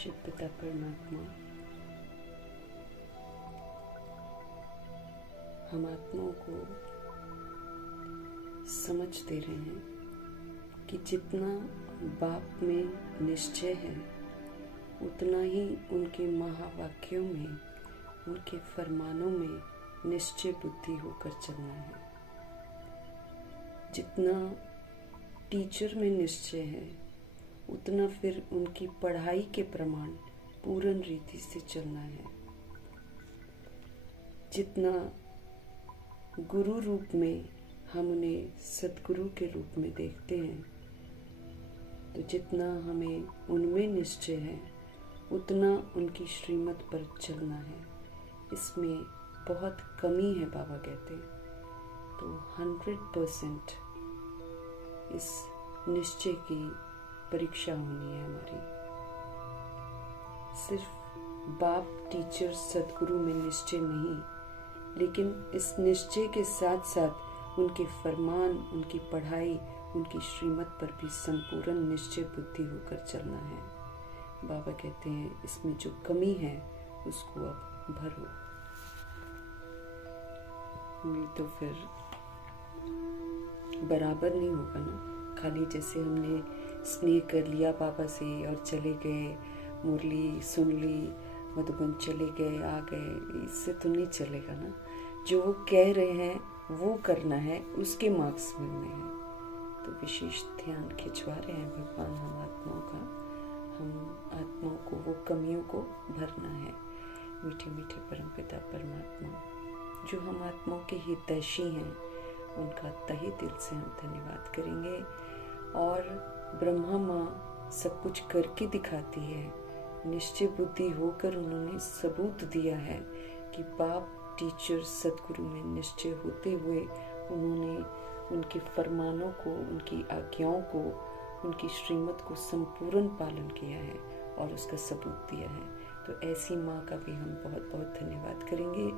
शिव पिता परमात्मा, हम आत्माओं को समझ दे रहे हैं कि जितना बाप में निश्चय है उतना ही उनके महावाक्यों में, उनके फरमानों में निश्चय बुद्धि होकर चलना है। जितना टीचर में निश्चय है उतना फिर उनकी पढ़ाई के प्रमाण पूर्ण रीति से चलना है। जितना गुरु रूप में हम उन्हें सद्गुरु के रूप में देखते हैं, तो जितना हमें उनमें निश्चय है उतना उनकी श्रीमत पर चलना है। इसमें बहुत कमी है बाबा कहते हैं। तो 100% इस निश्चय की परीक्षा होनी है हमारी। सिर्फ बाप टीचर सद्गुरु में निश्चय नहीं, लेकिन इस निश्चय के साथ साथ उनके फरमान, उनकी पढ़ाई, उनकी श्रीमत पर भी संपूर्ण निश्चय बुद्धि होकर चलना है। बाबा कहते हैं इसमें जो कमी है उसको अब भरो। नहीं तो फिर बराबर नहीं होगा ना। खाली जैसे हमने स्नेह कर लिया बाबा से और चले गए, मुरली सुन ली, मधुबन चले गए, आ गए, इससे तो नहीं चलेगा ना। जो वो कह रहे हैं वो करना है, उसके मार्क्स मिलने हैं। तो विशेष ध्यान खिंचवा रहे हैं भगवान हम आत्माओं का। हम आत्माओं को वो कमियों को भरना है। मीठे मीठे परमपिता परमात्मा जो हम आत्माओं के हितैषी हैं, उनका तहे दिल से हम धन्यवाद करेंगे। और ब्रह्मा माँ सब कुछ करके दिखाती है। निश्चय बुद्धि होकर उन्होंने सबूत दिया है कि बाप टीचर सद्गुरु में निश्चय होते हुए उन्होंने उनके फरमानों को, उनकी आज्ञाओं को, उनकी श्रीमत को संपूर्ण पालन किया है और उसका सबूत दिया है। तो ऐसी माँ का भी हम बहुत बहुत धन्यवाद करेंगे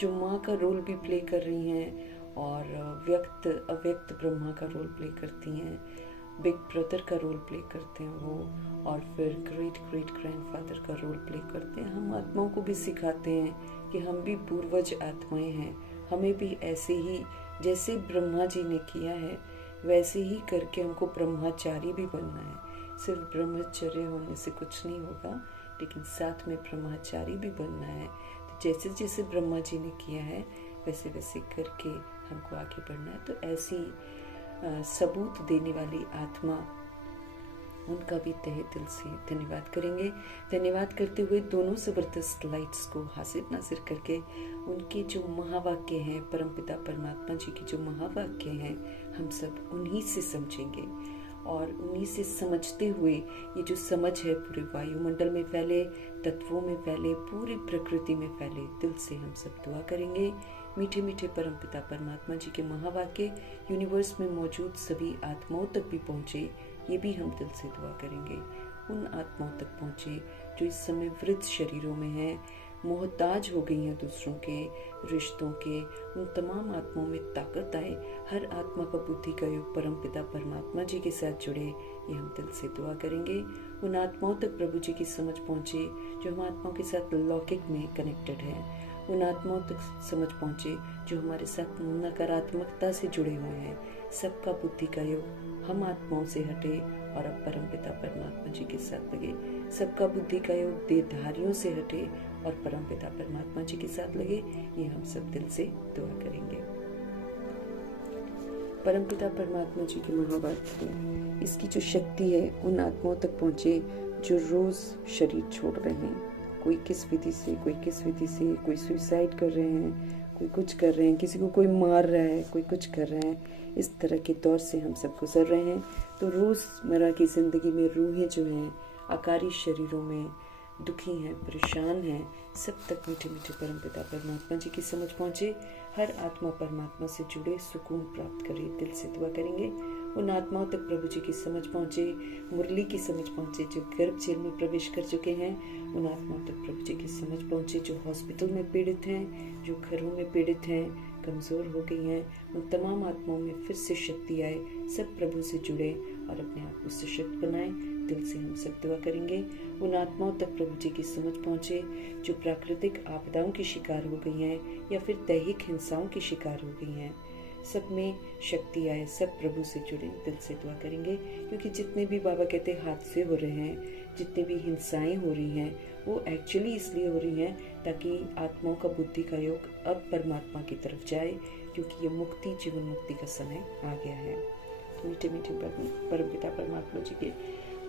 जो माँ का रोल भी प्ले कर रही हैं और व्यक्त अव्यक्त ब्रह्मा का रोल प्ले करती हैं, बिग ब्रदर का रोल प्ले करते हैं वो, और फिर ग्रेट ग्रेट ग्रैंडफादर का रोल प्ले करते हैं। हम आत्माओं को भी सिखाते हैं कि हम भी पूर्वज आत्माएं हैं, हमें भी ऐसे ही जैसे ब्रह्मा जी ने किया है वैसे ही करके हमको ब्रह्मचारी भी बनना है। सिर्फ ब्रह्मचर्य होने से कुछ नहीं होगा, लेकिन साथ में ब्रह्मचारी भी बनना है। तो जैसे जैसे ब्रह्मा जी ने किया है वैसे वैसे करके हमको आगे बढ़ना है। तो ऐसी सबूत देने वाली आत्मा, उनका भी तहे दिल से धन्यवाद करेंगे। धन्यवाद करते हुए दोनों जबरदस्त लाइट्स को हाजिर नाजिर करके उनके जो महावाक्य हैं, परमपिता परमात्मा जी के जो महावाक्य हैं, हम सब उन्हीं से समझेंगे और उन्हीं से समझते हुए ये जो समझ है पूरे वायुमंडल में फैले, तत्वों में फैले, पूरी प्रकृति में फैले। दिल से हम सब दुआ करेंगे। मीठे मीठे परमपिता परमात्मा जी के महावाक्य यूनिवर्स में मौजूद सभी आत्माओं तक भी पहुँचे, ये भी हम दिल से दुआ करेंगे। उन आत्माओं तक पहुँचे जो इस समय वृद्ध शरीरों में हैं, मोहताज हो गई हैं दूसरों के रिश्तों के। उन तमाम आत्माओं में ताकत आए, हर आत्मा का बुद्धि का योग परमपिता परमात्मा जी के साथ जुड़े, ये हम दिल से दुआ करेंगे। उन आत्माओं तक प्रभु जी की समझ पहुँचे जो हम आत्माओं के साथ लौकिक में कनेक्टेड हैं। उन आत्माओं तक समझ पहुँचे जो हमारे साथ नकारात्मकता से जुड़े हुए हैं। सबका बुद्धि का योग हम आत्माओं से हटे और अब परमपिता परमात्मा जी के साथ लगे। सबका बुद्धि का योग देहधारियों से हटे और परमपिता परमात्मा जी के साथ लगे। ये हम सब दिल से दुआ करेंगे। परमपिता परमात्मा जी के महावाक्य, इसकी जो शक्ति है उन आत्माओं तक पहुँचे जो रोज शरीर छोड़ रहे हैं। कोई किस विधि से, कोई किस विधि से, कोई सुसाइड कर रहे हैं, कोई कुछ कर रहे हैं, किसी को कोई मार रहा है, कोई कुछ कर रहे हैं। इस तरह के दौर से हम सब गुजर रहे हैं। तो रोज़मर्रा की ज़िंदगी में रूहें जो हैं आकारी शरीरों में दुखी हैं, परेशान हैं, सब तक मीठे मीठे परमपिता परमात्मा जी की समझ पहुँचे। हर आत्मा परमात्मा से जुड़े, सुकून प्राप्त करे, दिल से दुआ करेंगे। उन आत्माओं तक प्रभु जी की समझ पहुँचे, मुरली की समझ पहुँचे जो गर्भ जेल में प्रवेश कर चुके हैं। उन आत्माओं तक प्रभु जी की समझ पहुँचे जो हॉस्पिटल में पीड़ित हैं, जो घरों में पीड़ित हैं, कमज़ोर हो गई हैं। उन तमाम आत्माओं में फिर से शक्ति आए, सब प्रभु से जुड़े और अपने आप को सशक्त बनाएं। दिल से हम सब दुआ करेंगे। उन आत्माओं तक प्रभु जी की समझ पहुँचे जो प्राकृतिक आपदाओं की शिकार हो गई हैं या फिर दैहिक हिंसाओं की शिकार हो गई हैं। सब में शक्ति आए, सब प्रभु से जुड़े, दिल से दुआ करेंगे। क्योंकि जितने भी बाबा कहते हैं हादसे हो रहे हैं, जितनी भी हिंसाएं हो रही हैं, वो एक्चुअली इसलिए हो रही हैं ताकि आत्माओं का बुद्धि का योग अब परमात्मा की तरफ जाए, क्योंकि ये मुक्ति, जीवन मुक्ति का समय आ गया है। मीठे मीठे परमपिता परमात्मा जी के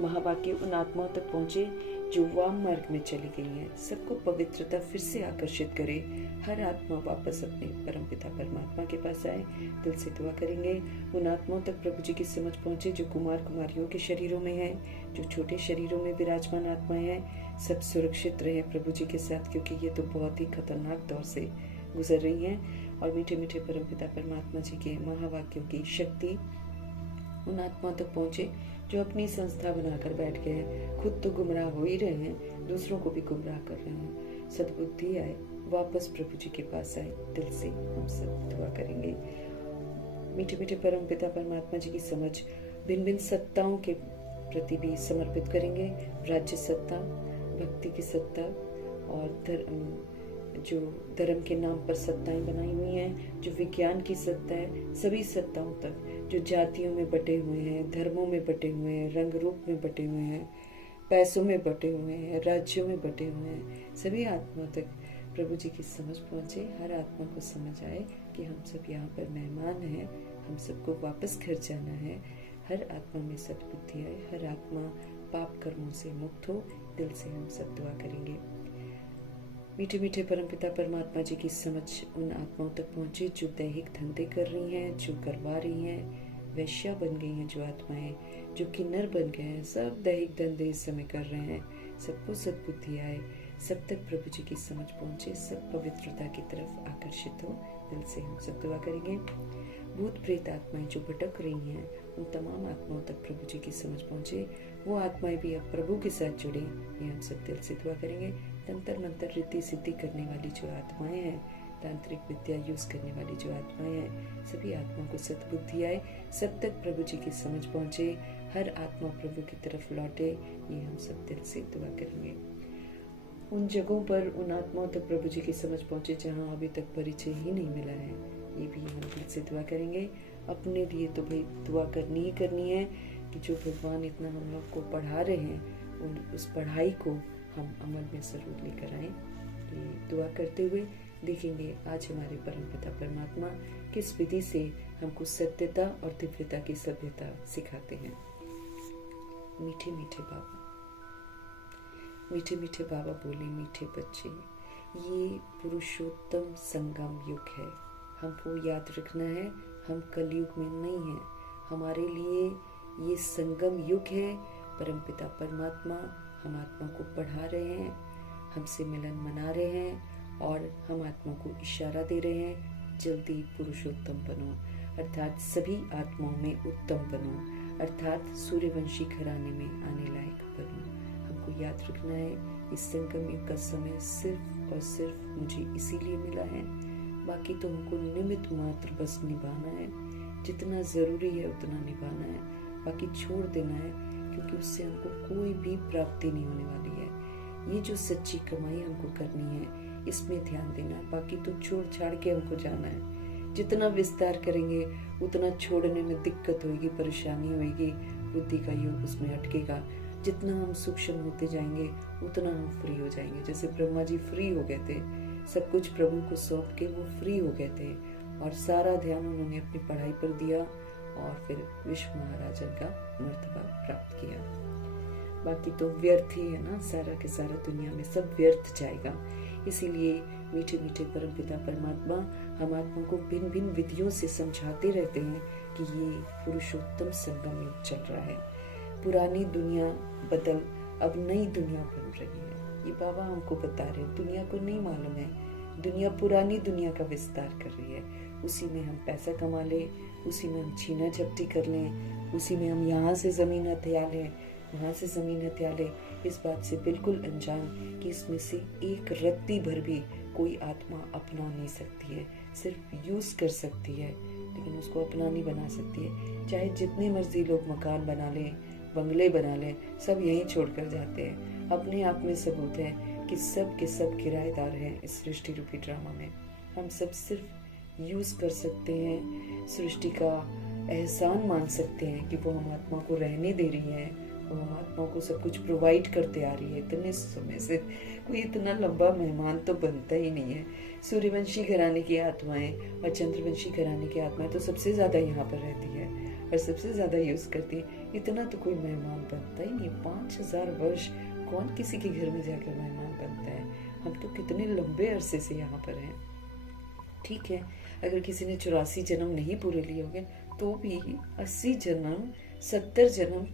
महावाक्य उन आत्माओं तक पहुँचे जो वाम मार्ग में चली गई हैं। सबको पवित्रता फिर से आकर्षित करे। हर आत्मा वापस अपने परमपिता परमात्मा के पास आए, दिल से दुआ करेंगे। उन आत्माओं तक प्रभु जी की समझ पहुँचे जो कुमार कुमारियों के शरीरों में हैं, जो छोटे शरीरों में विराजमान आत्माएं हैं। सब सुरक्षित रहे प्रभु जी के साथ, क्योंकि ये तो बहुत ही खतरनाक दौर से गुजर रही हैं। और मीठे मीठे परमपिता परमात्मा जी के महावाक्यों की शक्ति उन आत्माओं तक पहुँचे जो अपनी संस्था बनाकर बैठ गए हैं। खुद तो गुमराह हो ही रहे हैं, दूसरों को भी गुमराह कर रहे हैं। सद्बुद्धि आए, वापस प्रभु जी के पास आए, दिल से हम सब दुआ करेंगे। मीठे मीठे परम पिता परमात्मा जी की समझ भिन्न भिन्न सत्ताओं के प्रति भी समर्पित करेंगे। राज्य सत्ता, भक्ति की सत्ता और जो धर्म के नाम पर सत्ताएं बनाई हुई हैं, जो विज्ञान की सत्ता है, सभी सत्ताओं तक, जो जातियों में बटे हुए हैं, धर्मों में बटे हुए हैं, रंग रूप में बटे हुए हैं, पैसों में बटे हुए हैं, राज्यों में बटे हुए हैं, सभी आत्माओं तक प्रभु जी की समझ पहुंचे। हर आत्मा को समझ आए कि हम सब यहाँ पर मेहमान हैं, हम सबको वापस घर जाना है। हर आत्मा में सद्बुद्धि आए, हर आत्मा पाप कर्मों से मुक्त हो, दिल से हम सब दुआ करेंगे। मीठे मीठे परमपिता परमात्मा जी की समझ उन आत्माओं तक पहुंचे जो दैहिक धंधे कर रही हैं, जो करवा रही हैं, वैश्या बन गई हैं जो आत्माएं, जो किन्नर बन गए हैं, सब दैहिक धंधे इस समय कर रहे हैं। सबको सद्बुद्धि आए, सब तक प्रभु जी की समझ पहुंचे, सब पवित्रता की तरफ आकर्षित हो, दिल से हम सब दुआ करेंगे। भूत प्रेत आत्माएं जो भटक रही हैं, उन तमाम आत्माओं तक प्रभु जी की समझ पहुंचे, वो आत्माएं भी अब प्रभु के साथ जुड़े, ये हम सब दिल से दुआ करेंगे। तंत्र मंत्र रिद्धि सिद्धि करने वाली जो आत्माएं हैं, तांत्रिक विद्या यूज करने वाली जो आत्माएं हैं, सभी आत्माओं को सद्बुद्धि आए, सब तक प्रभु जी की समझ पहुंचे, हर आत्मा प्रभु की तरफ लौटे, ये हम सब दिल से दुआ करेंगे। उन जगहों पर उन आत्माओं तक प्रभु जी की समझ पहुंचे जहां अभी तक परिचय ही नहीं मिला है, ये भी हम दिल से दुआ करेंगे। अपने लिए तो भाई दुआ करनी ही करनी है कि जो भगवान इतना हम लोग को पढ़ा रहे हैं, उस पढ़ाई को हम अमल में जरूर लेकर आए। ये दुआ करते हुए देखेंगे आज हमारे परमपिता परमात्मा किस विधि से हमको सत्यता और दिव्यता की सभ्यता सिखाते हैं। मीठे मीठे बाबा, मीठे मीठे बाबा बोले, मीठे बच्चे, ये पुरुषोत्तम संगम युग है, हमको याद रखना है, हम कलयुग में नहीं हैं। हमारे लिए ये संगम युग है। परमपिता परमात्मा हम आत्मा को पढ़ा रहे हैं, हमसे मिलन मना रहे हैं और हम आत्मा को इशारा दे रहे हैं, जल्दी पुरुषोत्तम बनो, अर्थात सभी आत्माओं में उत्तम बनो, अर्थात सूर्यवंशी घराने में आने लायक बनो। हमको याद रखना है इस संगम युग का समय सिर्फ और सिर्फ मुझे इसीलिए मिला है, बाकी तो हमको निमित्त मात्र बस निभाना है, जितना जरूरी है उतना निभाना है, बाकी छोड़ देना है, क्योंकि उससे हमको कोई भी प्राप्ति नहीं होने वाली है। ये जो सच्ची कमाई हमको करनी है, इसमें ध्यान देना है, बाकी तो छोड़ छाड़ के हमको जाना है। जितना विस्तार करेंगे उतना छोड़ने में दिक्कत होगी, परेशानी होगी, बुद्धि का योग उसमें अटकेगा। जितना हम सूक्ष्म होते जाएंगे उतना हम फ्री हो जाएंगे। जैसे ब्रह्मा जी फ्री हो गए थे, सब कुछ प्रभु को सौंप के वो फ्री हो गए थे और सारा ध्यान उन्होंने अपनी पढ़ाई पर दिया और फिर विश्व महाराजन का मर्तबा प्राप्त किया। बाकी तो व्यर्थ ही है ना, सारा के सारा दुनिया में सब व्यर्थ जाएगा। इसीलिए मीठे मीठे परमपिता परमात्मा हम आत्मा को भिन्न भिन्न विधियों से समझाते रहते हैं कि ये पुरुषोत्तम संगम युग चल रहा है। पुरानी दुनिया बदल अब नई दुनिया बन रही है, ये बाबा हमको बता रहे हैं। दुनिया को नहीं मालूम है, दुनिया पुरानी दुनिया का विस्तार कर रही है, उसी में हम पैसा कमा ले, उसी में हम छीना झपटी कर लें, उसी में हम यहाँ से जमीन हथिया लें, वहाँ से जमीन हथिया लें, इस बात से बिल्कुल अनजान कि इसमें से एक रत्ती भर भी कोई आत्मा अपना नहीं सकती है, सिर्फ यूज कर सकती है, लेकिन उसको अपना नहीं बना सकती है। चाहे जितने मर्जी लोग मकान बना लें, बंगले बना लें, सब यहीं छोड़कर जाते हैं। अपने आप में सबूत है कि सब के सब किराएदार हैं इस सृष्टि रूपी ड्रामा में। हम सब सिर्फ यूज कर सकते हैं, सृष्टि का एहसान मान सकते हैं कि वो हम आत्मा को रहने दे रही है, वो हम आत्मा को सब कुछ प्रोवाइड करते आ रही है इतने समय से। कोई इतना लंबा मेहमान तो बनता ही नहीं है। सूर्यवंशी घराने की आत्माएं और चंद्रवंशी घराने की आत्माएं तो सबसे ज्यादा यहाँ पर रहती है और सबसे ज्यादा यूज करती है। इतना तो कोई मेहमान बनता ही नहीं। 5000 वर्ष कौन किसी के घर में जाकर मेहमान बनता है। हम तो कितने लंबे अरसे से यहाँ पर हैं। ठीक है, अगर किसी ने 84 जन्म नहीं पूरे लिए होंगे तो भी 80 जन्म 70 जन्म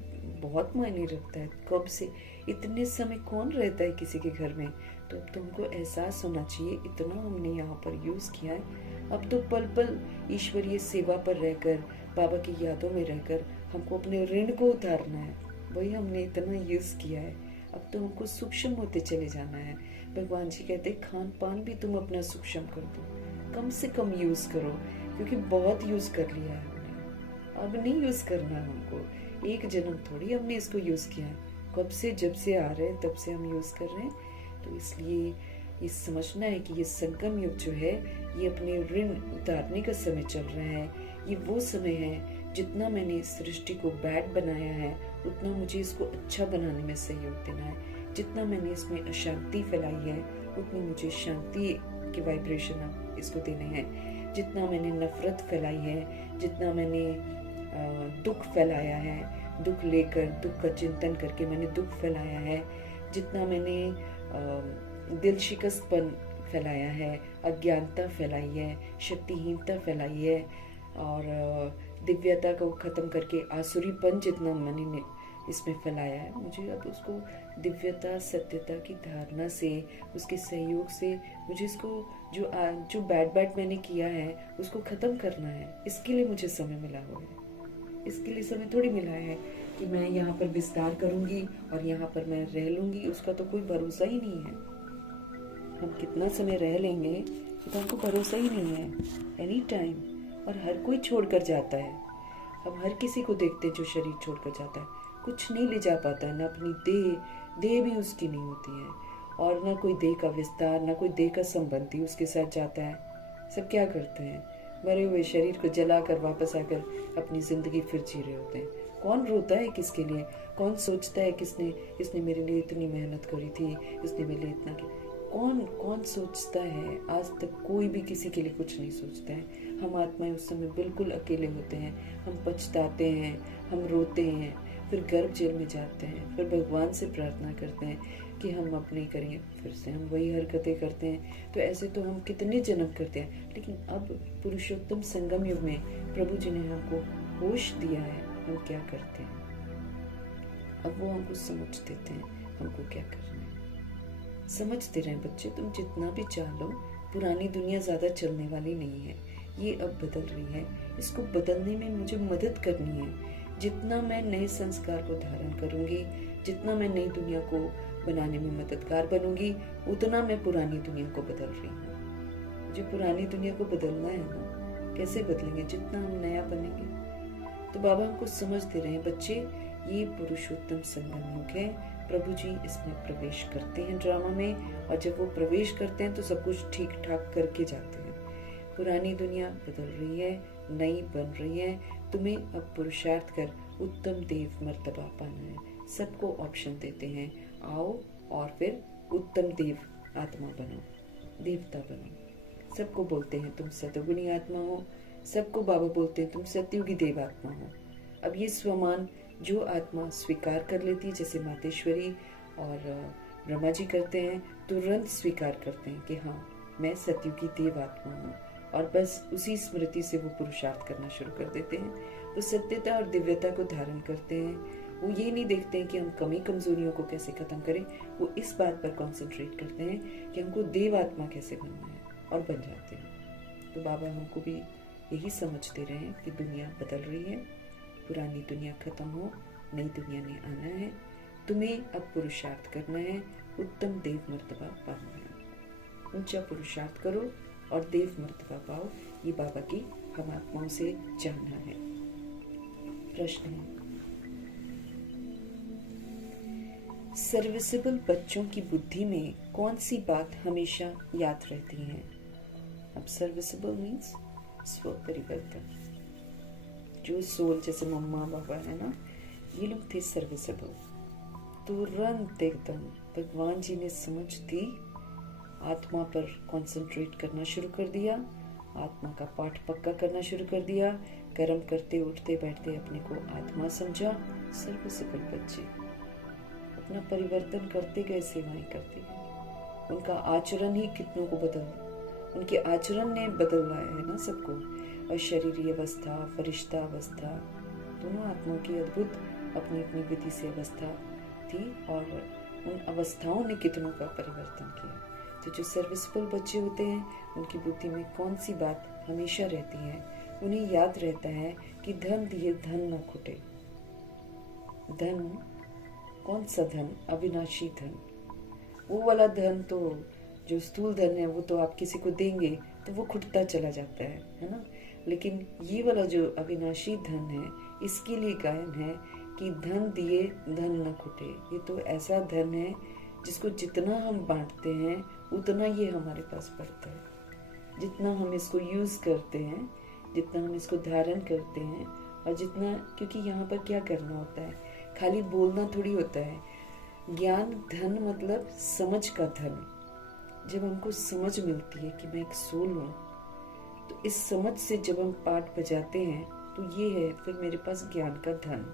बहुत मायने रखता है। कब से इतने समय कौन रहता है किसी के घर में। तो अब तुमको एहसास होना चाहिए इतना हमने यहाँ पर यूज किया है। अब तो पल पल ईश्वरीय सेवा पर रहकर, बाबा की यादों में रहकर हमको अपने ऋण को उतारना है। वही हमने इतना यूज किया है। अब तो हमको सूक्ष्म होते चले जाना है। भगवान जी कहते खान पान भी तुम अपना सूक्ष्म कर दो, कम से कम यूज करो, क्योंकि बहुत यूज कर लिया है हमने। अब नहीं यूज करना है हमको। एक जन्म थोड़ी हमने इसको यूज किया है, कब से जब से आ रहे हैं तब से हम यूज कर रहे हैं। तो इसलिए ये समझना है कि ये संगम युग जो है ये अपने ऋण उतारने का समय चल रहा है। ये वो समय है जितना मैंने इस सृष्टि को बैड बनाया है उतना मुझे इसको अच्छा बनाने में सहयोग देना है। जितना मैंने इसमें अशांति फैलाई है उतनी मुझे शांति के वाइब्रेशन इसको देने हैं। जितना मैंने नफरत फैलाई है, जितना मैंने दुख फैलाया है, दुख लेकर दुख का चिंतन करके मैंने दुख फैलाया है, जितना मैंने दिल शिकस्तपन फैलाया है, अज्ञानता फैलाई है, शक्तिहीनता फैलाई है और दिव्यता को खत्म करके आसुरीपन जितना मैंने इसमें फैलाया है, मुझे अब उसको दिव्यता सत्यता की धारणा से, उसके सहयोग से मुझे इसको जो बैड मैंने किया है उसको खत्म करना है। इसके लिए मुझे समय मिला हुआ है। इसके लिए समय थोड़ी मिला है कि मैं यहाँ पर विस्तार करूंगी और यहाँ पर मैं रह लूंगी। उसका तो कोई भरोसा ही नहीं है। हम कितना समय रह लेंगे तो हमको भरोसा ही नहीं है। Any time. और हर कोई छोड़कर जाता है। हम हर किसी को देखते हैं जो शरीर छोड़कर जाता है, कुछ नहीं ले जा पाता है। ना अपनी देह भी उसकी नहीं होती है और ना कोई देह का विस्तार, ना कोई देह का संबंधी उसके साथ जाता है। सब क्या करते हैं, मरे हुए शरीर को जलाकर वापस आकर अपनी जिंदगी फिर जी रहे होते हैं। कौन रोता है किसके लिए, कौन सोचता है इसने मेरे लिए इतनी मेहनत करी थी, इसने मेरे लिए इतना किया। कौन सोचता है। आज तक कोई भी किसी के लिए कुछ नहीं सोचता है। हम आत्माएं उस समय बिल्कुल अकेले होते हैं। हम पछताते हैं, हम रोते हैं, फिर गर्भ जेल में जाते हैं, फिर भगवान से प्रार्थना करते हैं कि हम अब नहीं करेंगे, फिर से हम वही हरकतें करते हैं। तो ऐसे तो हम कितने जन्म करते हैं। लेकिन अब पुरुषोत्तम संगम युग में प्रभु जी ने हमको होश दिया है, हम क्या करते हैं। अब वो हमको समझ देते हैं हमको क्या करना है। समझते रहे बच्चे, तुम जितना भी चाह लो, पुरानी दुनिया ज्यादा चलने वाली नहीं है। ये अब बदल रही है। इसको बदलने में मुझे मदद करनी है। जितना मैं नए संस्कार को धारण करूंगी, जितना मैं नई दुनिया को बनाने में मददगार बनूंगी, उतना मैं पुरानी दुनिया को बदल रही हूँ। मुझे पुरानी दुनिया को बदलना है ना। कैसे बदलेंगे, जितना हम नया बनेंगे। तो बाबा हमको समझते रहे बच्चे, ये पुरुषोत्तम संगम युग है। प्रभु जी इसमें प्रवेश करते हैं ड्रामा में, और जब वो प्रवेश करते हैं तो सब कुछ ठीक ठाक करके जाते हैं। पुरानी दुनिया बदल रही है, नई बन रही है। तुम्हें अब पुरुषार्थ कर उत्तम देव मर्तबा पाना है। सबको ऑप्शन देते हैं, आओ और फिर उत्तम देव आत्मा बनो, देवता बनो। सबको बोलते हैं तुम सतोगुणी आत्मा हो। सबको बाबा बोलते हैं तुम सतयुगी देव आत्मा हो। अब ये स्वमान जो आत्मा स्वीकार कर लेती है, जैसे मातेश्वरी और ब्रह्मा जी करते हैं, तुरंत स्वीकार करते हैं कि हाँ मैं सतयुगी देव आत्मा हूँ, और बस उसी स्मृति से वो पुरुषार्थ करना शुरू कर देते हैं। वो सत्यता और दिव्यता को धारण करते हैं। वो ये नहीं देखते हैं कि हम कमी कमजोरियों को कैसे खत्म करें, वो इस बात पर कंसंट्रेट करते हैं कि हमको देव आत्मा कैसे बनना है, और बन जाते हैं। तो बाबा हमको भी यही समझते रहे कि दुनिया बदल रही है, पुरानी दुनिया खत्म हो, नई दुनिया में आना है। तुम्हें अब पुरुषार्थ करना है, उत्तम देव मर्तबा पाना है। ऊंचा पुरुषार्थ करो और देव मर्तबा पाओ। ये बाबा की हम आत्माओं से जानना है। प्रश्न है, सर्विसेबल बच्चों की बुद्धि में कौन सी बात हमेशा याद रहती है? अब सर्विसेबल मीन्स स्व परिवर्तन। जो सोल जैसे मम्मा पापा है ना, ये लोग थे सर्विसेबल। तुरंत एकदम भगवान जी ने समझ दी, आत्मा पर कंसंट्रेट करना शुरू कर दिया, आत्मा का पाठ पक्का करना शुरू कर दिया, कर्म करते उठते बैठते अपने को आत्मा समझा। सर्विसेबल बच्चे अपना परिवर्तन करते गए, सेवाएं करते गए। उनका आचरण ही कितनों को उनके आचरण ने बदल रहा है ना सबको। और शरीरी अवस्था, फरिश्ता अवस्था, दोनों आत्माओं की अद्भुत अपनी अपनी विधि से अवस्था थी, और उन अवस्थाओं ने कितनों का परिवर्तन किया। तो जो सर्विसेबल बच्चे होते हैं, उनकी बुद्धि में कौन सी बात हमेशा रहती है? उन्हें याद रहता है कि धन दिए धन न खुटे। धन कौन सा धन? अविनाशी धन। वो वाला धन तो जो स्थूल धन है, वो तो आप किसी को देंगे तो वो खुटता चला जाता है ना। लेकिन ये वाला जो अविनाशी धन है, इसके लिए गायन है कि धन दिए धन न खुटे। ये तो ऐसा धन है जिसको जितना हम बांटते हैं उतना ये हमारे पास बढ़ता है। जितना हम इसको यूज करते हैं, जितना हम इसको धारण करते हैं, और जितना, क्योंकि यहाँ पर क्या करना होता है, खाली बोलना थोड़ी होता है। ज्ञान धन मतलब समझ का धन। जब हमको समझ मिलती है कि मैं एक सोल हूँ, तो इस समझ से जब हम पाठ बजाते हैं तो ये है फिर मेरे पास ज्ञान का धन।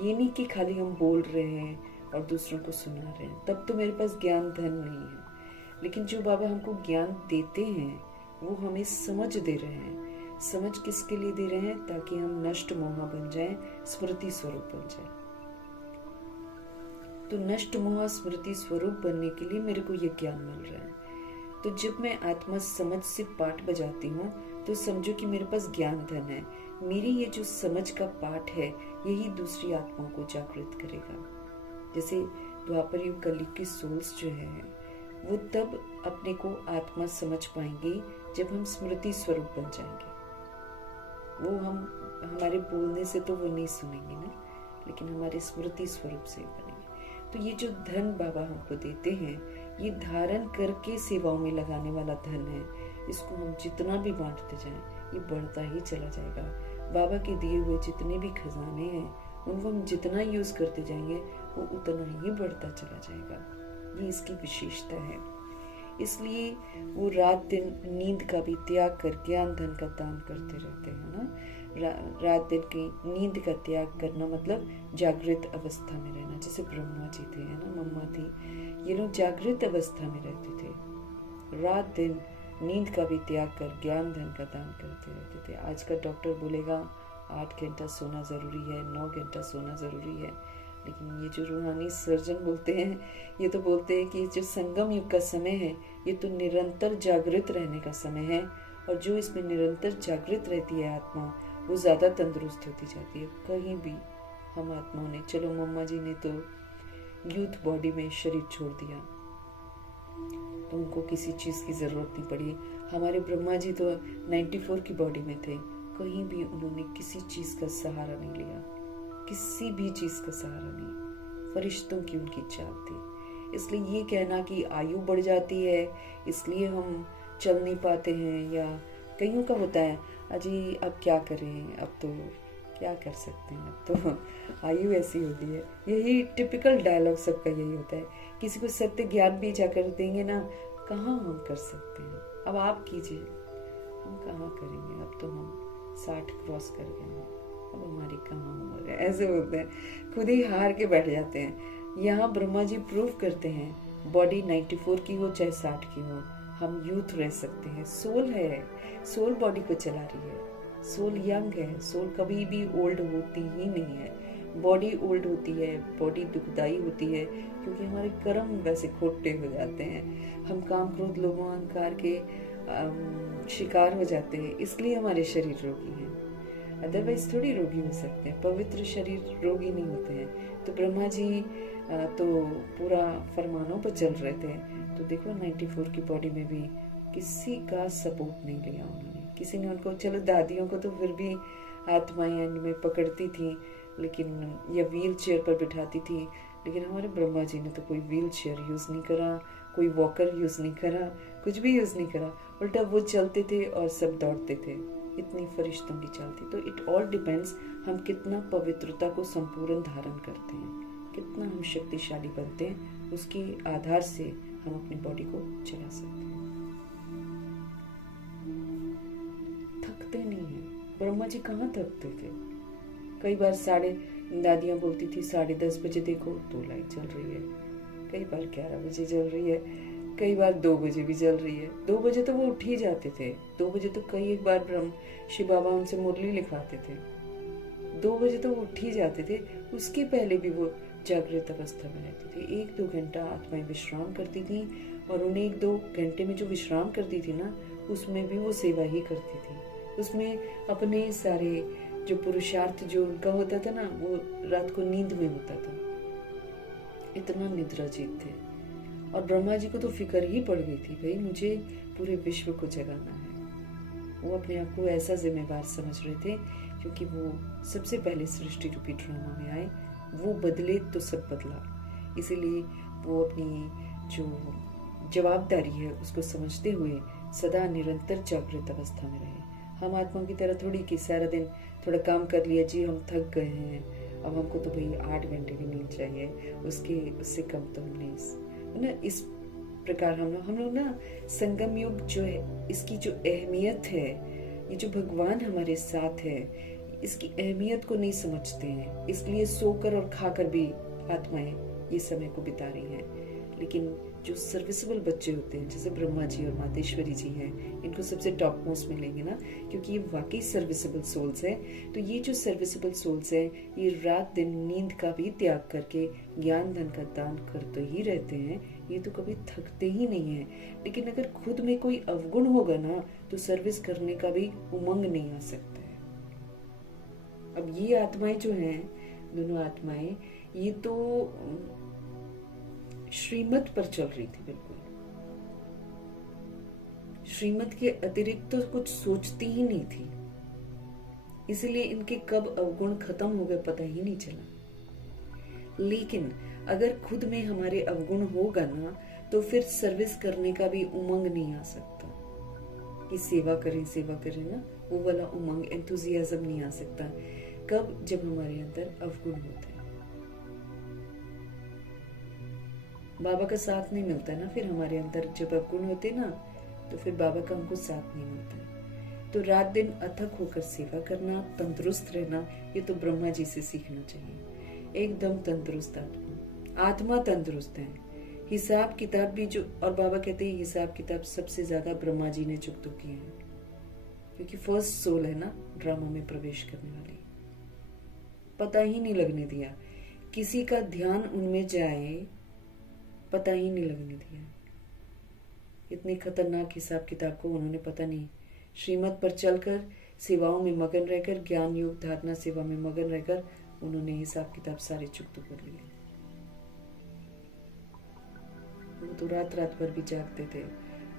ये नहीं कि खाली हम बोल रहे हैं और दूसरों को सुना रहे हैं, तब तो मेरे पास ज्ञान धन नहीं है। लेकिन जो बाबा हमको ज्ञान देते हैं वो हमें समझ दे रहे हैं। समझ किसके लिए दे रहे हैं? ताकि हम नष्ट मोहा बन जाएं, स्मृति स्वरूप बन जाएं। तो नष्ट मोह स्मृति स्वरूप बनने के लिए मेरे को ये ज्ञान मिल रहा है। तो जब मैं आत्मा समझ से पाठ बजाती हूँ तो समझो कि मेरे पास ज्ञान धन है। मेरी ये जो समझ का पाठ है, यही दूसरी आत्माओं को जागृत करेगा। जैसे द्वापर युग कलयुग की सोल्स जो है, वो तब अपने को आत्मा समझ पाएंगे जब हम स्मृति स्वरूप बन जाएंगे। वो हम हमारे बोलने से तो वो नहीं सुनेंगे ना, लेकिन हमारे स्मृति स्वरूप से बनेंगे। तो ये जो धन बाबा हमको देते हैं, ये धारण करके सेवाओं में लगाने वाला धन है। इसको हम जितना भी बांटते जाएं, ये बढ़ता ही चला जाएगा। बाबा के दिए हुए जितने भी खजाने हैं, उनको हम जितना यूज करते जाएंगे वो उतना ही बढ़ता चला जाएगा। ये इसकी विशेषता है। इसलिए वो रात दिन नींद का भी त्याग कर ज्ञान धन का दान करते रहते हैं ना। रात दिन की नींद का त्याग करना मतलब जागृत अवस्था में रहना। जैसे ब्रह्मा जी थे, है ना, मम्मा थी, ये लोग जागृत अवस्था में रहते थे। रात दिन नींद का भी त्याग कर ज्ञान धन का दान करते रहते थे। आज का डॉक्टर बोलेगा 8 घंटा सोना जरूरी है, 9 घंटा सोना जरूरी है, लेकिन ये जो रूहानी सर्जन बोलते हैं, ये तो बोलते हैं कि जो संगम युग का समय है, ये तो निरंतर जागृत रहने का समय है। और जो इसमें निरंतर जागृत रहती है आत्मा, वो ज्यादा तंदुरुस्त होती जाती है। कहीं भी हम आत्माओं ने, चलो मम्मा जी ने तो यूथ बॉडी में शरीर छोड़ दिया तो उनको किसी चीज की जरूरत नहीं पड़ी। हमारे ब्रह्मा जी तो 94 की बॉडी में थे, कहीं भी उन्होंने किसी चीज का सहारा नहीं लिया, किसी भी चीज का सहारा नहीं। फरिश्तों की उनकी चाल थी। इसलिए ये कहना कि आयु बढ़ जाती है इसलिए हम चल नहीं पाते हैं, या कईयों का होता है अजी अब क्या करें, अब तो क्या कर सकते हैं, अब तो आयु ऐसी होती है। यही टिपिकल डायलॉग सबका यही होता है। किसी को सत्य ज्ञान भी जाकर देंगे ना, कहाँ हम कर सकते हैं, अब आप कीजिए, हम कहाँ करेंगे, अब तो हम 60 क्रॉस कर गए हैं, अब हमारी कहाँ उम्र है, ऐसे बोलते हैं, खुद ही हार के बैठ जाते हैं। यहाँ ब्रह्मा जी प्रूव करते हैं, बॉडी 94 की हो चाहे 60 की हो, हम यूथ रह सकते हैं। सोल है, सोल बॉडी को चला रही है, सोल यंग है, सोल कभी भी ओल्ड होती ही नहीं है। बॉडी ओल्ड होती है, बॉडी दुखदाई होती है, क्योंकि हमारे कर्म वैसे खोटे हो जाते हैं। हम काम क्रोध लोभ अहंकार के शिकार हो जाते हैं, इसलिए हमारे शरीर रोगी हैं। अदरवाइज थोड़ी रोगी हो सकते हैं, पवित्र शरीर रोगी नहीं होते हैं। तो ब्रह्मा जी तो पूरा फरमानों पर चल रहे थे, तो देखो 94 की बॉडी में भी किसी का सपोर्ट नहीं लिया उन्होंने। किसी ने उनको, चलो दादियों को तो फिर भी आत्माएं में पकड़ती थी, लेकिन या व्हील चेयर पर बिठाती थी, लेकिन हमारे ब्रह्मा जी ने तो कोई व्हील चेयर यूज नहीं करा, कोई वॉकर यूज नहीं करा, कुछ भी यूज नहीं करा। उल्टा वो चलते थे और सब दौड़ते थे। इतनी फरिश्तों की चाल थी। तो इट ऑल डिपेंड्स हम कितना पवित्रता को संपूर्ण धारण करते हैं, कितना हम शक्तिशाली बनते हैं, उसके आधार से हम अपनी बॉडी को चला सकते हैं। थकते नहीं है। ब्रह्मा जी कहाँ थकते थे। कई बार दादियाँ बोलती थी 10:30 बजे देखो तो लाइट जल रही है, कई बार 11 बजे जल रही है, कई बार 2 बजे भी जल रही है। 2 बजे तो वो उठ ही जाते थे। 2 बजे तो कई एक बार शिव बाबा उनसे मुरली लिखवाते थे। 2 बजे तो वो उठ ही जाते थे। उसके पहले भी वो जागृत अवस्था में रहती थी। 1-2 घंटा आत्माएं विश्राम करती थी और उन्हें 1-2 घंटे में जो विश्राम करती थी ना, उसमें भी वो सेवा ही करती थी। उसमें अपने सारे जो पुरुषार्थ जो उनका होता था ना, वो रात को नींद में होता था। इतना निद्राजीत थे। और ब्रह्मा जी को तो फिक्र ही पड़ गई थी, भाई मुझे पूरे विश्व को जगाना है। वो अपने आप को ऐसा जिम्मेवार समझ रहे थे, क्योंकि वो सबसे पहले सृष्टि रूपी ड्रामा में आए। वो बदले तो सब बदला। इसीलिए वो अपनी जो जवाबदारी है उसको समझते हुए सदा निरंतर जागृत अवस्था में रहे। हम आत्माओं की तरह थोड़ी कि सारा दिन थोड़ा काम कर लिया, जी हम थक गए हैं, अब हमको तो भाई 8 घंटे की नींद चाहिए, उससे कम तो हम नहीं। इस प्रकार हम लोग ना संगम युग जो है, इसकी जो अहमियत है, ये जो भगवान हमारे साथ है, इसकी अहमियत को नहीं समझते हैं। इसलिए सोकर और खाकर भी आत्माएं ये समय को बिता रही हैं। लेकिन जो सर्विसेबल बच्चे होते हैं, जैसे ब्रह्मा जी और मातेश्वरी जी हैं, इनको सबसे टॉप मोस्ट मिलेंगे ना, क्योंकि ये वाकई सर्विसेबल सोल्स हैं। तो ये जो सर्विसेबल सोल्स हैं, ये रात दिन नींद का भी त्याग करके ज्ञान धन का दान करते ही रहते हैं। ये तो कभी थकते ही नहीं है। लेकिन अगर खुद में कोई अवगुण होगा ना, तो सर्विस करने का भी उमंग नहीं आ सकता है। अब ये आत्माएं जो हैं, दोनों आत्माएं, ये तो श्रीमत पर चल रही थी। बिल्कुल श्रीमत के अतिरिक्त तो कुछ सोचती ही नहीं थी। इसलिए इनके कब अवगुण खत्म हो गए पता ही नहीं चला। लेकिन अगर खुद में हमारे अवगुण होगा ना, तो फिर सर्विस करने का भी उमंग नहीं आ सकता कि सेवा करें ना, वो वाला उमंग, एंथुजियाज्म नहीं आ सकता। कब? जब हमारे अंदर अवगुण होते हैं। बाबा का साथ नहीं मिलता ना, फिर हमारे अंदर जब अवगुण होते ना, तो फिर बाबा का हमको साथ नहीं मिलता। तो रात दिन अथक होकर सेवा करना, तंदुरुस्त रहना, ये तो ब्रह्मा जी से सीखना चाहिए। एकदम तंदुरुस्त आत्मा तंदुरुस्त है। हिसाब किताब भी जो, और बाबा कहते हैं हिसाब किताब सबसे ज्यादा ब्रह्मा जी ने चुकतो किए हैं, क्योंकि फर्स्ट सोल है ना ड्रामा में प्रवेश करने वाली। पता ही नहीं लगने दिया, किसी का ध्यान उनमें जाए पता ही नहीं लगने दिया। इतनी खतरनाक हिसाब किताब को उन्होंने पता नहीं, श्रीमत पर चलकर सेवाओं में मगन रहकर, ज्ञान योग धारणा सेवा में मगन रहकर उन्होंने हिसाब किताब सारे चुकतो कर लिए। वो तो रात रात भर भी जागते थे।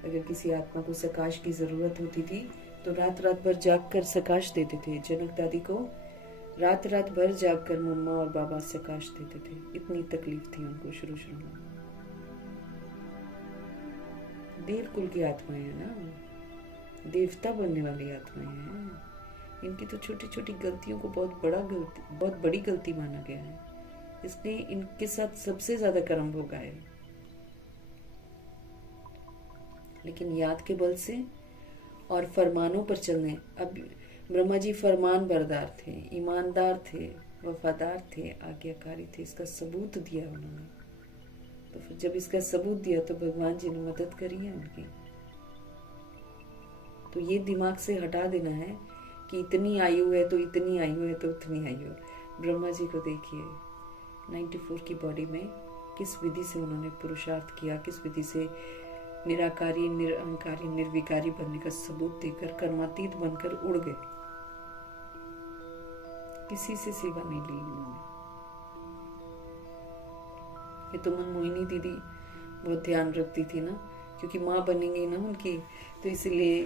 अगर किसी आत्मा को सकाश की जरूरत होती थी तो रात रात भर जाग कर सकाश देते थे। जनक दादी को रात रात भर जाग कर मम्मा और बाबा सकाश देते थे। इतनी तकलीफ थी उनको शुरू में। देव कुल की आत्माएं हैं ना, देवता बनने वाली आत्माएं हैं। इनकी तो छोटी छोटी गलतियों को बहुत बड़ी गलती माना गया है, इसलिए इनके साथ सबसे ज्यादा कर्म भोगा है। लेकिन याद के बल से और फरमानों पर चलने, अब ब्रह्मा जी फरमान बरदार थे, ईमानदार थे, वफादार थे, आज्ञाकारी थे। इसका सबूत दिया उन्होंने। तो फिर जब इसका सबूत दिया तो भगवान जी ने मदद करी है उनकी। तो ये दिमाग से हटा देना है कि इतनी आयु है तो इतनी आयु है तो उतनी आयु। ब्रह्मा जी को देखिए 94 की बॉडी में किस विधि से उन्होंने पुरुषार्थ किया, किस विधि से निराकारी, निरअहंकारी, निर्विकारी बनने का सबूत देकर कर्मातीत बनकर उड़ गए। किसी से सेवा नहीं ली उन्होंने। ये तो मनमोहिनी दीदी बहुत ध्यान रखती थी ना, क्योंकि माँ बनेंगी ना उनकी, तो इसलिए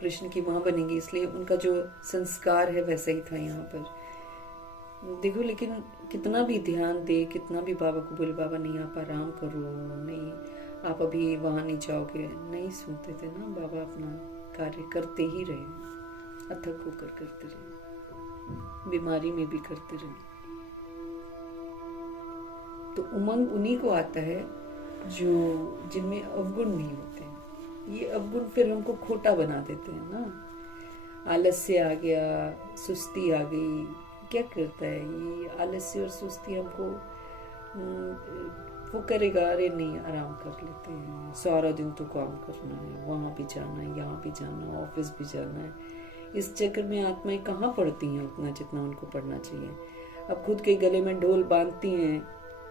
कृष्ण की माँ बनेंगी, इसलिए उनका जो संस्कार है वैसा ही था यहाँ पर। देखो, लेकिन कितना भी ध्यान दे, कितना भी बाबा को बोले बाबा नहीं आप आराम करो, नहीं आप अभी वहां नहीं जाओगे, नहीं सुनते थे ना। बाबा अपना कार्य करते ही रहे, अथक होकर करते रहे, बीमारी में भी करते रहे। तो उमंग उन्हीं को आता है जो जिनमें अवगुण नहीं होते हैं। ये अवगुण फिर हमको खोटा बना देते हैं ना। आलस्य आ गया, सुस्ती आ गई, क्या करता है ये आलस्य और सुस्ती हमको? वो करेगा, अरे नहीं आराम कर लेते हैं, सारा दिन तो काम करना है, वहां भी जाना है, यहाँ भी जाना है, ऑफिस भी जाना है। इस चक्कर में आत्माएं कहाँ पढ़ती हैं उतना जितना उनको पढ़ना चाहिए। अब खुद के गले में ढोल बांधती हैं,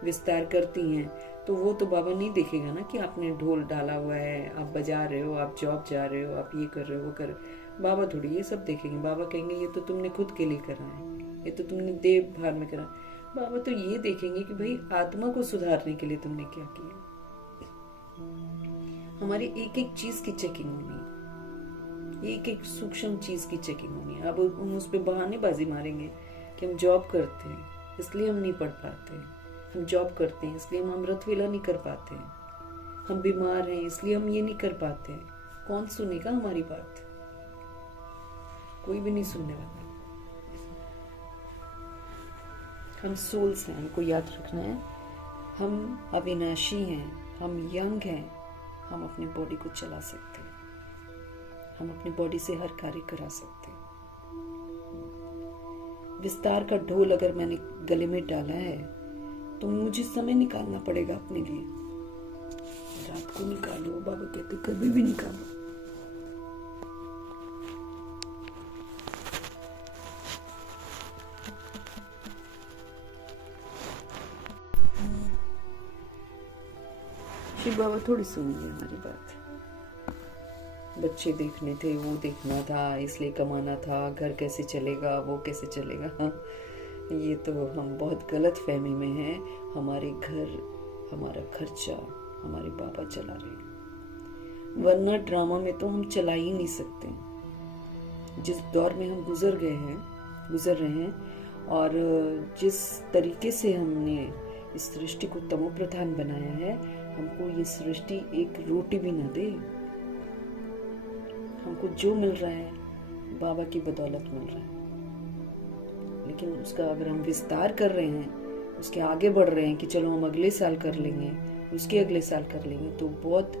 विस्तार करती हैं, तो वो तो बाबा नहीं देखेगा ना कि आपने ढोल डाला हुआ है, आप बजा रहे हो, आप जॉब जा रहे हो, आप ये कर रहे हो, वो कर। बाबा थोड़ी ये सब देखेंगे। बाबा कहेंगे ये तो तुमने खुद के लिए करा है, ये तो तुमने देव भान में करा। बाबा तो ये देखेंगे कि भाई आत्मा को सुधारने के लिए तुमने क्या किया। हमारी एक एक चीज की चेकिंग होनी है, एक एक सूक्ष्म चीज की चेकिंग होनी है। अब हम उस पर बहानेबाजी मारेंगे कि हम जॉब करते हैं इसलिए हम नहीं पढ़ पाते, हम जॉब करते हैं इसलिए हम अमृत वेला नहीं कर पाते, हम बीमार हैं इसलिए हम ये नहीं कर पाते। कौन सुनेगा हमारी बात? कोई भी नहीं सुनने वाला। हम सोल्स हैं, हमको याद रखना है, हम अविनाशी हैं, हम यंग हैं, हम अपनी बॉडी को चला सकते हैं, हम अपनी बॉडी से हर कार्य करा सकते हैं। विस्तार का ढोल अगर मैंने गले में डाला है तो मुझे समय निकालना पड़ेगा अपने लिए। रात को निकालो, बाबा कहते कभी भी निकालो। शिव बाबा थोड़ी सुनिए हमारी बात। बच्चे देखने थे, वो देखना था, इसलिए कमाना था, घर कैसे चलेगा, वो कैसे चलेगा। हाँ, ये तो हम बहुत गलत फहमी में हैं। हमारे घर, हमारा खर्चा हमारे बाबा चला रहे हैं, वरना ड्रामा में तो हम चला ही नहीं सकते। जिस दौर में हम गुजर रहे हैं और जिस तरीके से हमने इस सृष्टि को तमो प्रधान बनाया है, हमको ये सृष्टि एक रोटी भी न दे। हमको जो मिल रहा है बाबा की बदौलत मिल रहा है, लेकिन उसका अगर हम विस्तार कर रहे हैं, उसके आगे बढ़ रहे हैं कि चलो हम अगले साल कर लेंगे, उसके अगले साल कर लेंगे, तो बहुत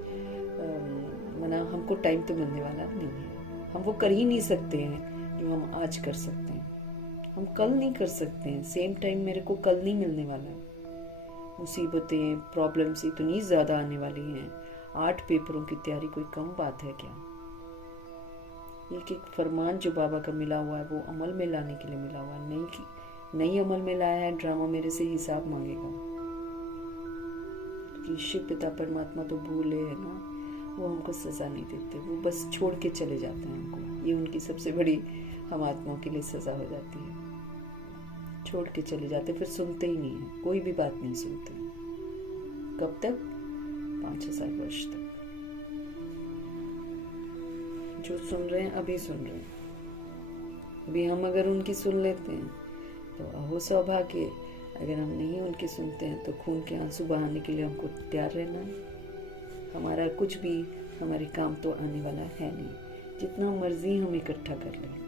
मना हमको टाइम तो मिलने वाला नहीं है। हम वो कर ही नहीं सकते हैं जो हम आज कर सकते हैं। हम कल नहीं कर सकते हैं, सेम टाइम मेरे को कल नहीं मिलने वाला है। मुसीबतें, प्रॉब्लम्स इतनी ज्यादा आने वाली हैं। 8 पेपरों की तैयारी कोई कम बात है क्या? एक एक फरमान जो बाबा का मिला हुआ है वो अमल में लाने के लिए मिला हुआ है। नहीं अमल में लाया है, ड्रामा मेरे से हिसाब मांगेगा। कि शिव पिता परमात्मा तो भूले है ना, वो हमको सजा नहीं देते, वो बस छोड़ के चले जाते हैं हमको। ये उनकी सबसे बड़ी हम आत्माओं के लिए सजा हो जाती है। छोड़ के चले जाते, फिर सुनते ही नहीं है, कोई भी बात नहीं सुनते। कब तक? 5,000 वर्ष तक। जो सुन रहे हैं अभी सुन रहे हैं। अभी हम अगर उनकी सुन लेते हैं तो अहो सौभाग्य, अगर हम नहीं उनकी सुनते हैं तो खून के आंसू बहाने के लिए हमको तैयार रहना है। हमारा कुछ भी हमारे काम तो आने वाला है नहीं, जितना मर्जी हम इकट्ठा कर लें।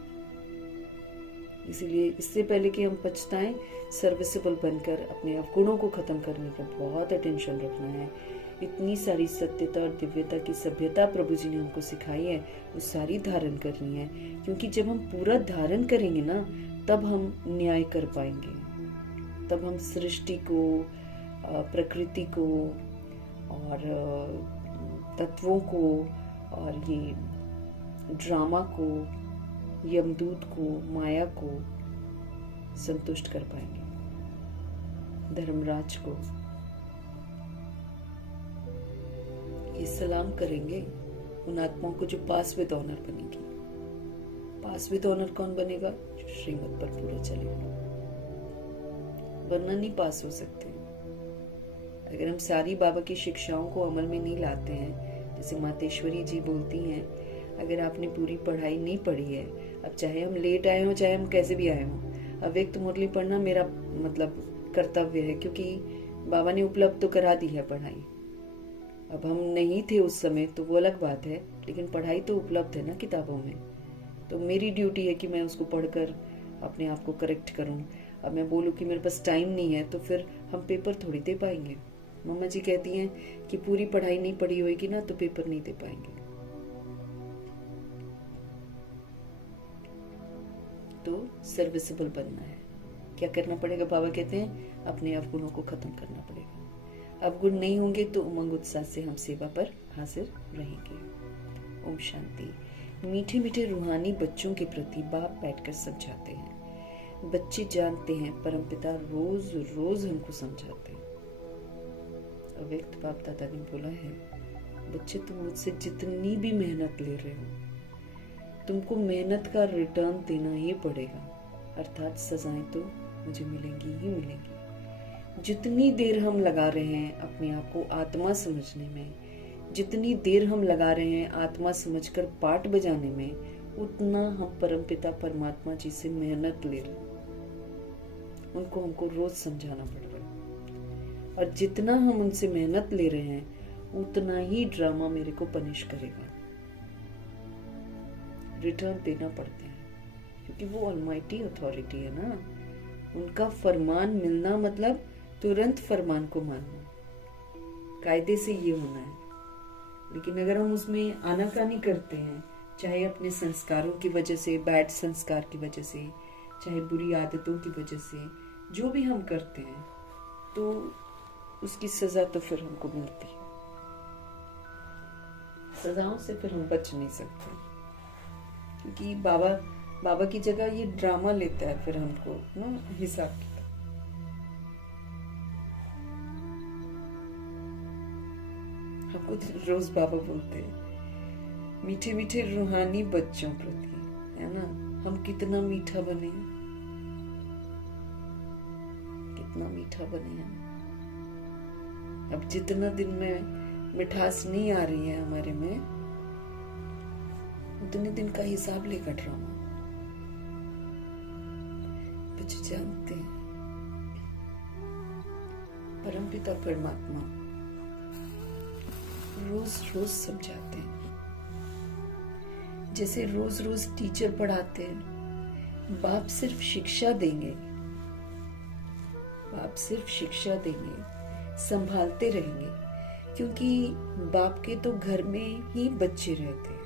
इसीलिए इससे पहले कि हम पछताएं, सर्विसेबल बनकर अपने अवगुणों को खत्म करने का बहुत अटेंशन रखना है। इतनी सारी सत्यता और दिव्यता की सभ्यता प्रभु जी ने हमको सिखाई है, वो सारी धारण करनी है। क्योंकि जब हम पूरा धारण करेंगे ना, तब हम न्याय कर पाएंगे, तब हम सृष्टि को, प्रकृति को और तत्वों को और ये ड्रामा को, यमदूत को, माया को संतुष्ट कर पाएंगे, धर्मराज को। ये सलाम करेंगे उन आत्माओं को जो पास विद ऑनर बनेगी। पास विद ऑनर कौन बनेगा? जो श्रीमत पर पूरा चलेगा, वरना नहीं पास हो सकते। अगर हम सारी बाबा की शिक्षाओं को अमल में नहीं लाते हैं, जैसे मातेश्वरी जी बोलती हैं, अगर आपने पूरी पढ़ाई नहीं पढ़ी है, अब चाहे हम लेट आए हों चाहे हम कैसे भी आए हों, अव्यक्त मुरली पढ़ना मेरा मतलब कर्तव्य है, क्योंकि बाबा ने उपलब्ध तो करा दी है पढ़ाई। अब हम नहीं थे उस समय तो वो अलग बात है, लेकिन पढ़ाई तो उपलब्ध है ना किताबों में। तो मेरी ड्यूटी है कि मैं उसको पढ़कर अपने आप को करेक्ट करूं। अब मैं बोलूं कि मेरे पास टाइम नहीं है तो फिर हम पेपर थोड़ी दे पाएंगे। मम्मा जी कहती हैं कि पूरी पढ़ाई नहीं पढ़ी होगी ना तो पेपर नहीं दे पाएंगे। तो सर्विसेबल बनना है। क्या करना पड़ेगा? बाबा कहते हैं अपने अवगुणों को खत्म करना पड़ेगा। अवगुण नहीं होंगे तो उमंग उत्साह से हम सेवा पर हाजिर रहेंगे। ओम शांति। मीठे मीठे रूहानी बच्चों के प्रति बाप बैठकर समझाते हैं। बच्चे जानते हैं परमपिता रोज रोज हमको समझाते हैं। अव्यक्त बाप दादा ने बोला है, बच्चे तुम मुझसे जितनी भी मेहनत ले रहे हो, तुमको मेहनत का रिटर्न देना ही पड़ेगा, अर्थात सजाएं तो मुझे मिलेंगी ही मिलेंगी। जितनी देर हम लगा रहे हैं अपने आप को आत्मा समझने में, जितनी देर हम लगा रहे हैं आत्मा समझकर पाठ बजाने में, उतना हम परमपिता परमात्मा जी से मेहनत ले रहे हैं। उनको हमको रोज समझाना पड़ रहा है, और जितना हम उनसे मेहनत ले रहे हैं उतना ही ड्रामा मेरे को पनिश करेगा। रिटर्न देना पड़ता है, क्योंकि वो ऑलमाइटी अथॉरिटी है ना। उनका फरमान मिलना मतलब तुरंत फरमान को मानना, कायदे से ये होना है। लेकिन अगर हम उसमें आनाकानी करते हैं, चाहे अपने संस्कारों की वजह से, बैड संस्कार की वजह से, चाहे बुरी आदतों की वजह से, जो भी हम करते हैं, तो उसकी सजा तो फिर हमको मिलती है। सजाओं से फिर हम बच नहीं सकते, क्योंकि बाबा की जगह ये ड्रामा लेता है फिर हमको ना हिसाब किताब। हमको रोज बाबा बोलते हैं मीठे मीठे रूहानी बच्चों प्रति, है ना, हम कितना मीठा बने, कितना मीठा बने हम। अब जितना दिन में मिठास नहीं आ रही है हमारे में, उतने दिन का हिसाब लेकर ड्रामा। बच्चे जानते हैं परमपिता परमात्मा रोज रोज समझाते हैं। जैसे रोज रोज टीचर पढ़ाते हैं, बाप सिर्फ शिक्षा देंगे, बाप सिर्फ शिक्षा देंगे, संभालते रहेंगे, क्योंकि बाप के तो घर में ही बच्चे रहते हैं,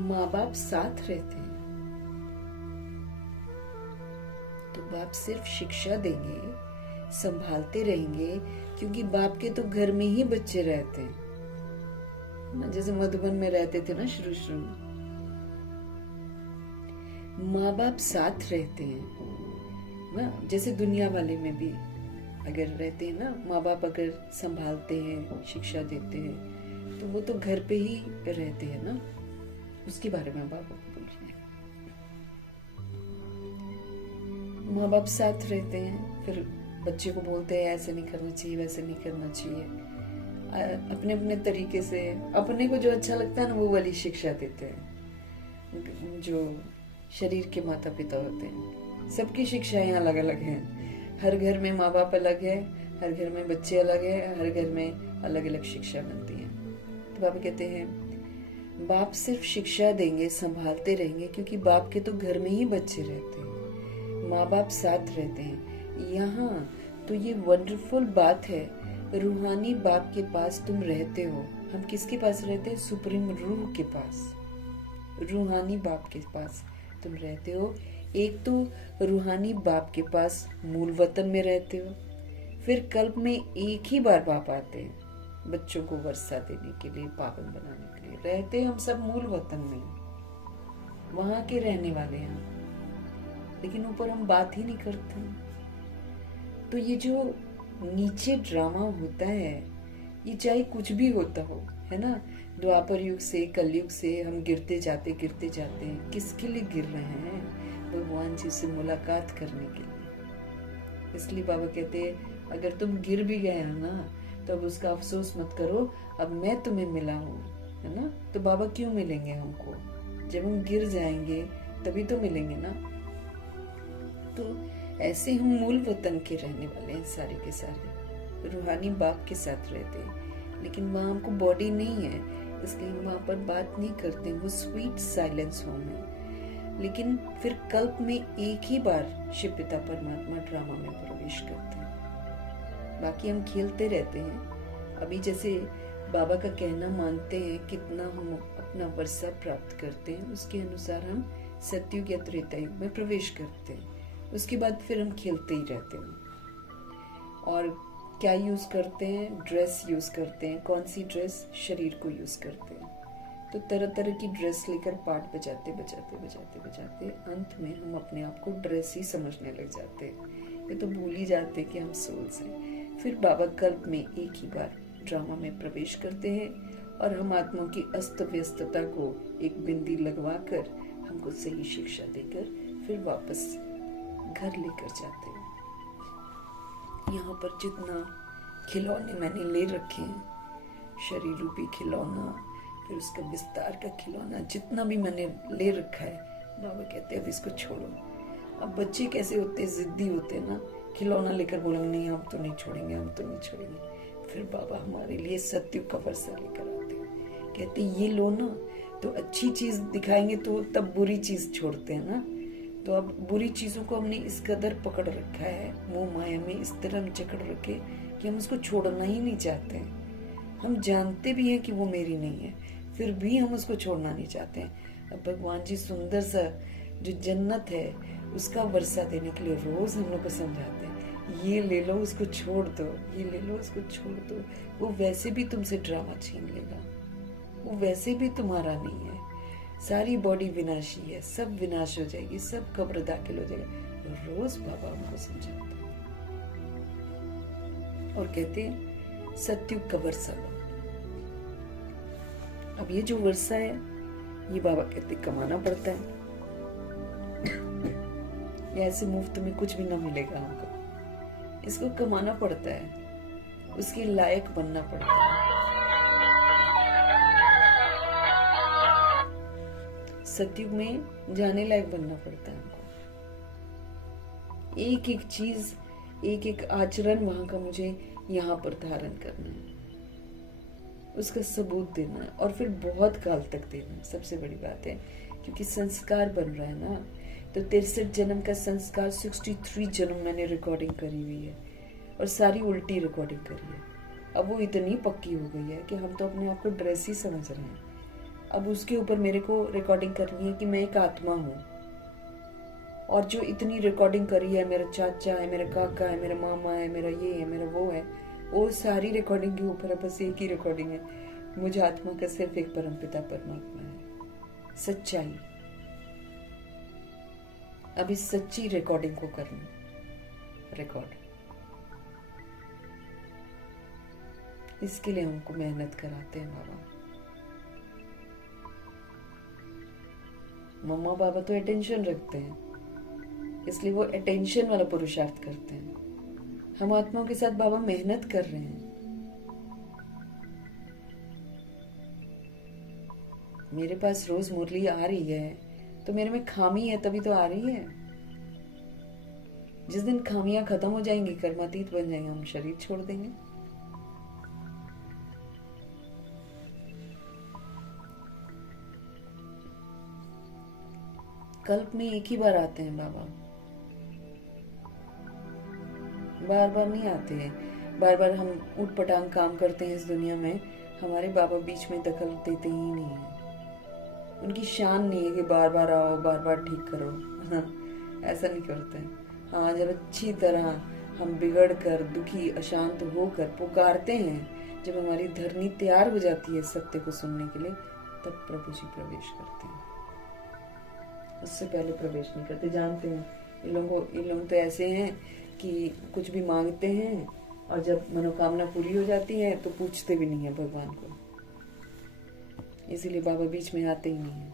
माँ बाप साथ रहते हैं। तो बाप सिर्फ शिक्षा देंगे, संभालते रहेंगे, क्योंकि बाप के तो घर में ही बच्चे रहते हैं ना। जैसे मधुबन में रहते थे ना शुरू शुरू में, माँ बाप साथ रहते हैं ना। जैसे दुनिया वाले में भी अगर रहते हैं ना, माँ बाप अगर संभालते हैं, शिक्षा देते हैं, तो वो तो घर पे ही रहते हैं ना। उसके बारे में बाबा बोल रहे हैं। माँ बाप साथ रहते हैं, फिर बच्चे को बोलते हैं ऐसे नहीं करना चाहिए, वैसे नहीं करना चाहिए। अपने अपने तरीके से अपने को जो अच्छा लगता है ना वो वाली शिक्षा देते हैं। जो शरीर के माता पिता होते हैं, सबकी शिक्षाएं अलग अलग हैं। हर घर में माँ बाप अलग है, हर घर में बच्चे अलग है, हर घर में अलग अलग शिक्षा मिलती है। तो बाबा कहते हैं बाप सिर्फ शिक्षा देंगे, संभालते रहेंगे, क्योंकि बाप के तो घर में ही बच्चे रहते हैं, माँ बाप साथ रहते हैं। यहाँ तो ये वंडरफुल बात है, रूहानी बाप के पास तुम रहते हो। हम किसके पास रहते हैं? सुप्रीम रूह के पास, रूहानी बाप के पास तुम रहते हो। एक तो रूहानी बाप के पास मूल वतन में रहते हो, फिर कल्प में एक ही बार बाप आते हैं बच्चों को वर्षा देने के लिए, पावन बनाने के लिए। रहते हम सब मूल वतन में, वहां के रहने वाले हैं, लेकिन ऊपर हम बात ही नहीं करते। तो ये जो नीचे ड्रामा होता है, ये चाहे कुछ भी होता हो, है ना, द्वापर युग से कलयुग से हम गिरते जाते हैं। किसके लिए गिर रहे हैं? भगवान जी से मुलाकात करने के लिए। इसलिए बाबा कहते हैं अगर तुम गिर भी गए हो ना, तो अब उसका अफसोस मत करो, अब मैं तुम्हें मिला हूँ, है ना। तो बाबा क्यों मिलेंगे हमको? जब हम गिर जाएंगे तभी तो मिलेंगे ना। तो ऐसे हम मूल वतन के रहने वाले हैं सारे के सारे, रूहानी बाप के साथ रहते हैं, लेकिन वहाँ हमको बॉडी नहीं है, इसलिए हम वहाँ पर बात नहीं करते। वो स्वीट साइलेंस होम है। लेकिन फिर कल्प में एक ही बार शिव पिता परमात्मा ड्रामा में प्रवेश करते हैं, बाकी हम खेलते रहते हैं। अभी जैसे बाबा का कहना मानते हैं, कितना हम अपना वर्षा प्राप्त करते हैं, उसके अनुसार हम सतयुग या त्रेता युग में प्रवेश करते हैं। उसके बाद फिर हम खेलते ही रहते हैं। और क्या यूज करते हैं? ड्रेस यूज करते हैं। कौन सी ड्रेस? शरीर को यूज करते हैं। तो तरह तरह की ड्रेस लेकर पाठ बजाते बजाते बजाते बजाते अंत में हम अपने आप को ड्रेस ही समझने लग जाते हैं। ये तो भूल ही जाते हैं कि हम सोल्स हैं। फिर बाबा कल्प में एक ही बार ड्रामा में प्रवेश करते हैं और हम आत्मा की अस्त व्यस्तता को एक बिंदी लगवाकर हमको सही शिक्षा देकर फिर वापस घर लेकर जाते हैं। यहाँ पर जितना खिलौने मैंने ले रखे हैं, शरीर रूपी खिलौना, फिर उसका विस्तार का खिलौना, जितना भी मैंने ले रखा है, बाबा कहते हैं अब इसको छोड़ो। अब बच्चे कैसे होते हैं, जिद्दी होते हैं ना, खिलौना लेकर बोलेंगे नहीं हम तो नहीं छोड़ेंगे, हम तो नहीं छोड़ेंगे। फिर बाबा हमारे लिए सत्युग का वर्षा लेकर आते हैं, कहते ये लो ना, तो अच्छी चीज दिखाएंगे तो तब बुरी चीज छोड़ते हैं ना। तो अब बुरी चीजों को हमने इस कदर पकड़ रखा है, मोह माया में इस तरह हम जकड़ रखे कि हम उसको छोड़ना ही नहीं चाहते हैं। हम जानते भी हैं कि वो मेरी नहीं है, फिर भी हम उसको छोड़ना नहीं चाहते हैं। अब भगवान जी सुंदर सा जो जन्नत है उसका वर्षा देने के लिए रोज हम लोग को समझाते हैं, ये ले लो उसको छोड़ दो, ये ले लो उसको छोड़ दो। वो वैसे भी तुमसे ड्रामा छीन लेगा, वो वैसे भी तुम्हारा नहीं है। सारी बॉडी विनाशी है, सब विनाश हो जाएगी, सब कब्र दाखिल हो जाएगा। रोज बाबा हमको समझाते हैं और कहते हैं सत्युग का वर्षा लो। अब ये जो वर्षा है ये बाबा कहते कमाना पड़ता है, या ऐसे मुफ्त में कुछ भी ना मिलेगा हमको, इसको कमाना पड़ता है, उसके लायक बनना पड़ता है। सतयुग में जाने लायक बनना पड़ता है हमको। एक एक चीज, एक एक आचरण वहां का मुझे यहाँ पर धारण करना है, उसका सबूत देना है, और फिर बहुत काल तक देना है। सबसे बड़ी बात है, क्योंकि संस्कार बन रहा है ना। तो 63 जन्म का संस्कार 63 जन्म मैंने रिकॉर्डिंग करी हुई है, और सारी उल्टी रिकॉर्डिंग करी है। अब वो इतनी पक्की हो गई है कि हम तो अपने आप को ड्रेस ही समझ रहे हैं। अब उसके ऊपर मेरे को रिकॉर्डिंग करनी है कि मैं एक आत्मा हूँ, और जो इतनी रिकॉर्डिंग करी है, मेरा चाचा है, मेरा काका है, मेरा मामा है, मेरा ये है, मेरा वो है, वो सारी रिकॉर्डिंग के ऊपर बस एक ही रिकॉर्डिंग है, मुझे आत्मा का सिर्फ एक परमपिता परमात्मा है, सच्चाई। अब इस सच्ची रिकॉर्डिंग को करना, रिकॉर्ड, इसके लिए हमको मेहनत कराते हैं बाबा। मम्मा पापा तो अटेंशन रखते हैं, इसलिए वो अटेंशन वाला पुरुषार्थ करते हैं। हम आत्माओं के साथ बाबा मेहनत कर रहे हैं। मेरे पास रोज मुरली आ रही है तो मेरे में खामी है, तभी तो आ रही है। जिस दिन खामियां खत्म हो जाएंगी, कर्मातीत बन जाएंगे, हम शरीर छोड़ देंगे। कल्प में एक ही बार आते हैं बाबा, बार बार नहीं आते हैं। बार बार हम उठ पटांग काम करते हैं इस दुनिया में, हमारे बाबा बीच में दखल देते ही नहीं है। उनकी शान नहीं है कि बार बार आओ, बार बार ठीक करो, ऐसा नहीं करते हैं। हाँ, जब अच्छी तरह हम बिगड़ कर, दुखी, अशांत होकर पुकारते हैं, जब हमारी धरनी तैयार हो जाती है सत्य को सुनने के लिए, तब प्रभु जी प्रवेश करते हैं। उससे पहले प्रवेश नहीं करते। जानते हैं इन लोग तो ऐसे हैं कि कुछ भी मांगते हैं, और जब मनोकामना पूरी हो जाती है तो पूछते भी नहीं है भगवान को। इसीलिए बाबा बीच में आते ही नहीं है।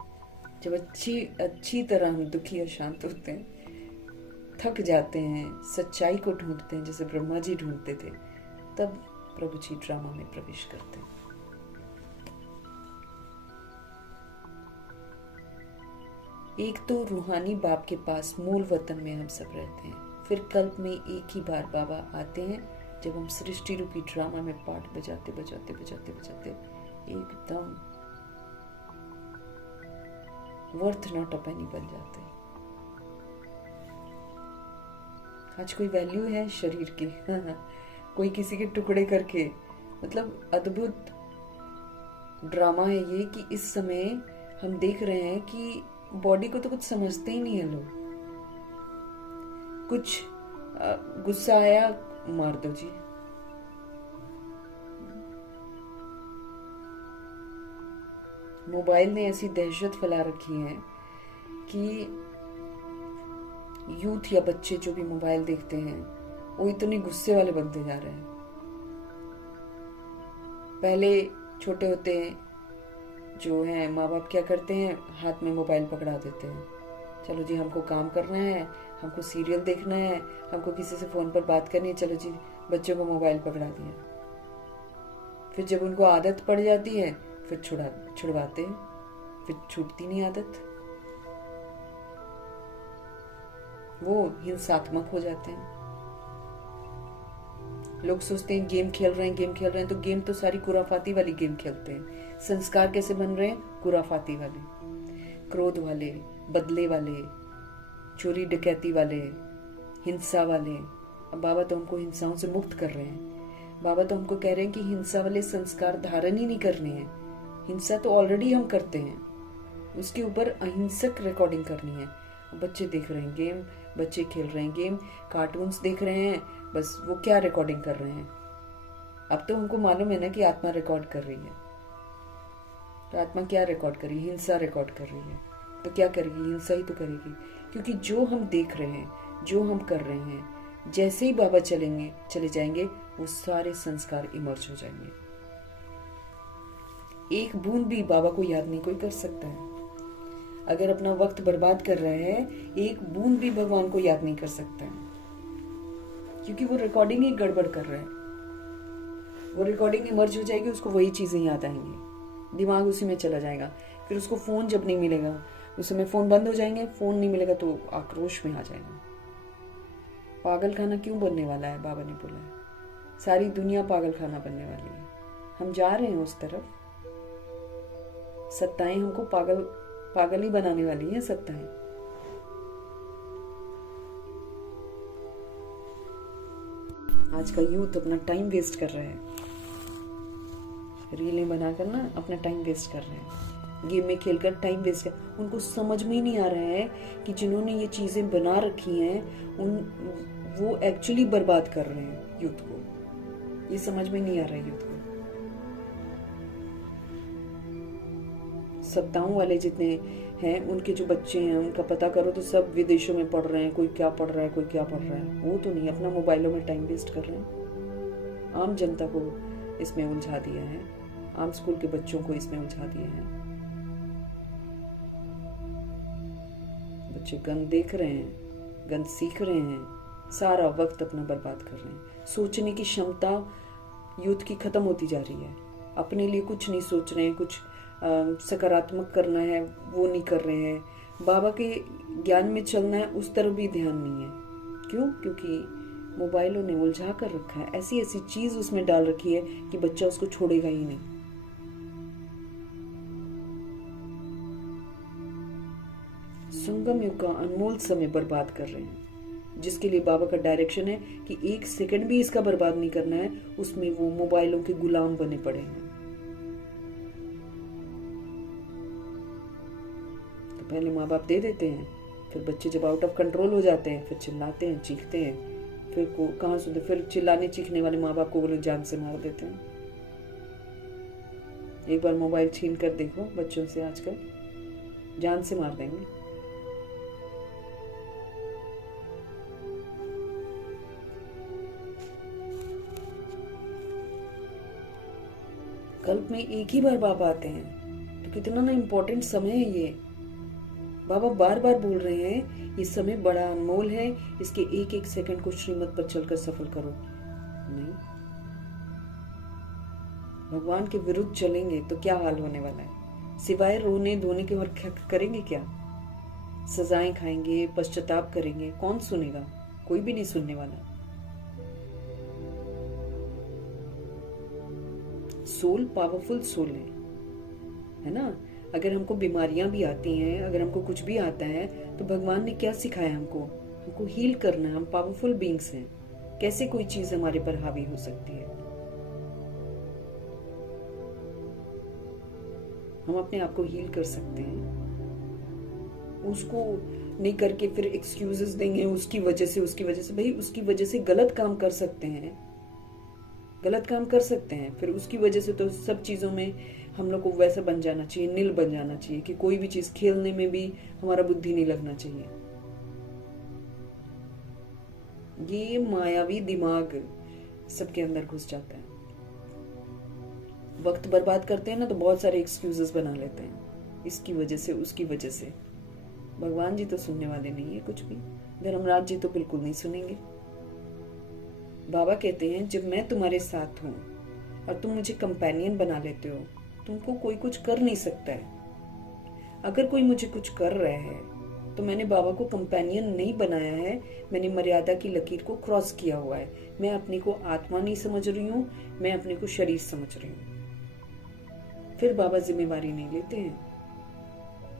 जब अच्छी तरह हम दुखी और शांत होते हैं, थक जाते हैं, सच्चाई को ढूंढते हैं जैसे ब्रह्मा जी ढूंढते थे, तब प्रभु जी ड्रामा में प्रवेश करते हैं। एक तो रूहानी बाप के पास मूल वतन में हम सब रहते हैं, फिर कल्प में एक ही बार बाबा आते हैं जब हम सृष्टि रूपी ड्रामा में पार्ट बजाते बजाते बजाते बजाते एकदम वर्थ नॉट अ पेनी बन जाते हैं। आज कोई वैल्यू है शरीर की? कोई किसी के टुकड़े करके, मतलब अद्भुत ड्रामा है ये कि इस समय हम देख रहे हैं कि बॉडी को तो कुछ समझते ही नहीं है लोग। कुछ गुस्सा आया, मार दो जी। मोबाइल ने ऐसी दहशत फैला रखी है कि यूथ या बच्चे जो भी मोबाइल देखते हैं वो इतने गुस्से वाले बनते जा रहे हैं। पहले छोटे होते हैं जो हैं माँ बाप क्या करते हैं, हाथ में मोबाइल पकड़ा देते हैं, चलो जी हमको काम करना है, हमको सीरियल देखना है, हमको किसी से फोन पर बात करनी है, चलो जी बच्चों को मोबाइल पकड़ा दिया। फिर जब उनको आदत पड़ जाती है फिर छुड़वाते हैं, फिर छूटती नहीं आदत, वो हिंसात्मक हो जाते हैं। लोग सोचते हैं गेम खेल रहे हैं तो गेम तो सारी कुराफाती वाली गेम खेलते हैं। संस्कार कैसे बन रहे हैं? कुराफाती वाले, क्रोध वाले, बदले वाले, चोरी डकैती वाले, हिंसा वाले। अब बाबा तो हमको हिंसाओं से मुक्त कर रहे हैं। बाबा तो हमको कह रहे हैं कि हिंसा वाले संस्कार धारण ही नहीं करने हैं। हिंसा तो ऑलरेडी हम करते हैं, उसके ऊपर अहिंसक रिकॉर्डिंग करनी है। बच्चे देख रहे हैं गेम, बच्चे खेल रहे हैं गेम, कार्टून्स देख रहे हैं, बस वो क्या रिकॉर्डिंग कर रहे हैं। अब तो हमको मालूम है ना कि आत्मा रिकॉर्ड कर रही है, तो आत्मा क्या रिकॉर्ड कर रही है? हिंसा रिकॉर्ड कर रही है। तो क्या करेगी? हिंसा ही तो करेगी, क्योंकि जो हम देख रहे हैं, जो हम कर रहे हैं, जैसे ही बाबा चले जाएंगे वो सारे संस्कार इमर्ज हो जाएंगे। एक बूंद भी बाबा को याद नहीं कोई कर सकता है। अगर अपना वक्त बर्बाद कर रहे हैं, एक बूंद भी भगवान को याद नहीं कर सकता है, क्योंकि वो रिकॉर्डिंग ही गड़बड़ कर रहा है। वो रिकॉर्डिंग इमर्ज हो जाएगी, उसको वही चीजें याद आएंगी, दिमाग उसी में चला जाएगा। फिर उसको फोन जब नहीं मिलेगा, उस समय फोन बंद हो जाएंगे, फोन नहीं मिलेगा तो आक्रोश में आ जाएगा। पागल खाना क्यों बनने वाला है? बाबा ने बोला है सारी दुनिया पागल खाना बनने वाली है। हम जा रहे हैं उस तरफ। सत्ताएं हमको पागल ही बनाने वाली है। सत्ताएं आज का यूथ अपना टाइम वेस्ट कर रहा है, रीलें बनाकर ना अपना टाइम वेस्ट कर रहे हैं, गेम में खेलकर टाइम वेस्ट कर। उनको समझ में ही नहीं आ रहा है कि जिन्होंने ये चीजें बना रखी हैं वो एक्चुअली बर्बाद कर रहे हैं यूथ को। ये समझ में नहीं आ रहा है यूथ को। सत्ताओं वाले जितने हैं, उनके जो बच्चे हैं, उनका पता करो तो सब विदेशों में पढ़ रहे हैं। कोई क्या पढ़ रहा है, कोई क्या पढ़ रहा है, वो तो नहीं, अपना मोबाइलों में टाइम वेस्ट कर रहे हैं। आम जनता को इसमें उलझा दिया है, आम स्कूल के बच्चों को इसमें उलझा दिया है। बच्चे गन देख रहे हैं, गन सीख रहे हैं, सारा वक्त अपना बर्बाद कर रहे हैं। सोचने की क्षमता यूथ की खत्म होती जा रही है। अपने लिए कुछ नहीं सोच रहे हैं, कुछ सकारात्मक करना है वो नहीं कर रहे हैं। बाबा के ज्ञान में चलना है उस तरफ भी ध्यान नहीं है। क्यों? क्योंकि मोबाइलों ने उलझा कर रखा है, ऐसी ऐसी चीज उसमें डाल रखी है कि बच्चा उसको छोड़ेगा ही नहीं। संगम युग का अनमोल समय बर्बाद कर रहे हैं, जिसके लिए बाबा का डायरेक्शन है कि एक सेकंड भी इसका बर्बाद नहीं करना है। उसमें वो मोबाइलों के गुलाम बने पड़े हैं। तो पहले माँ बाप दे देते हैं, फिर बच्चे जब आउट ऑफ कंट्रोल हो जाते हैं फिर चिल्लाते हैं, चीखते हैं। फिर कहाँ सुनते? फिर चिल्लाने चीखने वाले माँ बाप को वो लोग जान से मार देते हैं। एक बार मोबाइल छीन कर देखो बच्चों से, आजकल जान से मार देंगे। कल्प में एक ही बार बाबा आते हैं, तो कितना ना इम्पोर्टेंट समय है ये। बाबा बार बार बोल रहे हैं ये समय बड़ा अनमोल है, इसके एक एक सेकंड को श्रीमत पर चलकर सफल करो। नहीं, भगवान के विरुद्ध चलेंगे तो क्या हाल होने वाला है? सिवाय रोने धोने के और करेंगे क्या? सजाएं खाएंगे, पश्चाताप करेंगे, कौन सुनेगा? कोई भी नहीं सुनने वाला। सोल पावरफुल सोल है ना। अगर हमको बीमारियां भी आती हैं, अगर हमको कुछ भी आता है, तो भगवान ने क्या सिखाया हमको? हमको हील करना है। हम पावरफुल बीइंग्स हैं। कैसे कोई चीज हमारे पर हावी हो सकती है? हम अपने आप को हील कर सकते हैं। उसको नहीं करके फिर एक्सक्यूजेस देंगे, उसकी वजह से भाई उसकी वजह से गलत काम कर सकते हैं, गलत काम कर सकते हैं। फिर उसकी वजह से तो सब चीजों में हम लोग को वैसा बन जाना चाहिए, नील बन जाना चाहिए कि कोई भी चीज खेलने में भी हमारा बुद्धि नहीं लगना चाहिए। ये मायावी दिमाग सबके अंदर घुस जाता है। वक्त बर्बाद करते हैं ना, तो बहुत सारे एक्सक्यूजेस बना लेते हैं, इसकी वजह से, उसकी वजह से। भगवान जी तो सुनने वाले नहीं है कुछ भी। धर्मराज जी तो बिल्कुल नहीं सुनेंगे। बाबा कहते हैं, जब मैं तुम्हारे साथ हूं और तुम मुझे कंपेनियन बना लेते हो, तुमको कोई कुछ कर नहीं सकता है। अगर कोई मुझे कुछ कर रहा है तो मैंने बाबा को कंपेनियन नहीं बनाया है, मैंने मर्यादा की लकीर को क्रॉस किया हुआ है। मैं अपने को आत्मा नहीं समझ रही हूँ, मैं अपने को शरीर समझ रही हूँ। फिर बाबा जिम्मेवारी नहीं लेते हैं।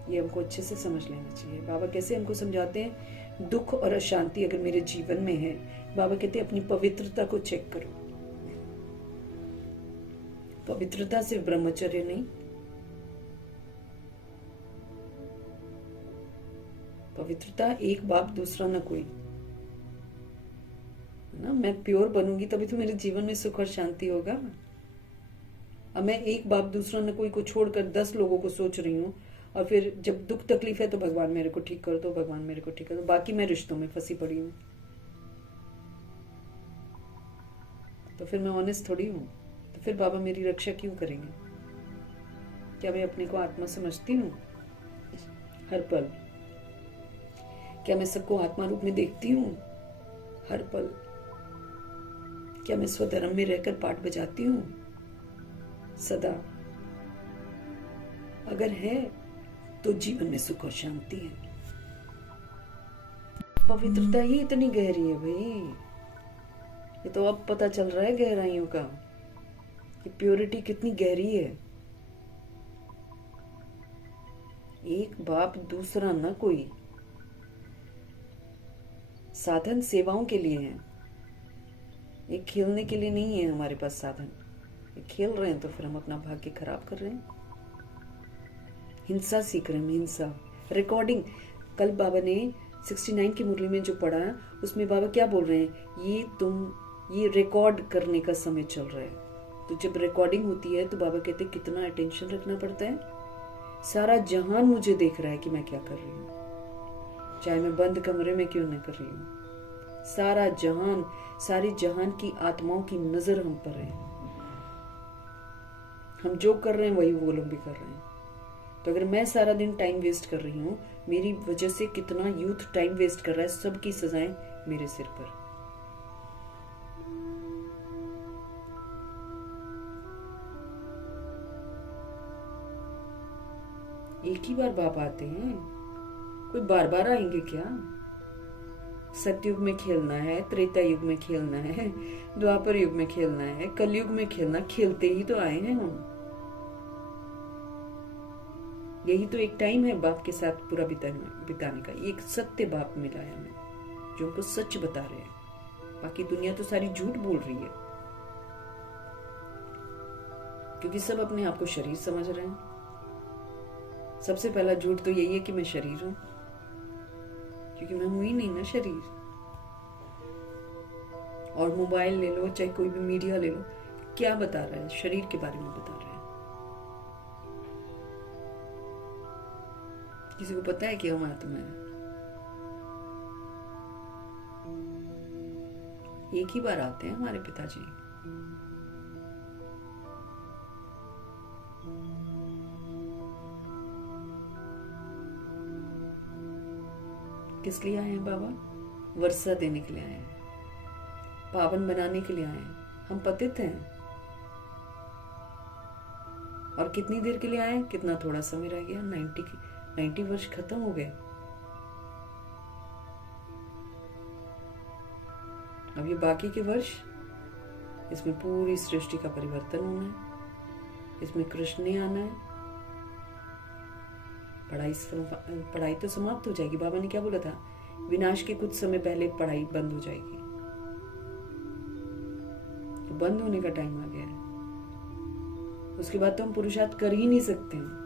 ये हमको अच्छे से समझ लेना चाहिए। बाबा कैसे हमको समझाते हैं, दुख और अशांति अगर मेरे जीवन में है, बाबा कहते हैं अपनी पवित्रता को चेक करो। पवित्रता सिर्फ ब्रह्मचर्य नहीं, पवित्रता एक बाप दूसरा न कोई, ना। मैं प्योर बनूंगी तभी तो मेरे जीवन में सुख और शांति होगा। अब मैं एक बाप दूसरा न कोई को छोड़कर 10 लोगों को सोच रही हूँ, और फिर जब दुख तकलीफ है तो भगवान मेरे को ठीक कर दो, भगवान मेरे को ठीक कर दो, बाकी मैं रिश्तों में फंसी पड़ी हूँ। तो फिर मैं ऑनेस्ट थोड़ी हूँ। तो फिर बाबा मेरी रक्षा क्यों करेंगे? क्या मैं अपने को आत्मा समझती हूँ हर पल? क्या मैं सबको आत्मा रूप में देखती हूँ हर पल? क्या मैं स्वधर्म में रहकर पाठ बजाती हूँ सदा? अगर है तो जीवन में सुख और शांति है। पवित्रता ही इतनी गहरी है भाई। ये तो अब पता चल रहा है गहराइयों का, कि प्योरिटी कितनी गहरी है। एक बाप दूसरा न कोई। साधन सेवाओं के लिए हैं, ये खेलने के लिए नहीं है हमारे पास साधन। ये खेल रहे हैं तो फिर हम अपना भाग्य खराब कर रहे हैं। हिंसा सीख रहे हैं, हिंसा। रिकॉर्डिंग कल बाबा ने 69 की मुरली में जो पढ़ा, उसमें बाबा क्या बोल रहे हैं, ये रिकॉर्ड करने का समय चल रहा है। तो जब रिकॉर्डिंग होती है तो बाबा कहते हैं कितना अटेंशन रखना पड़ता है। सारा जहान मुझे देख रहा है कि मैं क्या कर रही हूँ, चाहे मैं बंद कमरे में क्यों न कर रही हूँ। सारा जहान, सारे जहान की आत्माओं की नजर हम पर है। हम जो कर रहे हैं वही वो लोग भी कर रहे हैं। तो अगर मैं सारा दिन टाइम वेस्ट कर रही हूँ, मेरी वजह से कितना यूथ टाइम वेस्ट कर रहा है, सबकी सजाएं मेरे सिर पर। एक ही बार बाप आते हैं, कोई बार बार आएंगे क्या? सतयुग में खेलना है, त्रेता युग में खेलना है, द्वापर युग में खेलना है, कलयुग में खेलना, खेलते ही तो आए हैं हम। यही तो एक टाइम है बाप के साथ पूरा बिताने का। एक सत्य बाप मिला है हमें, जो हमको सच बता रहे हैं। बाकी दुनिया तो सारी झूठ बोल रही है, क्योंकि सब अपने आप को शरीर समझ रहे हैं। सबसे पहला झूठ तो यही है कि मैं शरीर हूं, क्योंकि मैं हूं ही नहीं ना शरीर। और मोबाइल ले लो, चाहे कोई भी मीडिया ले लो, क्या बता रहा है? शरीर के बारे में बता रहा है। किसी को पता है कि हम आत्मा है? एक ही बार आते हैं हमारे पिताजी। किस लिए आए हैं बाबा? वर्षा देने के लिए आए हैं, पावन बनाने के लिए आए हैं। हम पतित हैं। और कितनी देर के लिए आए हैं? कितना थोड़ा समय रह गया, 90 वर्ष खत्म हो गए। अब ये बाकी के वर्ष, इसमें पूरी सृष्टि का परिवर्तन होना है, इसमें कृष्ण ने आना है। पढ़ाई तो समाप्त हो जाएगी। बाबा ने क्या बोला था, विनाश के कुछ समय पहले पढ़ाई बंद हो जाएगी। तो बंद होने का टाइम आ गया है। उसके बाद तो हम पुरुषार्थ कर ही नहीं सकते हैं।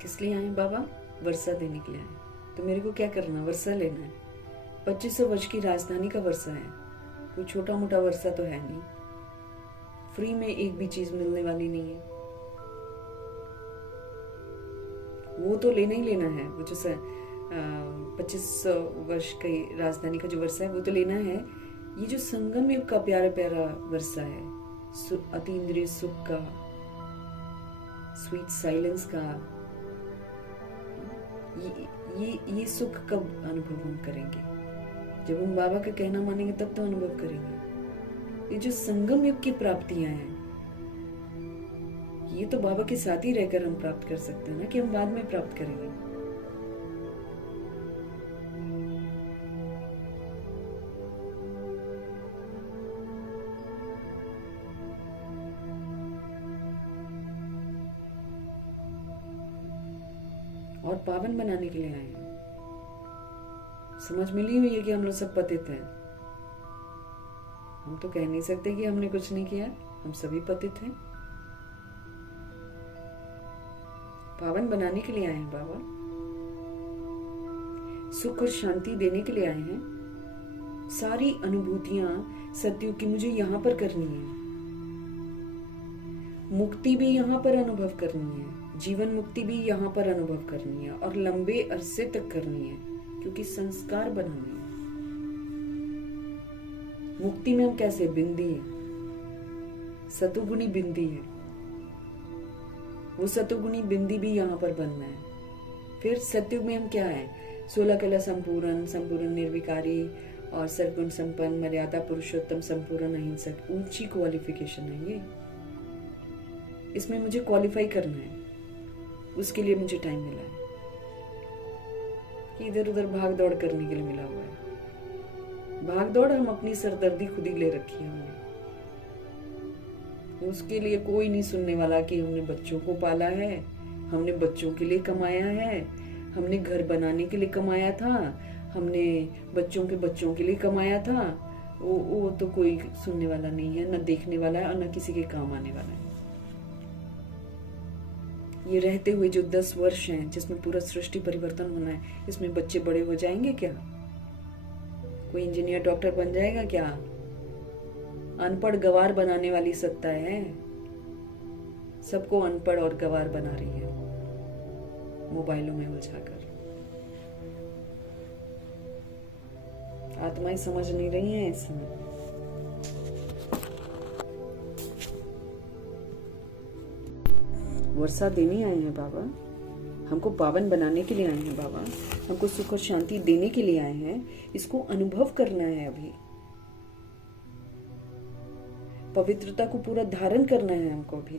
किस लिए आए बाबा? वर्षा देने के लिए आए। तो मेरे को क्या करना? वर्षा लेना है। 2500 वर्ष की राजधानी का वर्षा है, कोई छोटा मोटा वर्षा तो है नहीं। फ्री में एक भी चीज मिलने वाली नहीं है। वो तो लेना ही लेना है। वो जो 2500 वर्ष की राजधानी का जो वर्षा है वो तो लेना है। ये जो संगम युग का प्यारा प्यारा वर्षा है, अतीन्द्रिय सुख का, स्वीट साइलेंस का, ये सुख कब अनुभव हम करेंगे? जब हम बाबा का कहना मानेंगे तब तो अनुभव करेंगे। ये जो संगम युग की प्राप्तियां हैं, ये तो बाबा के साथ ही रहकर हम प्राप्त कर सकते हैं ना, कि हम बाद में प्राप्त करेंगे। और पावन बनाने के लिए आए हैं। समझ मिली हुई है कि हम लोग सब पतित हैं। हम तो कह नहीं सकते कि हमने कुछ नहीं किया, हम सभी पतित हैं। पावन बनाने के लिए आए हैं बाबा, सुख और शांति देने के लिए आए हैं। सारी अनुभूतियां सत्युग की मुझे यहां पर करनी है। मुक्ति भी यहां पर अनुभव करनी है, जीवन मुक्ति भी यहाँ पर अनुभव करनी है, और लंबे अरसे तक करनी है, क्योंकि संस्कार बनाने हैं। मुक्ति में हम कैसे? बिंदी है, सतुगुणी बिंदी है। वो सतुगुणी बिंदी भी यहाँ पर बनना है। फिर सत्युग में हम क्या है? 16 कला संपूर्ण, संपूर्ण निर्विकारी और सर्वगुण संपन्न, मर्यादा पुरुषोत्तम, संपूर्ण अहिंसक। ऊंची क्वालिफिकेशन है ये। इसमें मुझे क्वालिफाई करना है, उसके लिए मुझे टाइम मिला है कि इधर उधर भाग दौड़ करने के लिए मिला हुआ है। भाग दौड़ हम अपनी सरदर्दी खुद ही ले रखी है हमने। उसके लिए कोई नहीं सुनने वाला कि हमने बच्चों को पाला है, हमने बच्चों के लिए कमाया है, हमने घर बनाने के लिए कमाया था, हमने बच्चों के लिए कमाया था। वो तो कोई सुनने वाला नहीं है, न देखने वाला है, और न किसी के काम आने वाला है। ये रहते हुए जो 10 वर्ष हैं, जिसमें पूरा सृष्टि परिवर्तन होना है, इसमें बच्चे बड़े हो जाएंगे क्या? कोई इंजीनियर डॉक्टर बन जाएगा क्या? अनपढ़ गवार बनाने वाली सत्ता है, सबको अनपढ़ और गवार बना रही है मोबाइलों में उलझाकर। आत्माएं समझ नहीं रही हैं इसमें। वर्षा देने आए हैं बाबा, हमको पावन बनाने के लिए आए हैं बाबा, हमको सुख और शांति देने के लिए आए हैं। इसको अनुभव करना है। अभी पवित्रता को पूरा धारण करना है हमको। अभी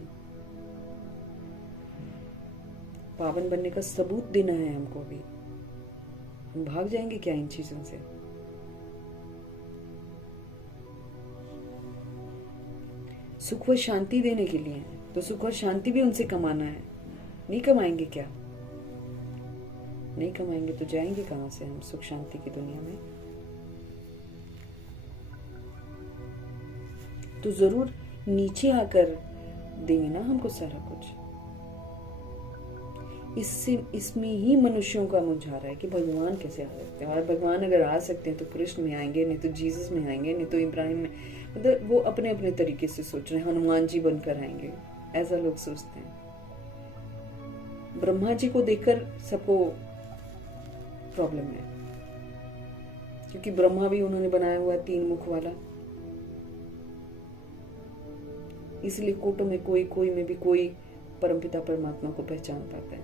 पावन बनने का सबूत देना है हमको। अभी हम भाग जाएंगे क्या इन चीजों से? सुख व शांति देने के लिए है, तो सुख और शांति भी उनसे कमाना है। नहीं कमाएंगे क्या? नहीं कमाएंगे तो जाएंगे कहां से हम सुख शांति की दुनिया में? तो जरूर नीचे आकर देंगे ना हमको सारा कुछ। इसमें ही मनुष्यों का मुझारा है कि भगवान कैसे आ सकते हैं। और भगवान अगर आ सकते हैं तो कृष्ण में आएंगे, नहीं तो जीसस में आएंगे, नहीं तो इब्राहिम में। मतलब वो अपने अपने तरीके से सोच रहे हैं, हनुमान जी बनकर आएंगे, ऐसा लोग सोचते हैं। ब्रह्मा जी को देखकर सबको प्रॉब्लम है, क्योंकि ब्रह्मा भी उन्होंने बनाया हुआ 3 मुख वाला। इसलिए कोटों में कोई में भी कोई परमपिता परमात्मा को पहचान पाता है।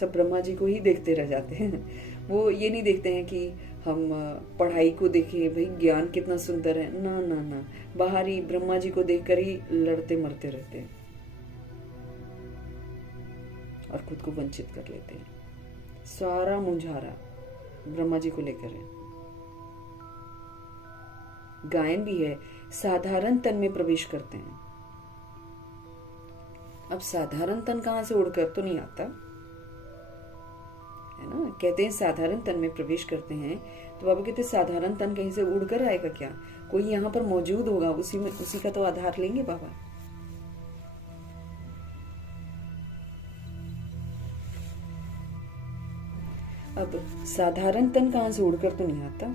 सब ब्रह्मा जी को ही देखते रह जाते हैं। वो ये नहीं देखते हैं कि हम पढ़ाई को देखें, भाई ज्ञान कितना सुंदर है। ना ना ना, बाहरी ब्रह्मा जी को देखकर ही लड़ते मरते रहते हैं। और खुद को वंचित कर लेते हैं। सारा मुंझारा ब्रह्मा जी को लेकर है। गायन भी है, साधारण तन में प्रवेश करते हैं। अब साधारण तन कहां से उड़कर तो नहीं आता है ना। कहते हैं साधारण तन में प्रवेश करते हैं, तो बाबा कहते हैं साधारण तन कहीं से उड़कर आएगा क्या? कोई यहाँ पर मौजूद होगा, उसी का तो आधार लेंगे बाबा। अब साधारण तन कहां से उड़कर तो नहीं आता,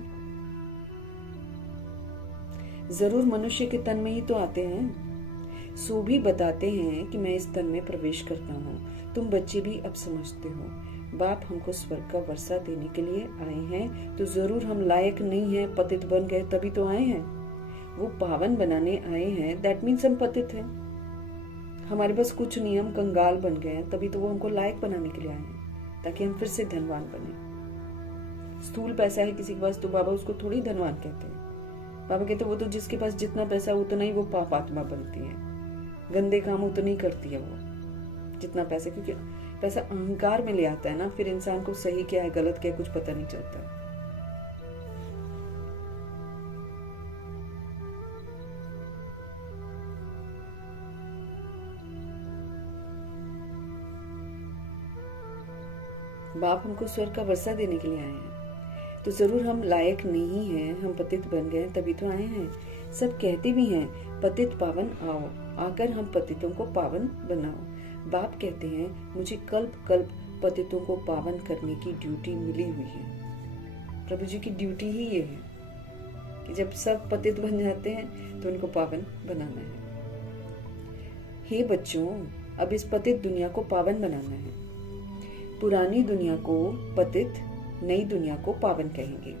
जरूर मनुष्य के तन में ही तो आते हैं। सो भी बताते हैं कि मैं इस तन में प्रवेश करता हूँ। तुम बच्चे भी अब समझते हो, बाप हमको स्वर्ग का वर्षा देने के लिए आए हैं, तो जरूर हम लायक नहीं हैं, पतित बन गए तभी तो आए हैं। वो पावन बनाने आए हैं, दैट मीन्स हम पतित हैं। हमारे पास कुछ नहीं, हम कंगाल बन गए हैं, तभी तो वो हमको लायक बनाने के लिए आए हैं, ताकि हम फिर से धनवान बने। स्थूल पैसा है किसी के पास तो बाबा उसको थोड़ी धनवान कहते हैं। बाबा कहते वो तो जिसके पास जितना पैसा उतना ही वो पाप आत्मा बनती है, गंदे काम उतने ही करती है वो जितना पैसा, क्योंकि पैसा अहंकार में ले आता है ना, फिर इंसान को सही क्या है गलत क्या है कुछ पता नहीं चलता। बाप हमको स्वर्ग का वर्षा देने के लिए आए हैं, तो जरूर हम लायक नहीं हैं, हम पतित बन गए तभी तो आए हैं। सब कहते भी हैं पतित पावन आओ, आकर हम पतितों को पावन बनाओ। बाप कहते हैं मुझे कल्प कल्प पतितों को पावन करने की ड्यूटी मिली हुई है। प्रभु जी की ड्यूटी ही ये है कि जब सब पतित बन जाते हैं तो उनको पावन बनाना है। हे बच्चों, अब इस पतित दुनिया को पावन बनाना है। पुरानी दुनिया को पतित, नई दुनिया को पावन कहेंगे।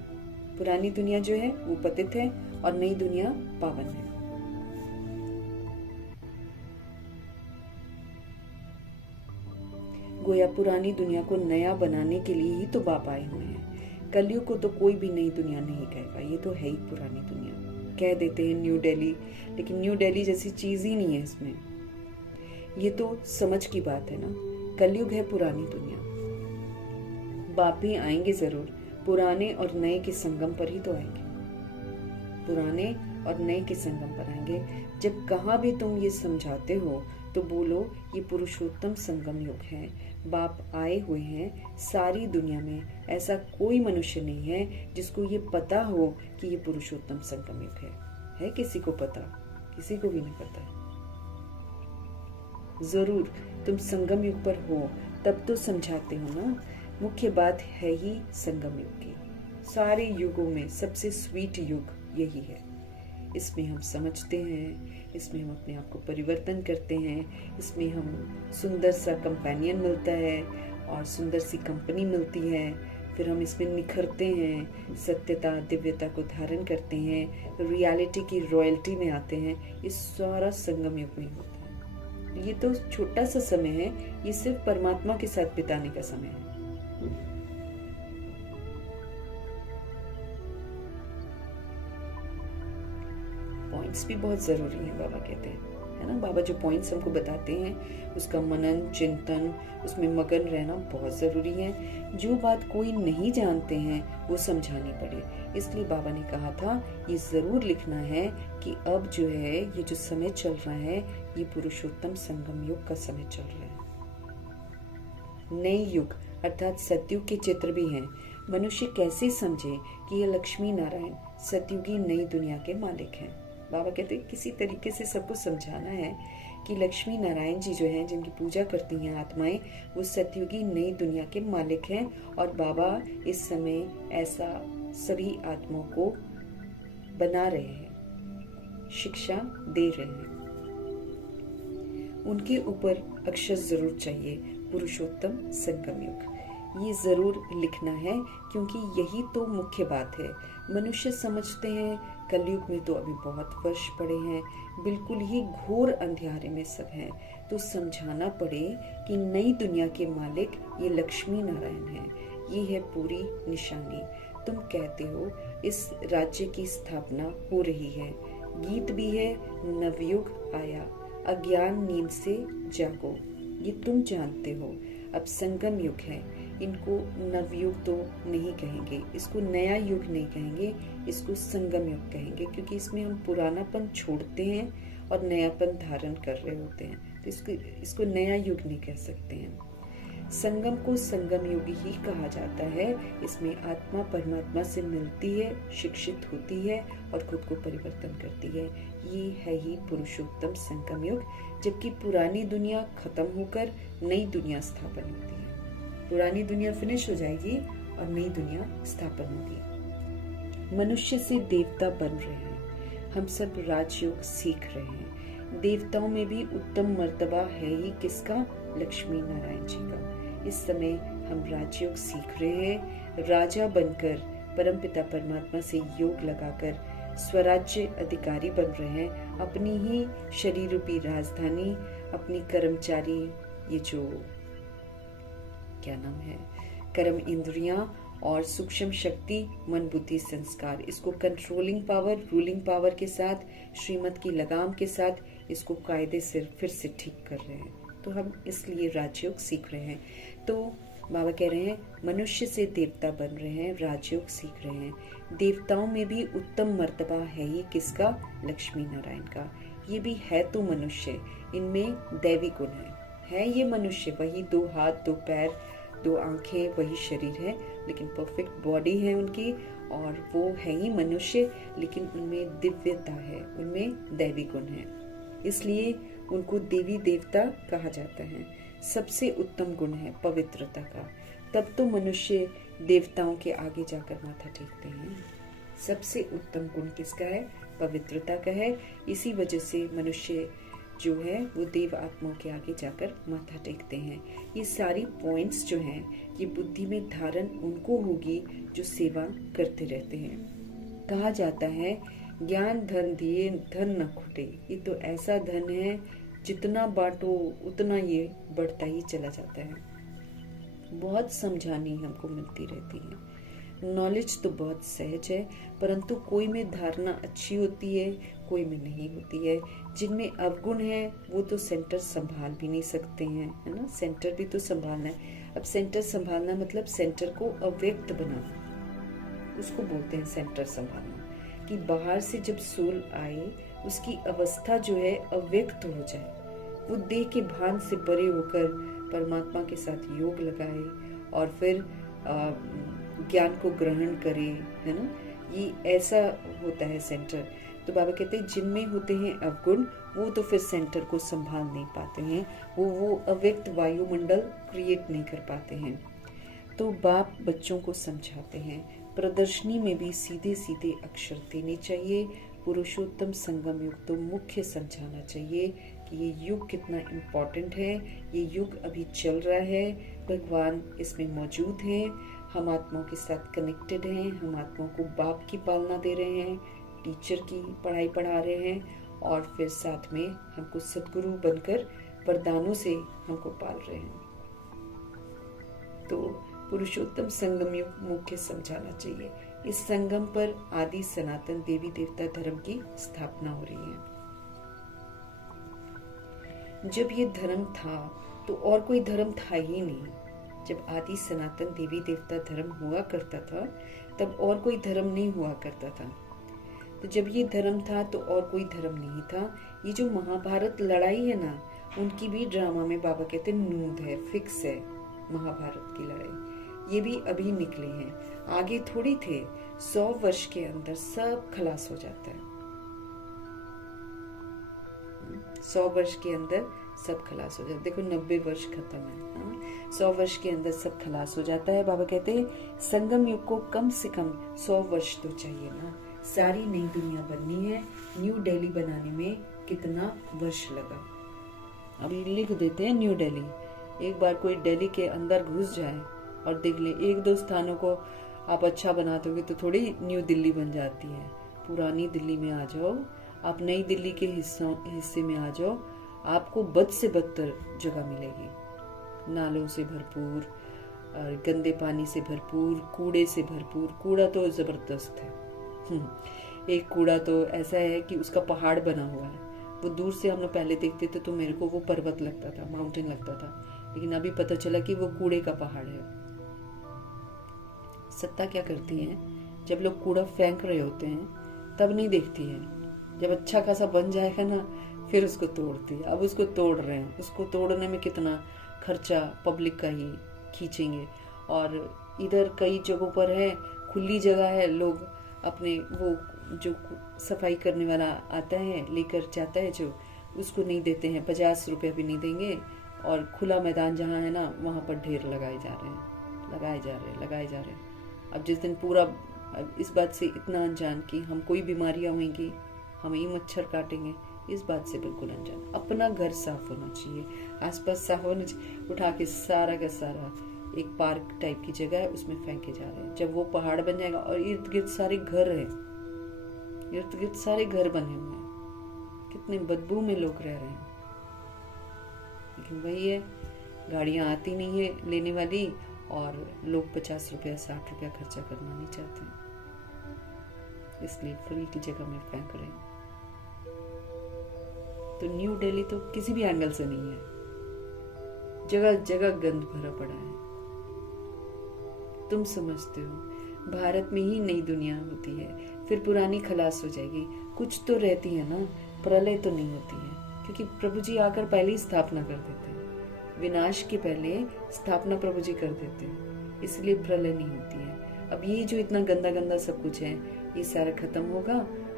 पुरानी दुनिया जो है वो पतित है और नई दुनिया पावन है। गोया पुरानी दुनिया को नया बनाने के लिए ही तो बाप आए हुए हैं। कलयुग को तो कोई भी नई दुनिया नहीं कहेगा, ये तो है ही पुरानी दुनिया। कह देते हैं न्यू दिल्ली, लेकिन न्यू दिल्ली जैसी चीज ही नहीं है इसमें। ये तो समझ की बात है ना। कलयुग है पुरानी दुनिया। बाप भी आएंगे जरूर, पुराने और नए के संगम पर ही तो आएंगे। पुराने और नए के संगम पर आएंगे। जब कहाँ भी तुम ये समझाते हो तो बोलो ये पुरुषोत्तम संगम युग है। बाप आए हुए हैं सारी दुनिया में, ऐसा कोई मनुष्य नहीं है जिसको ये पता हो कि ये पुरुषोत्तम संगम युग है किसी को पता? किसी को भी नहीं पता। जरूर तुम संगम युग पर हो तब तो समझाते हो ना। मुख्य बात है ही संगम युग की। सारे युगों में सबसे स्वीट युग यही है। इसमें हम समझते हैं, इसमें हम अपने आप को परिवर्तन करते हैं, इसमें हम सुंदर सा कंपेनियन मिलता है और सुंदर सी कंपनी मिलती है। फिर हम इसमें निखरते हैं, सत्यता दिव्यता को धारण करते हैं, रियलिटी की रॉयल्टी में आते हैं। ये सारा संगम युग में होता है। ये तो छोटा सा समय है, ये सिर्फ परमात्मा के साथ बिताने का समय है। पॉइंट्स भी बहुत जरूरी है बाबा कहते हैं, है ना। बाबा जो पॉइंट्स हमको बताते हैं उसका मनन चिंतन, उसमें मगन रहना बहुत जरूरी है। जो बात कोई नहीं जानते हैं वो समझानी पड़े। इसलिए बाबा ने कहा था ये जरूर लिखना है कि अब जो है ये जो समय चल रहा है ये पुरुषोत्तम संगम युग का समय चल रहा है। नए युग अर्थात सतयुग के चित्र भी हैं। मनुष्य कैसे समझे कि ये लक्ष्मी नारायण सतयुगी नई दुनिया के मालिक हैं। बाबा कहते हैं किसी तरीके से सबको समझाना है कि लक्ष्मी नारायण जी जो हैं जिनकी पूजा करती हैं आत्माएं, वो सतयुगी नई दुनिया के मालिक हैं। और बाबा इस समय ऐसा सभी आत्माओं को बना रहे हैं, शिक्षा दे रहे हैं। उनके ऊपर अक्षर जरूर चाहिए, पुरुषोत्तम संगम युग। ये जरूर लिखना है क्योंकि यही तो मुख्य बात है। मनुष्य समझते हैं कलयुग में तो अभी बहुत वर्ष पड़े हैं, बिल्कुल ही घोर अंधियारे में सब हैं। तो समझाना पड़े कि नई दुनिया के मालिक ये लक्ष्मी नारायण हैं। ये है पूरी निशानी। तुम कहते हो इस राज्य की स्थापना हो रही है, गीत भी है नवयुग आया, अज्ञान नींद से जागो। ये तुम जानते हो। अब संगम युग है, इनको नवयुग तो नहीं कहेंगे, इसको नया युग नहीं कहेंगे, इसको संगम युग कहेंगे, क्योंकि इसमें हम पुरानापन छोड़ते हैं और नयापन धारण कर रहे होते हैं। तो इसको नया युग नहीं कह सकते हैं। संगम को संगम युग ही कहा जाता है। इसमें आत्मा परमात्मा से मिलती है, शिक्षित होती है और खुद को परिवर्तन करती है। ये है ही पुरुषोत्तम संगम युग, जबकि पुरानी दुनिया खत्म होकर नई दुनिया स्थापन होती है। पुरानी दुनिया फिनिश हो जाएगी और नई दुनिया स्थापन होगी। मनुष्य से देवता बन रहे हैं, हम सब राजयोग सीख रहे हैं। देवताओं में भी उत्तम मर्तबा है ही किसका? लक्ष्मी नारायण जी का। इस समय हम राजयोग सीख रहे हैं, राजा बनकर परमपिता परमात्मा से योग लगाकर स्वराज्य अधिकारी बन रहे हैं। अपनी ही शरीर रूपी राजधानी, अपनी कर्मचारी, ये जो क्या नाम है, कर्म इंद्रियां और सूक्ष्म शक्ति, मन बुद्धि संस्कार, इसको कंट्रोलिंग पावर, रूलिंग पावर के साथ, श्रीमत की लगाम के साथ इसको कायदे से फिर से ठीक कर रहे हैं। तो हम इसलिए राजयोग सीख रहे हैं। तो बाबा कह रहे हैं मनुष्य से देवता बन रहे हैं, राजयोग सीख रहे हैं। देवताओं में भी उत्तम मर्तबा है ही किसका? लक्ष्मी नारायण का। ये भी है तो मनुष्य, इनमें दैवी गुण है ये मनुष्य, वही 2 हाथ 2 पैर 2 आंखें, वही शरीर है, लेकिन परफेक्ट बॉडी है उनकी, और वो है ही मनुष्य, लेकिन उनमें दिव्यता है, उनमें दैवी गुण है, इसलिए उनको देवी देवता कहा जाता है। सबसे उत्तम गुण है पवित्रता का, तब तो मनुष्य देवताओं के आगे जाकर माथा टेकते हैं। सबसे उत्तम गुण किसका है? पवित्रता का है। इसी वजह से मनुष्य जो है वो देव आत्माओं के आगे जाकर माथा टेकते हैं। ये सारी पॉइंट्स जो हैं, ये बुद्धि में धारण उनको होगी जो सेवा करते रहते हैं। कहा जाता है ज्ञान धन दिए धन न खुटे। ये तो ऐसा धन है, जितना बांटो उतना ये बढ़ता ही चला जाता है। बहुत समझानी हमको मिलती रहती है। नॉलेज तो बहुत सहज है, परंतु कोई में धारणा अच्छी होती है, कोई में नहीं होती है। जिनमें अवगुण है वो तो सेंटर संभाल भी नहीं सकते हैं, है ना। सेंटर भी तो संभालना है। अब सेंटर संभालना मतलब सेंटर को अव्यक्त बनाना, उसको बोलते हैं सेंटर संभालना। कि बाहर से जब सोल आए, उसकी अवस्था जो है अव्यक्त हो जाए, वो देह के भान से परे होकर परमात्मा के साथ योग लगाए और फिर ज्ञान को ग्रहण करे, है ना। ये ऐसा होता है सेंटर। तो बाबा कहते हैं जिनमें होते हैं अवगुण, वो तो फिर सेंटर को संभाल नहीं पाते हैं, वो अव्यक्त वायुमंडल क्रिएट नहीं कर पाते हैं। तो बाप बच्चों को समझाते हैं, प्रदर्शनी में भी सीधे सीधे अक्षर देने चाहिए। पुरुषोत्तम संगम युग तो मुख्य समझाना चाहिए कि ये युग कितना इम्पोर्टेंट है, ये युग अभी चल रहा है, भगवान इसमें मौजूद हैं, हम आत्माओं के साथ कनेक्टेड हैं, हम आत्माओं को बाप की पालना दे रहे हैं, टीचर की पढ़ाई पढ़ा रहे हैं, और फिर साथ में हमको सद्गुरु बनकर वरदानों से हमको पाल रहे हैं। तो पुरुषोत्तम संगम युग मुख्य समझाना चाहिए। इस संगम पर आदि सनातन देवी देवता धर्म की स्थापना हो रही है। जब ये धर्म था तो और कोई धर्म था ही नहीं। जब आदि सनातन देवी देवता धर्म हुआ करता था, तब और कोई धर्म नहीं हुआ करता था। तो जब ये धर्म था तो और कोई धर्म नहीं था। ये जो महाभारत लड़ाई है ना, उनकी भी ड्रामा में बाबा कहते हैं नूंद है, फिक्स है महाभारत की लड़ाई। ये भी अभी निकले हैं, आगे थोड़ी थे। 100 वर्ष के अंदर सब खलास हो जाता है। 100 वर्ष के अंदर सब खलास हो जाता है। देखो 90 वर्ष खत्म है, 100 वर्ष के अंदर सब खलास हो जाता है। बाबा कहते हैं संगम युग को कम से कम 100 वर्ष तो चाहिए ना। सारी नई दुनिया बननी है। न्यू दिल्ली बनाने में कितना वर्ष लगा, अभी लिख देते हैं न्यू दिल्ली। एक बार कोई दिल्ली के अंदर घुस जाए और देख ले, 1-2 स्थानों को आप अच्छा बना दोगे तो थोड़ी न्यू दिल्ली बन जाती है। पुरानी दिल्ली में आ जाओ, आप नई दिल्ली के हिस्से में आ जाओ, आपको बद से बदतर जगह मिलेगी। नालों से भरपूर, गंदे पानी से भरपूर, कूड़े से भरपूर। कूड़ा तो जबरदस्त है। एक कूड़ा तो ऐसा है कि उसका पहाड़ बना हुआ है। वो दूर से हम लोग पहले देखते थे तो मेरे को वो पर्वत लगता था, माउंटेन लगता था, लेकिन अभी पता चला कि वो कूड़े का पहाड़ है। सत्ता क्या करती है, जब लोग कूड़ा फेंक रहे होते हैं तब नहीं देखती है, जब अच्छा खासा बन जाएगा ना फिर उसको तोड़ती है। अब उसको तोड़ रहे हैं, उसको तोड़ने में कितना खर्चा पब्लिक का ही खींचेंगे। और इधर कई जगहों पर है, खुली जगह है, लोग अपने वो जो सफाई करने वाला आता है लेकर जाता है, जो उसको नहीं देते हैं, 50 रुपया भी नहीं देंगे। और खुला मैदान जहाँ है ना वहाँ पर ढेर लगाए जा रहे हैं, लगाए जा रहे हैं। अब जिस दिन पूरा इस बात से इतना अनजान कि हम कोई बीमारियां होंगी, हमें ही मच्छर काटेंगे, इस बात से बिल्कुल अनजान। अपना घर साफ होना चाहिए, आसपास साफ होना चाहिए। उठा के सारा का सारा एक पार्क टाइप की जगह है उसमें फेंके जा रहे हैं। जब वो पहाड़ बन जाएगा और इर्द गिर्द सारे घर हैं, इर्द गिर्द सारे घर बने हुए हैं, कितने बदबू में लोग रह रहे हैं। लेकिन वही है, गाड़ियां आती नहीं है लेने वाली और लोग 50 रुपया 60 रुपया खर्चा करना नहीं चाहते हैं, इसलिए फ्री की जगह में फेंक रहे हैं। तो न्यू दिल्ली तो किसी भी एंगल से नहीं है, जगह जगह गंद भरा पड़ा है। तुम समझते हो भारत में ही नई दुनिया होती है, फिर पुरानी खलास हो जाएगी, कुछ तो रहती है ना, प्रलय तो नहीं होती है। क्योंकि प्रभु जी आकर पहले ही स्थापना कर देते हैं, विनाश के पहले स्थापना प्रभु जी कर देते हैं, इसलिए प्रलय नहीं होती है। अब ये जो इतना गंदा गंदा सब कुछ है ये सारा खत्म होगा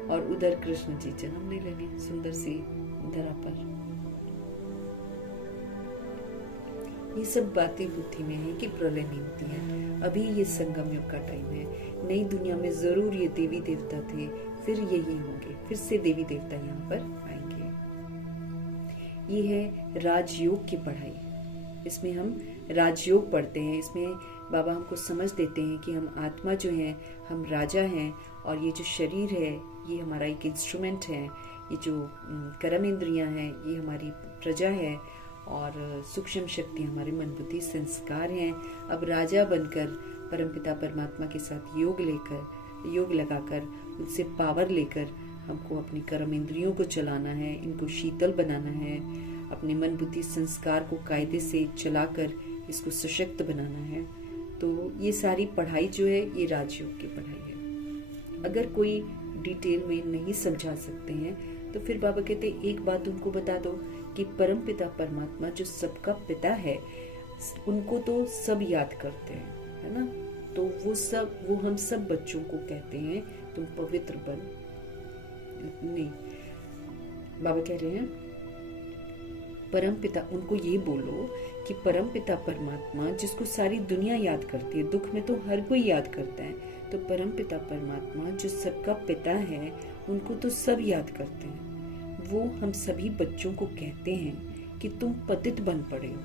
और उधर कृष्ण जी जन्म ले लेंगे सुंदर सी धरा पर। ये सब बातें बुद्धि में है कि प्रलय नहीं होती है। अभी ये संगम युग का टाइम है, नई दुनिया में जरूर ये देवी देवता थे, फिर यही होंगे, फिर से देवी देवता यहाँ पर आएंगे। ये है राजयोग की पढ़ाई, इसमें हम राजयोग पढ़ते हैं। इसमें बाबा हमको समझ देते हैं कि हम आत्मा जो है, हम राजा हैं, और ये जो शरीर है ये हमारा एक इंस्ट्रूमेंट है, ये जो कर्म इंद्रियां हैं ये हमारी प्रजा है, और सूक्ष्म शक्ति हमारे मन बुद्धि संस्कार हैं। अब राजा बनकर परमपिता परमात्मा के साथ योग लगाकर उनसे पावर लेकर हमको अपनी कर्म इंद्रियों को चलाना है, इनको शीतल बनाना है, अपने मन बुद्धि संस्कार को कायदे से चलाकर इसको सशक्त बनाना है। तो ये सारी पढ़ाई जो है ये राजयोग की पढ़ाई है। अगर कोई डिटेल में नहीं समझा सकते हैं तो फिर बाबा कहते एक बात उनको बता दो कि परम पिता परमात्मा जो सबका पिता है, उनको तो सब याद करते हैं, है ना। तो वो हम सब बच्चों को कहते हैं तुम पवित्र बन। नहीं, बाबा कह रहे हैं परम पिता, उनको ये बोलो कि परम पिता परमात्मा जिसको सारी दुनिया याद करती है, दुख में तो हर कोई याद करता है, तो परम पिता परमात्मा जो सबका पिता है उनको तो सब याद करते हैं। वो हम सभी बच्चों को कहते हैं कि तुम पतित बन पड़े हो,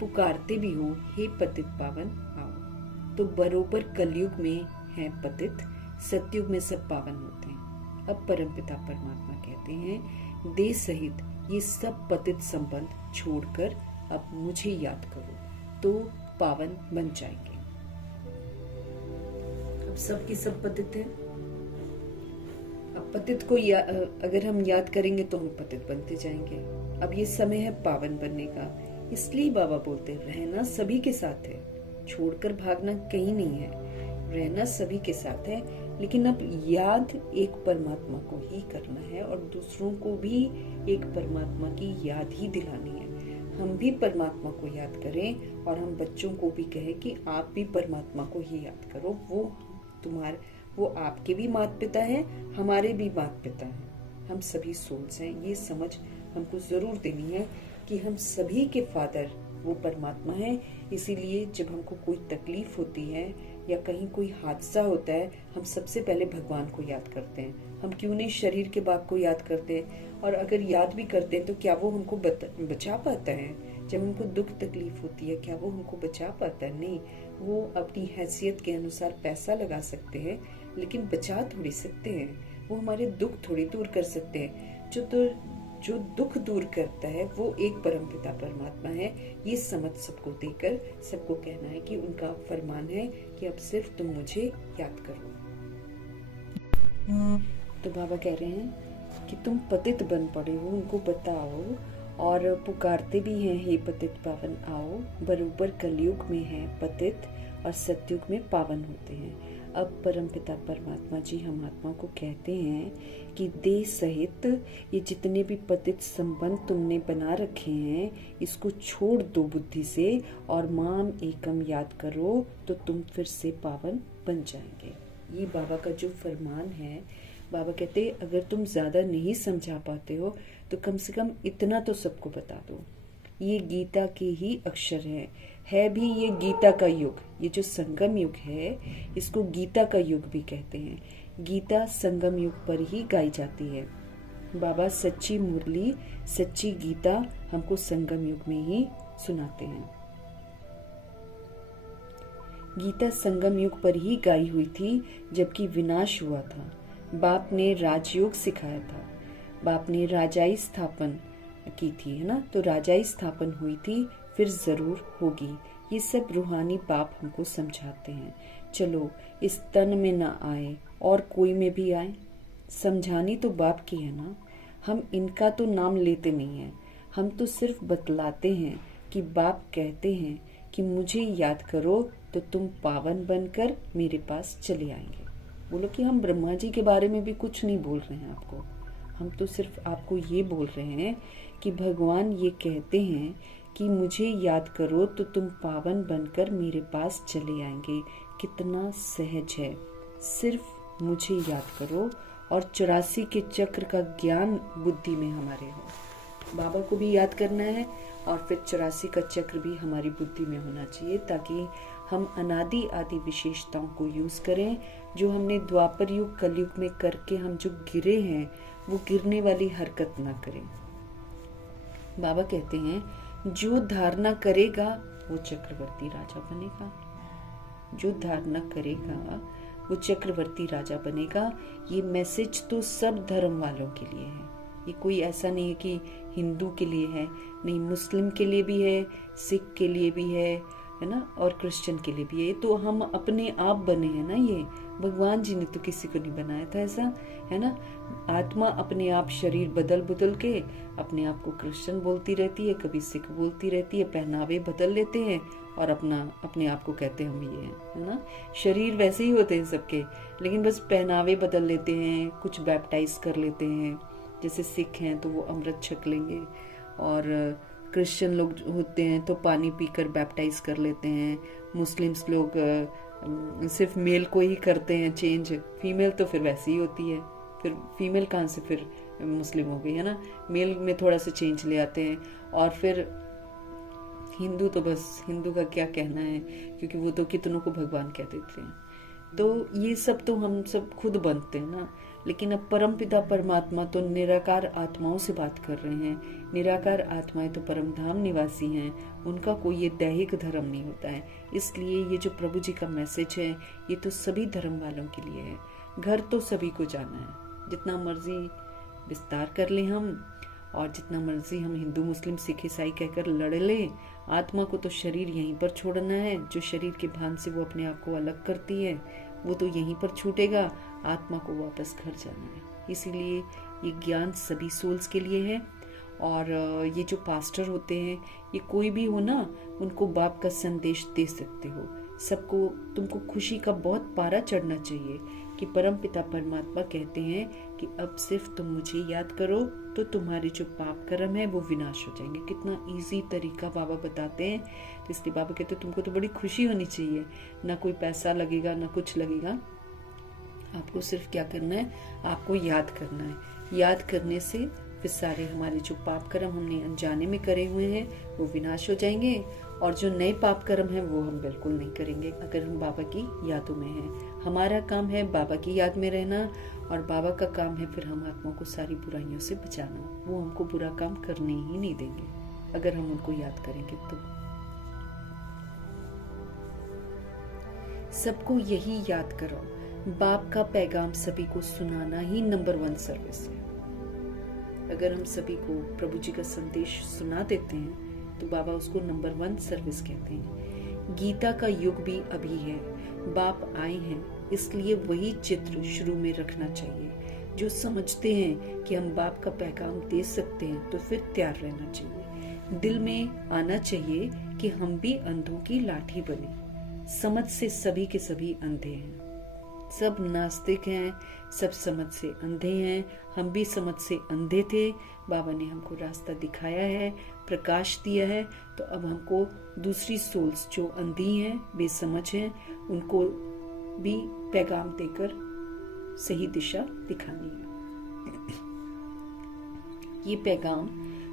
पुकारते भी हो हे पतित पावन आओ। तो बरोबर कलयुग में है पतित, सतयुग में सब पावन होते हैं। अब परमपिता परमात्मा कहते हैं देह सहित ये सब पतित संबंध छोड़कर अब मुझे याद करो तो पावन बन जाएंगे। अब सब की सब पतित है। अब पतित को अगर हम याद करेंगे तो हम पतित बनते जाएंगे। अब ये समय है पावन बनने का, इसलिए बाबा बोलते हैं रहना सभी के साथ है, छोड़कर भागना कहीं नहीं है, रहना सभी के साथ है। लेकिन अब याद एक परमात्मा को ही करना है और दूसरों को भी एक परमात्मा की याद ही दिलानी है। हम भी परमात्मा को याद करें और हम बच्चों को भी कहें कि आप भी परमात्मा को ही याद करो। वो आपके भी माता पिता हैं, हमारे भी माता पिता हैं, हम सभी सोल्स हैं। ये समझ हमको जरूर देनी है कि हम सभी के फादर वो परमात्मा है। इसीलिए जब हमको कोई तकलीफ होती है या कहीं कोई हादसा होता है, हम सबसे पहले भगवान को याद करते हैं। हम क्यों नहीं शरीर के बाप को याद करते हैं? और अगर याद भी करते हैं तो क्या वो हमको बचा पाता है? जब हमको दुख तकलीफ होती है क्या वो हमको बचा पाता है? नहीं, वो अपनी हैसियत के अनुसार पैसा लगा सकते हैं लेकिन बचा थोड़ी सकते हैं। वो हमारे दुख थोड़ी दूर कर सकते हैं। जो दुख दूर करता है वो एक परमपिता परमात्मा है। ये समझ सबको देकर सबको कहना है कि उनका फरमान है कि अब सिर्फ तुम मुझे याद करो। तो बाबा कह रहे हैं कि तुम पतित बन पड़े हो, उनको बताओ और पुकारते भी हैं, हे पतित पावन आओ। बरोबर कलयुग में है पतित और सतयुग में पावन होते हैं। अब परमपिता परमात्मा जी हम आत्मा को कहते हैं कि देह सहित ये जितने भी पतित संबंध तुमने बना रखे हैं इसको छोड़ दो बुद्धि से और माम एकम याद करो तो तुम फिर से पावन बन जाएंगे। ये बाबा का जो फरमान है, बाबा कहते अगर तुम ज्यादा नहीं समझा पाते हो तो कम से कम इतना तो सबको बता दो। ये गीता के ही अक्षर है भी ये गीता का युग। ये जो संगम युग है इसको गीता का युग भी कहते हैं। गीता संगम युग पर ही गाई जाती है। बाबा सच्ची मुरली सच्ची गीता हमको संगम युग में ही सुनाते हैं। गीता संगम युग पर ही गाई हुई थी जबकि विनाश हुआ था। बाप ने राजयोग सिखाया था, बाप ने राजाई स्थापन की थी, है ना, तो राजाई स्थापन हुई थी, फिर जरूर होगी। ये सब रूहानी बाप हमको समझाते हैं। चलो इस तन में ना आए और कोई में भी आए, समझानी तो बाप की है ना। हम इनका तो नाम लेते नहीं है, हम तो सिर्फ बतलाते हैं कि बाप कहते हैं कि मुझे याद करो तो तुम पावन बनकर मेरे पास चले आएंगे। बोलो कि हम ब्रह्मा जी के बारे में भी कुछ नहीं बोल रहे हैं आपको, हम तो सिर्फ आपको ये बोल रहे हैं कि भगवान ये कहते हैं कि मुझे याद करो तो तुम पावन बनकर मेरे पास चले आएंगे। कितना सहज है, सिर्फ मुझे याद करो और 84 के चक्र का ज्ञान बुद्धि में हमारे हो। बाबा को भी याद करना है और फिर 84 का चक्र भी हमारी बुद्धि में होना चाहिए ताकि हम अनादि आदि विशेषताओं को यूज करें जो हमने द्वापर युग कलयुग में करके हम जो गिरे हैं वो गिरने वाली हरकत ना करें। बाबा कहते हैं जो धारणा करेगा वो चक्रवर्ती राजा बनेगा। जो धारणा करेगा वो चक्रवर्ती राजा बनेगा। ये मैसेज तो सब धर्म वालों के लिए है। ये कोई ऐसा नहीं है कि हिंदू के लिए है, नहीं, मुस्लिम के लिए भी है, सिख के लिए भी है ना, और क्रिश्चियन के लिए भी है। तो हम अपने आप बने हैं ना, ये भगवान जी ने तो किसी को नहीं बनाया था ऐसा, है ना। आत्मा अपने आप शरीर बदल बदल के अपने आप को क्रिश्चियन बोलती रहती है, कभी सिख बोलती रहती है, पहनावे बदल लेते हैं और अपने आप को कहते हैं हम ये है ना। शरीर वैसे ही होते हैं सबके, लेकिन बस पहनावे बदल लेते हैं, कुछ बैप्टाइज कर लेते हैं। जैसे सिख हैं तो वो अमृत छक लेंगे और क्रिश्चियन लोग होते हैं तो पानी पीकर बैप्टाइज कर लेते हैं। मुस्लिम्स लोग सिर्फ मेल को ही करते हैं चेंज, फीमेल तो फिर वैसी ही होती है। फिर फीमेल कहाँ से फिर मुस्लिम हो गई, है ना। मेल में थोड़ा सा चेंज ले आते हैं। और फिर हिंदू तो बस हिंदू का क्या कहना है, क्योंकि वो तो कितनों को भगवान कह देते हैं। तो ये सब तो हम सब खुद बनते हैं ना। लेकिन अब परमपिता परमात्मा तो निराकार आत्माओं से बात कर रहे हैं। निराकार आत्माएं तो परम धाम निवासी हैं, उनका कोई ये दैहिक धर्म नहीं होता है। इसलिए ये जो प्रभु जी का मैसेज है ये तो सभी धर्म वालों के लिए है। घर तो सभी को जाना है, जितना मर्जी विस्तार कर ले हम और जितना मर्जी हम हिंदू मुस्लिम सिख ईसाई कहकर लड़ ले, आत्मा को तो शरीर यहीं पर छोड़ना है। जो शरीर के भान से वो अपने आप को अलग करती है वो तो यहीं पर छूटेगा, आत्मा को वापस घर जाना है। इसीलिए ये ज्ञान सभी सोल्स के लिए है। और ये जो पास्टर होते हैं, ये कोई भी हो ना, उनको बाप का संदेश दे सकते हो। सबको तुमको खुशी का बहुत पारा चढ़ना चाहिए कि परम पिता परमात्मा कहते हैं कि अब सिर्फ तुम मुझे याद करो तो तुम्हारे जो पाप कर्म है वो विनाश हो जाएंगे। कितना इजी तरीका बाबा बताते हैं। तो इसलिए बाबा कहते हैं तुमको तो बड़ी खुशी होनी चाहिए, ना कोई पैसा लगेगा ना कुछ लगेगा। आपको सिर्फ क्या करना है, आपको याद करना है। याद करने से फिर सारे हमारे जो पाप कर्म हमने अनजाने में करे हुए हैं वो विनाश हो जाएंगे और जो नए पाप कर्म हैं वो हम बिल्कुल नहीं करेंगे अगर हम बाबा की यादों में हैं। हमारा काम है बाबा की याद में रहना और बाबा का काम है फिर हम आत्मा को सारी बुराइयों से बचाना। वो हमको बुरा काम करने ही नहीं देंगे अगर हम उनको याद करेंगे तो। सबको यही याद करो, बाप का पैगाम सभी को सुनाना ही नंबर 1 सर्विस है। अगर हम सभी को प्रभु जी का संदेश सुना देते हैं तो बाबा उसको नंबर 1 सर्विस कहते हैं। गीता का युग भी अभी है, बाप आए हैं, इसलिए वही चित्र शुरू में रखना चाहिए। जो समझते हैं कि हम बाप का पैगाम दे सकते हैं तो फिर तैयार रहना चाहिए। दिल में आना चाहिए कि हम भी अंधों की लाठी बने। समझ से सभी के सभी अंधे हैं, सब नास्तिक हैं, सब समझ से अंधे हैं। हम भी समझ से अंधे थे, बाबा ने हमको रास्ता दिखाया है, प्रकाश दिया है। तो अब हमको दूसरी सोल्स जो अंधी हैं, बेसमझ हैं, उनको भी पैगाम देकर सही दिशा दिखानी है। ये पैगाम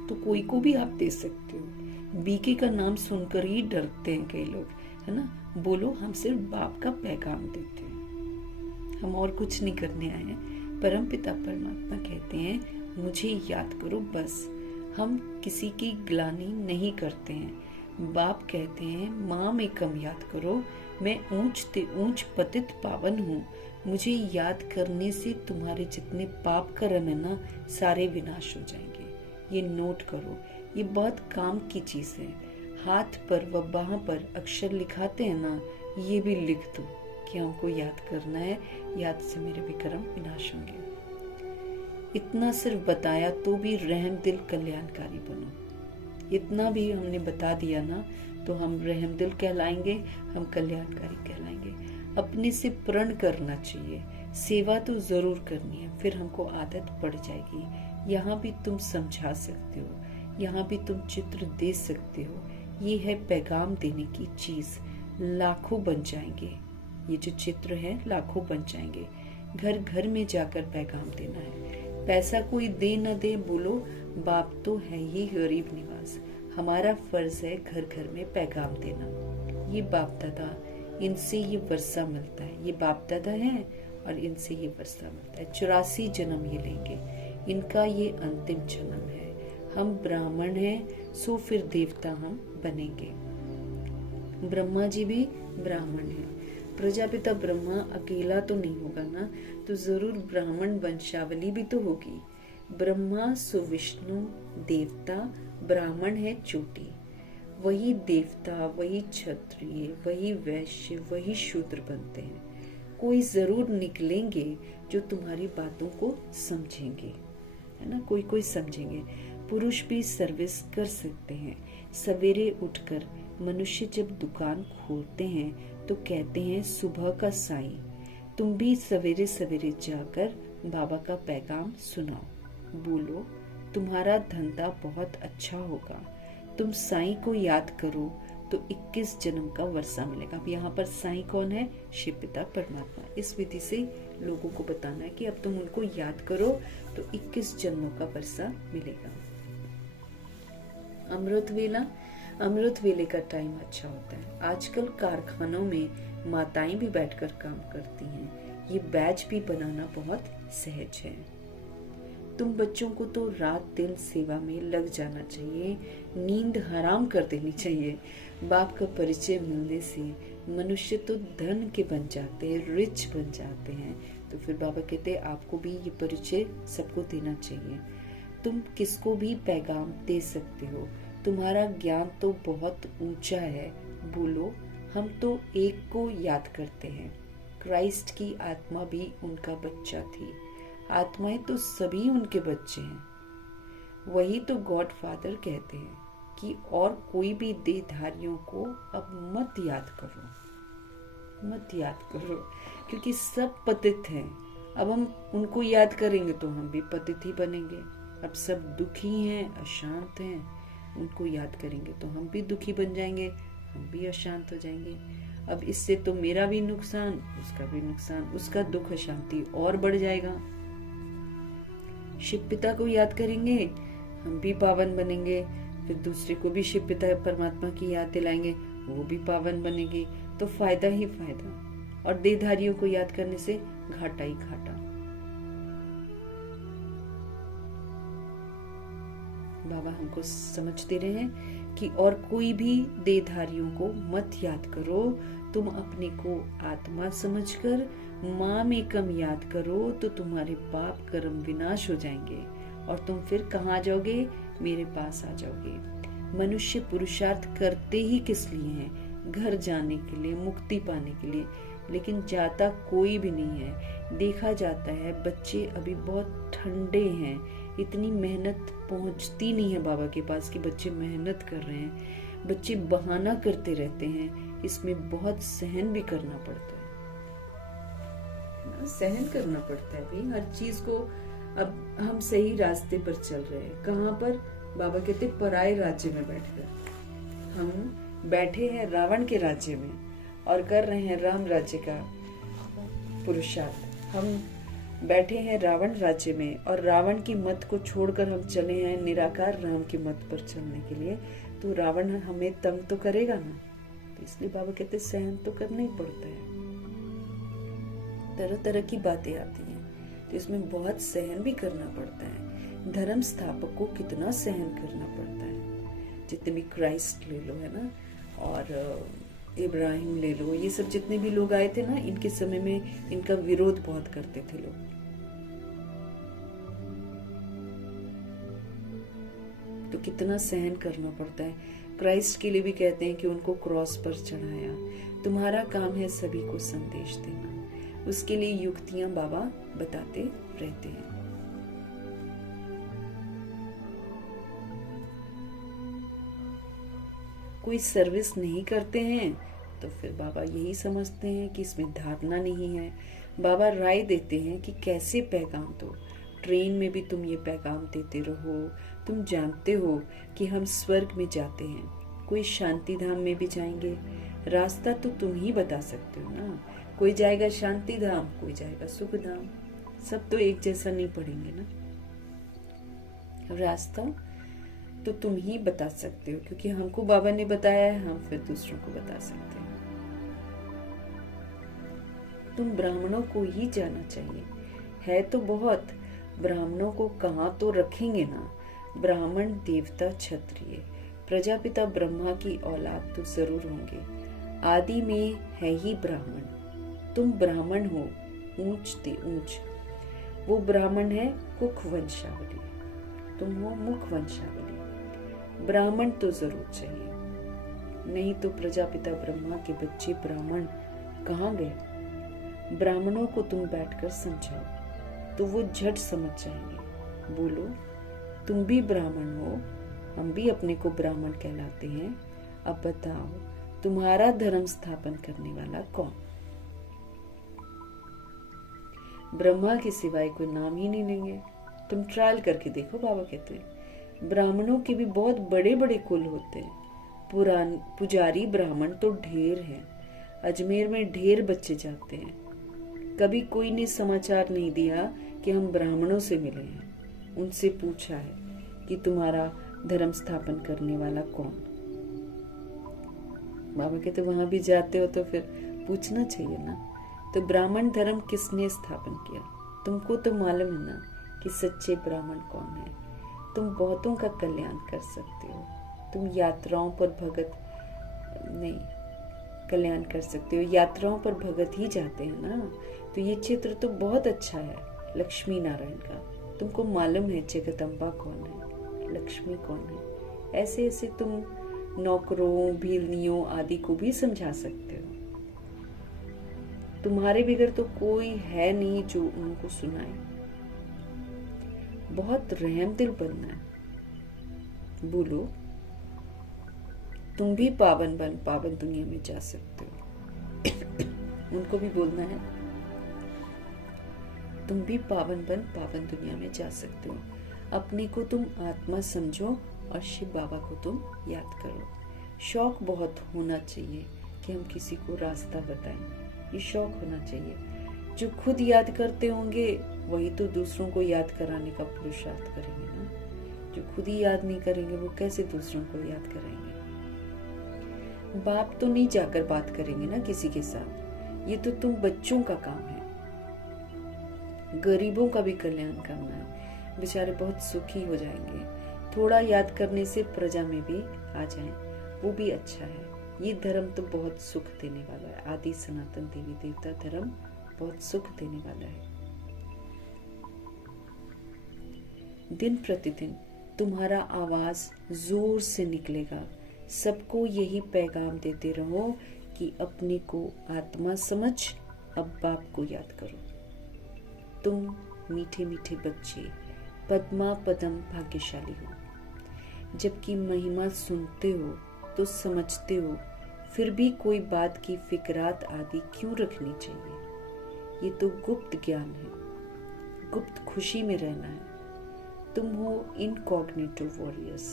तो कोई को भी आप दे सकते हो। बीके का नाम सुनकर ही डरते हैं कई लोग, है ना। बोलो हम सिर्फ बाप का पैगाम देते हैं, हम और कुछ नहीं करने आए हैं। परम पिता परमात्मा कहते हैं मुझे याद करो बस। हम किसी की ग्लानि नहीं करते हैं। बाप कहते हैं माँ में कम याद करो, मैं ऊंच ते ऊंच पतित पावन हूँ। मुझे याद करने से तुम्हारे जितने पाप कर्म है ना, सारे विनाश हो जाएंगे। ये नोट करो, ये बहुत काम की चीज है। हाथ पर व बाह पर अक्षर लिखाते हैं ना, ये भी लिख दो कि हमको याद करना है, याद से मेरे विक्रम विनाश होंगे। इतना सिर्फ बताया तो भी रहम दिल कल्याणकारी बनो। इतना भी हमने बता दिया ना, तो हम रहम दिल कहलाएंगे, हम कल्याणकारी कहलाएंगे। अपने से प्रण करना चाहिए, सेवा तो जरूर करनी है, फिर हमको आदत पड़ जाएगी। यहाँ भी तुम समझा सकते हो, यहाँ भी तुम चित्र दे सकते हो। ये है पैगाम देने की चीज। लाखों बन जाएंगे, ये जो चित्र है लाखों बन जाएंगे। घर घर में जाकर पैगाम देना है। पैसा कोई दे न दे, बोलो बाप तो है ही गरीब निवास। हमारा फर्ज है घर घर में पैगाम देना। ये बाप दादा, इनसे ये वर्षा मिलता है। ये बाप दादा है और इनसे ये वर्षा मिलता है। 84 जन्म ये लेंगे, इनका ये अंतिम जन्म है। हम ब्राह्मण हैं, सो फिर देवता हम बनेंगे। ब्रह्मा जी भी ब्राह्मण हैं। प्रजापिता ब्रह्मा अकेला तो नहीं होगा ना, तो जरूर ब्राह्मण वंशावली भी तो होगी। ब्रह्मा सो विष्णु देवता, ब्राह्मण है चोटी। वही देवता, वही क्षत्रिय, वही वैश्य, वही शूद्र बनते हैं। कोई जरूर निकलेंगे जो तुम्हारी बातों को समझेंगे, है ना। कोई कोई समझेंगे। पुरुष भी सर्विस कर सकते हैं। सवेरे उठकर मनुष्य जब दुकान खोलते हैं तो कहते हैं सुबह का साईं। तुम भी सवेरे सवेरे जाकर बाबा का पैगाम सुनाओ। बोलो तुम्हारा धंधा बहुत अच्छा होगा। तुम साईं को याद करो तो 21 जन्म का वर्षा मिलेगा। अब यहाँ पर साईं कौन है? शिव पिता परमात्मा। इस विधि से लोगों को बताना है कि अब तुम उनको याद करो तो 21 जन्मों का वर्षा मिलेगा। अमृत वेले का टाइम अच्छा होता है। आजकल कारखानों में माताएं भी बैठकर काम करती हैं। ये बैच भी बनाना बहुत सहज है। तुम बच्चों को तो रात दिन सेवा में लग जाना चाहिए, नींद हराम कर देनी चाहिए। बाप का परिचय मिलने से मनुष्य तो धन के बन जाते हैं, रिच बन जाते हैं। तो फिर बाबा कहते हैं आपको भी ये परिचय सबको देना चाहिए। तुम किसको भी पैगाम दे सकते हो। तुम्हारा ज्ञान तो बहुत ऊंचा है। बोलो हम तो एक को याद करते हैं। क्राइस्ट की आत्मा भी उनका बच्चा थी। आत्माएं तो सभी उनके बच्चे हैं। वही तो गॉड फादर कहते हैं कि और कोई भी देहधारियों को अब मत याद करो, मत याद करो, क्योंकि सब पतित हैं। अब हम उनको याद करेंगे तो हम भी पतित ही बनेंगे। अब सब दुखी हैं, अशांत हैं, उनको याद करेंगे तो हम भी दुखी बन जाएंगे, हम भी अशांत हो जाएंगे। अब इससे तो मेरा भी नुकसान, उसका भी नुकसान, उसका दुख अशांति और बढ़ जाएगा। शिव पिता को याद करेंगे, हम भी पावन बनेंगे। फिर दूसरे को भी शिव पिता परमात्मा की याद दिलाएंगे, वो भी पावन बनेंगे। तो फायदा ही फायदा। और देहधारियों को याद करने से घाटा ही घाटा। बाबा हमको समझ दे रहे हैं कि और कोई भी देहधारियों को मत याद करो। तुम अपने को आत्मा समझकर माँ में कम याद करो तो तुम्हारे पाप कर्म विनाश हो जाएंगे और तुम फिर कहाँ जाओगे? मेरे पास आ जाओगे। मनुष्य पुरुषार्थ करते ही किस लिए हैं? घर जाने के लिए, मुक्ति पाने के लिए। लेकिन जाता कोई भी नहीं है। देखा जाता है बच्चे अभी बहुत ठंडे हैं, इतनी मेहनत पहुंचती नहीं है बाबा के पास कि बच्चे मेहनत कर रहे हैं। बच्चे बहाना करते रहते हैं, इसमें बहुत सहन भी करना पड़ता है, सहन करना पड़ता है भी हर चीज को। अब हम सही रास्ते पर चल रहे हैं, कहाँ पर? बाबा कहते पराये राज्य में बैठकर। हम बैठे हैं रावण के राज्य में और कर रहे हैं राम राज्य का पुरुषार्थ। हम बैठे हैं रावण राज्य में और रावण की मत को छोड़कर हम चले हैं निराकार राम की मत पर चलने के लिए, तो रावण हमें तंग तो करेगा ना। तो इसलिए बाबा कहते सहन तो करना ही पड़ता है। तरह तरह की बातें आती हैं, तो इसमें बहुत सहन भी करना पड़ता है। धर्म स्थापक को कितना सहन करना पड़ता है। जितने भी क्राइस्ट ले लो, है ना, और इब्राहिम ले लो, ये सब जितने भी लोग आए थे ना, इनके समय में इनका विरोध बहुत करते थे लोग। तो कितना सहन करना पड़ता है। क्राइस्ट के लिए भी कहते हैं कि उनको क्रॉस पर चढ़ाया। तुम्हारा काम है सभी को संदेश देना। उसके लिए युक्तियां बाबा बताते रहते हैं। कोई सर्विस नहीं करते हैं तो फिर बाबा यही समझते हैं कि इसमें धारणा नहीं है। बाबा राय देते हैं कि कैसे पैगाम दो। ट्रेन में भी तुम ये पैगाम देते रहो। तुम जानते हो कि हम स्वर्ग में जाते हैं, कोई शांति धाम में भी जाएंगे। रास्ता तो तुम ही बता सकते हो ना। कोई जाएगा शांति धाम, कोई जाएगा सुख धाम, सब तो एक जैसा नहीं पढ़ेंगे ना। रास्ता तो तुम ही बता सकते हो, क्योंकि हमको बाबा ने बताया है, हम फिर दूसरों को बता सकते हैं। तुम ब्राह्मणों को ही जाना चाहिए, है तो बहुत। ब्राह्मणों को कहाँ तो रखेंगे ना। ब्राह्मण देवता क्षत्रिय प्रजापिता ब्रह्मा की औलाद तो जरूर होंगे। आदि में है ही ब्राह्मण। तुम ब्राह्मण हो, ऊंच ते ऊंच। वो ब्राह्मण है कुख वंशावली, तुम हो मुख वंशावली। ब्राह्मण तो जरूर चाहिए, नहीं तो प्रजापिता ब्रह्मा के बच्चे ब्राह्मण कहाँ गए। ब्राह्मणों को तुम बैठकर समझाओ तो वो झट समझ जाएंगे। बोलो तुम भी ब्राह्मण हो, हम भी अपने को ब्राह्मण कहलाते हैं। अब बताओ तुम्हारा धर्म स्थापन करने वाला कौन। ब्रह्मा के सिवाय कोई नाम ही नहीं लेंगे। तुम ट्रायल करके देखो, बाबा कहते हैं। ब्राह्मणों के भी बहुत बड़े बड़े कुल होते हैं। पुजारी ब्राह्मण तो ढेर हैं। अजमेर में ढेर बच्चे जाते हैं। कभी कोई ने समाचार नहीं दिया कि हम ब्राह्मणों से मिले हैं। उनसे पूछा है कि तुम्हारा धर्म स्थापन करने वाला कौन। बाबा कहते वहां भी जाते हो तो फिर पूछना चाहिए ना। तो ब्राह्मण धर्म किसने स्थापन किया? तुमको तो मालूम है ना कि सच्चे ब्राह्मण कौन है। तुम बहुतों का कल्याण कर सकते हो। तुम यात्राओं पर भगत नहीं कल्याण कर सकते हो। यात्राओं पर भगत ही जाते हैं ना। तो ये चित्र तो बहुत अच्छा है लक्ष्मी नारायण का। तुमको मालूम है जगदम्बा कौन है, लक्ष्मी कौन है। ऐसे ऐसे तुम नौकरों भीलनियों आदि को भी समझा सकते हो। तुम्हारे बगैर तो कोई है नहीं जो उनको सुनाए। बहुत रहम दिल बनना है। बोलो तुम भी पावन बन पावन दुनिया में जा सकते हो। उनको भी बोलना है तुम भी पावन बन पावन दुनिया में जा सकते हो। अपने को तुम आत्मा समझो और शिव बाबा को तुम याद करो। शौक बहुत होना चाहिए कि हम किसी को रास्ता बताएं। ये शौक होना चाहिए। जो खुद याद करते होंगे वही तो दूसरों को याद कराने का पुरुषार्थ करेंगे ना। जो खुद ही याद नहीं करेंगे वो कैसे दूसरों को याद कराएंगे। बाप तो नहीं जाकर बात करेंगे ना किसी के साथ। ये तो तुम बच्चों का काम है। गरीबों का भी कल्याण करना है। बेचारे बहुत सुखी हो जाएंगे। थोड़ा याद करने से प्रजा में भी आ जाएं, वो भी अच्छा है। ये धर्म तो बहुत सुख देने वाला है। आदि सनातन देवी देवता धर्म बहुत सुख देने वाला है। दिन प्रतिदिन तुम्हारा आवाज जोर से निकलेगा। सबको यही पैगाम देते रहो कि अपने को आत्मा समझ अब बाप को याद करो। तुम मीठे मीठे बच्चे पद्मा पदम भाग्यशाली हो। जबकि महिमा सुनते हो तो समझते हो, फिर भी कोई बात की फिक्रात आदि क्यों रखनी चाहिए? ये तो गुप्त ज्ञान है, गुप्त खुशी में रहना है। तुम हो इनकॉग्निटो वॉरियर्स,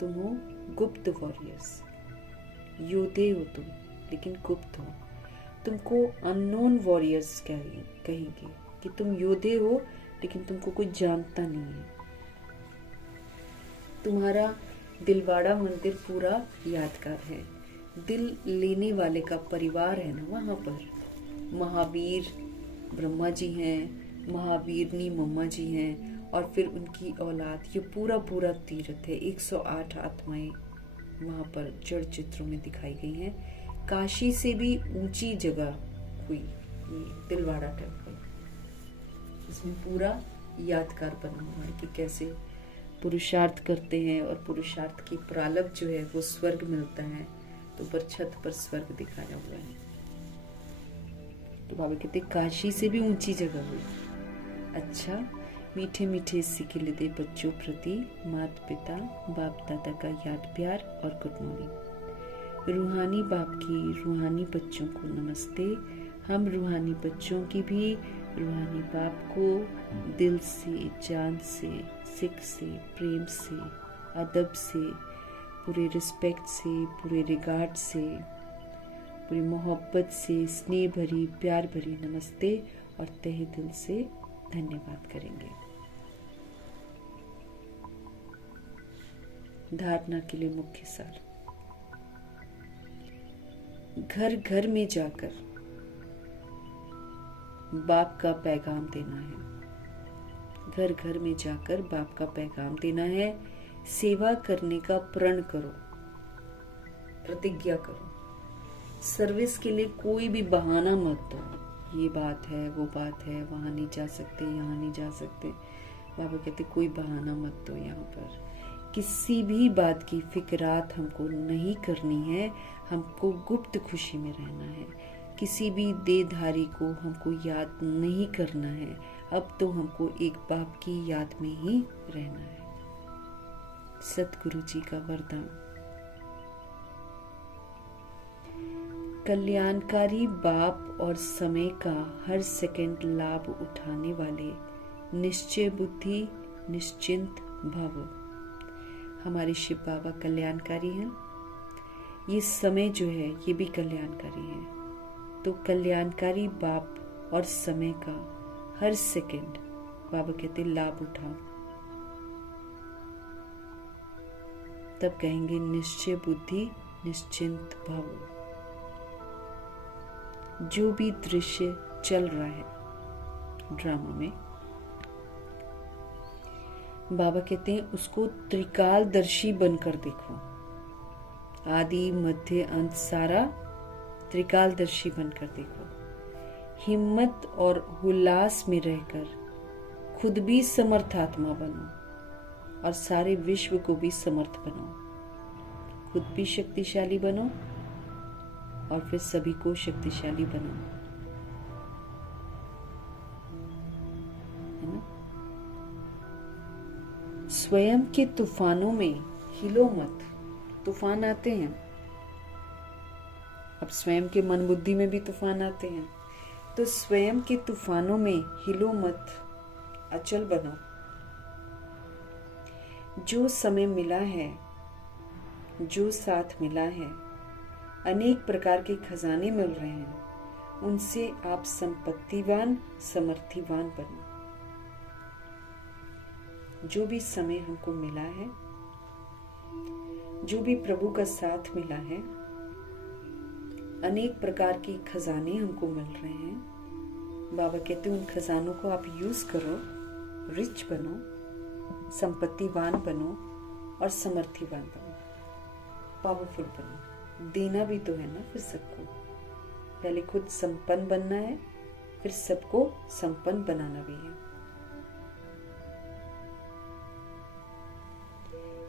तुम हो गुप्त वॉरियर्स। योद्धे हो तुम, लेकिन गुप्त हो। तुमको अननोन वॉरियर्स कहेंगे कि तुम योद्धे हो, लेकिन तुमको कोई जानता नहीं है। तुम्हारा दिलवाड़ा मंदिर पूरा यादगार है। दिल लेने वाले का परिवार है ना वहाँ पर। महावीर ब्रह्मा जी हैं, महावीरनी मम्मा जी हैं, और फिर उनकी औलाद। ये पूरा पूरा तीर्थ है। 108 आत्माएं वहाँ पर जड़ चित्रों में दिखाई गई हैं। काशी से भी ऊंची जगह हुई ये दिलवाड़ा टेम्पल। इसमें पूरा यादगार बना हुआ है कि कैसे पुरुषार्थ करते हैं और पुरुषार्थ की प्रालब्ध जो है वो स्वर्ग मिलता है। तो ऊपर छत पर स्वर्ग दिखाया हुआ है। तो बाबा कहते काशी से भी ऊंची जगह हुई। अच्छा, मीठे मीठे सिखिलदे बच्चों प्रति माता पिता बाप दादा का याद प्यार और गुड मॉर्निंग। रूहानी बाप की रूहानी बच्चों को नमस्ते। हम रूहानी बच्चों की भी रूहानी बाप को दिल से, जान से, सिख से, प्रेम से, अदब से, पूरे रिस्पेक्ट से, पूरे रिगार्ड से, पूरी मोहब्बत से, स्नेह भरी प्यार भरी नमस्ते और तहे दिल से धन्यवाद करेंगे। धारणा के लिए मुख्य सार। घर घर में जाकर बाप का पैगाम देना है। घर घर में जाकर बाप का पैगाम देना है। सेवा करने का प्रण करो, प्रतिज्ञा करो। सर्विस के लिए कोई भी बहाना मत दो। ये बात है, वो बात है, वहां नहीं जा सकते, यहाँ नहीं जा सकते। बाबा कहते कोई बहाना मत दो। यहाँ पर किसी भी बात की फिक्रात हमको नहीं करनी है। हमको गुप्त खुशी में रहना है। किसी भी देहधारी को हमको याद नहीं करना है। अब तो हमको एक बाप की याद में ही रहना है। सतगुरु जी का वरदान। कल्याणकारी बाप और समय का हर सेकंड लाभ उठाने वाले निश्चय बुद्धि निश्चिंत भव। हमारे शिव बाबा कल्याणकारी हैं। ये समय जो है ये भी कल्याणकारी है। तो कल्याणकारी बाप और समय का हर सेकंड बाबा कहते लाभ उठाओ। तब कहेंगे निश्चय बुद्धि निश्चिंत भव। जो भी दृश्य चल रहा है ड्रामा में, बाबा कहते हैं उसको त्रिकालदर्शी बनकर देखो। आदि मध्य अंत सारा त्रिकालदर्शी बनकर देखो। हिम्मत और उल्लास में रहकर खुद भी समर्थात्मा बनो और सारे विश्व को भी समर्थ बनाओ। खुद भी शक्तिशाली बनो और फिर सभी को शक्तिशाली बनाओ, है ना। स्वयं के तूफानों में हिलो मत। तूफान आते हैं, अब स्वयं के मन बुद्धि में भी तूफान आते हैं। तो स्वयं के तूफानों में हिलो मत, अचल बनो। जो समय मिला है, जो साथ मिला है, अनेक प्रकार के खजाने मिल रहे हैं, उनसे आप संपत्तिवान समर्थिवान बनो। जो भी समय हमको मिला है, जो भी प्रभु का साथ मिला है, अनेक प्रकार की खजाने हमको मिल रहे हैं। बाबा कहते हैं उन खजानों को आप यूज करो, रिच बनो, संपत्तिवान बनो और समर्थिवान बनो, पावरफुल बनो। देना भी तो है ना फिर सबको। पहले खुद संपन्न बनना है, फिर सबको संपन्न बनाना भी है।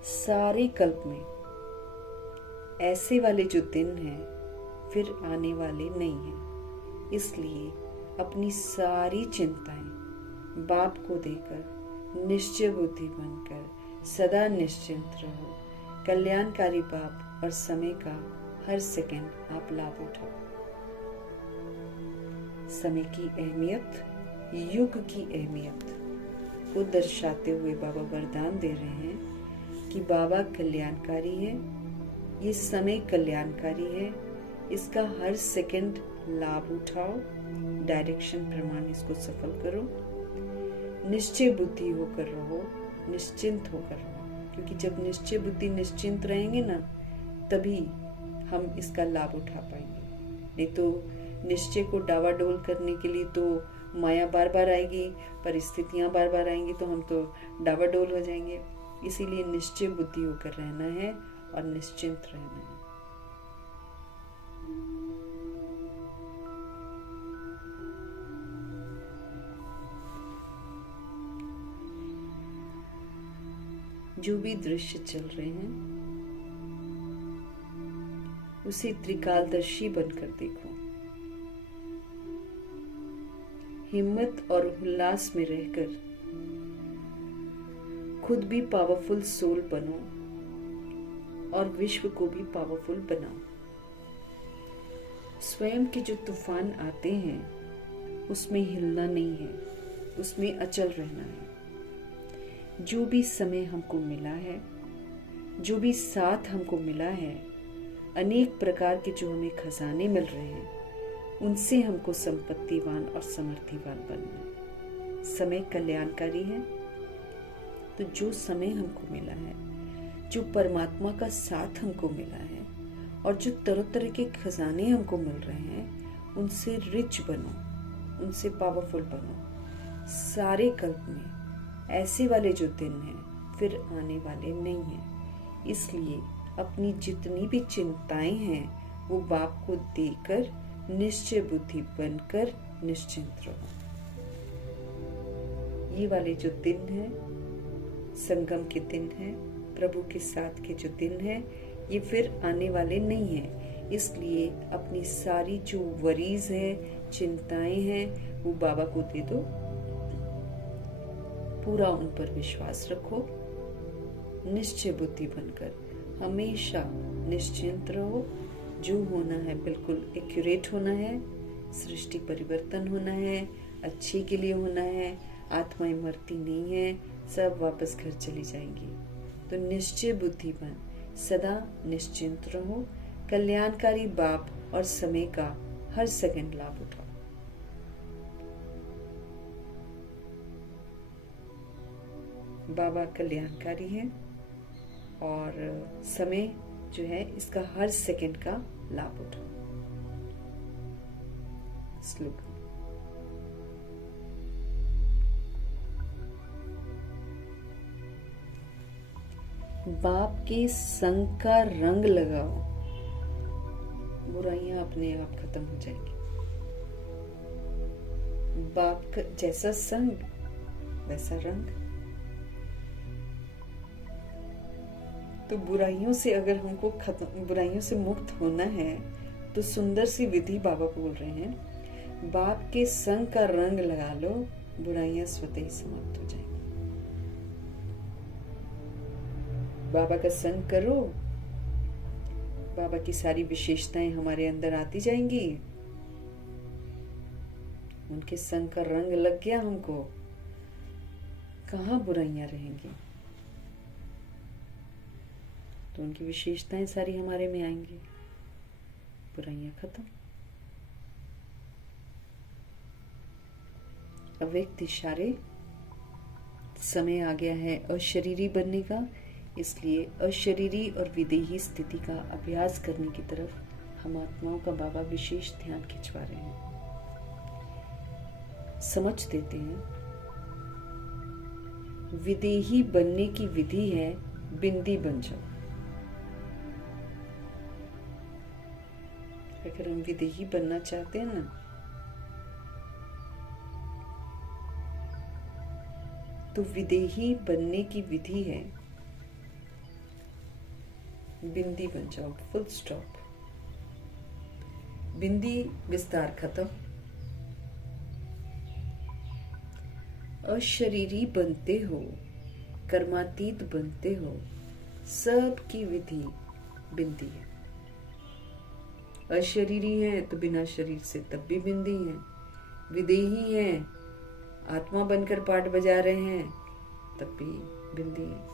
सारे कल्प में ऐसे वाले जो दिन हैं फिर आने वाले नहीं हैं। इसलिए अपनी सारी चिंताएं बाप को देकर निश्चय बुद्धि बनकर सदा निश्चिंत रहो। कल्याणकारी बाप और समय का हर सेकंड आप लाभ उठाओ। समय की अहमियत, युग की अहमियत को दर्शाते हुए बाबा वरदान दे रहे हैं कि बाबा कल्याणकारी है, ये समय कल्याणकारी है, इसका हर सेकंड लाभ उठाओ, डायरेक्शन प्रमाण इसको सफल करो, निश्चय बुद्धि होकर रहो, निश्चिंत होकर रहो। क्योंकि जब निश्चय बुद्धि निश्चिंत रहेंगे ना, तभी हम इसका लाभ उठा पाएंगे। नहीं तो निश्चय को डावाडोल करने के लिए तो माया बार बार आएगी, परिस्थितियां बार बार आएंगी, तो हम तो डावाडोल हो जाएंगे। इसीलिए निश्चय बुद्धि होकर रहना है और निश्चिंत रहना है। जो भी दृश्य चल रहे हैं उसे त्रिकालदर्शी बनकर देखो। हिम्मत और उल्लास में रहकर खुद भी पावरफुल सोल बनो और विश्व को भी पावरफुल बनाओ। स्वयं के जो तूफान आते हैं उसमें हिलना नहीं है, उसमें अचल रहना है। जो भी समय हमको मिला है, जो भी साथ हमको मिला है, अनेक प्रकार के जो हमें खजाने मिल रहे हैं, उनसे हमको संपत्तिवान और समृद्धिवान बनना है। समय कल्याणकारी है, तो जो समय हमको मिला है, जो परमात्मा का साथ हमको मिला है और जो तरह तरह के खजाने हमको मिल रहे हैं, उनसे रिच बनो, उनसे पावरफुल बनो। सारे कल्प में ऐसे वाले जो दिन हैं फिर आने वाले नहीं हैं। इसलिए अपनी जितनी भी चिंताएं हैं वो बाप को देकर निश्चय बुद्धि बनकर निश्चिंत रहो। ये वाले जो दिन हैं, संगम के दिन हैं, प्रभु के साथ के जो दिन हैं, ये फिर आने वाले नहीं हैं। इसलिए अपनी सारी जो वरीज है, चिंताएं हैं, वो बाबा को दे दो। पूरा उन पर विश्वास रखो। निश्चय बुद्धि बनकर हमेशा निश्चिंत रहो। जो होना है बिल्कुल एक्यूरेट होना है, सृष्टि परिवर्तन होना है, अच्छे के लिए होना है। आत्माएं मरती नहीं है, सब वापस घर चली जाएंगी। तो निश्चय बुद्धि बन सदा निश्चिंत रहो। कल्याणकारी बाप और समय का हर सेकंड लाभ उठाओ। बाबा कल्याणकारी है और समय जो है इसका हर सेकंड का लाभ उठाओ। श्लोक बाप के संग का रंग लगाओ, बुराइयां अपने आप खत्म हो जाएंगी। बाप का जैसा संग वैसा रंग। तो बुराइयों से अगर हमको बुराइयों से मुक्त होना है तो सुंदर सी विधि बाबा बोल रहे हैं, बाप के संग का रंग लगा लो, बुराइयां स्वतः ही समाप्त हो जाएंगी। बाबा का संग करो, बाबा की सारी विशेषताएं हमारे अंदर आती जाएंगी। उनके संग का रंग लग गया हमको, कहाँ बुराइयां रहेंगी। तो उनकी विशेषताएं सारी हमारे में आएंगी, बुराइयां खत्म। अव्यक्त इशारे, समय आ गया है अशरीरी बनने का। इसलिए अशरीरी और विदेही स्थिति का अभ्यास करने की तरफ हम आत्माओं का बाबा विशेष ध्यान खिंचवा रहे हैं। समझ देते हैं विदेही बनने की विधि है बिंदी बन जाओ। अगर हम विदेही बनना चाहते हैं ना, तो विदेही बनने की विधि है बिंदी बन जाओ, फुल स्टॉप। बिंदी विस्तार खत्म। अशरीरी बनते हो, कर्मातीत बनते हो, सब की विधि बिंदी है। अशरीरी है तो बिना शरीर से तब भी बिंदी है। विदेही है, आत्मा बनकर पाठ बजा रहे हैं तब भी बिंदी है।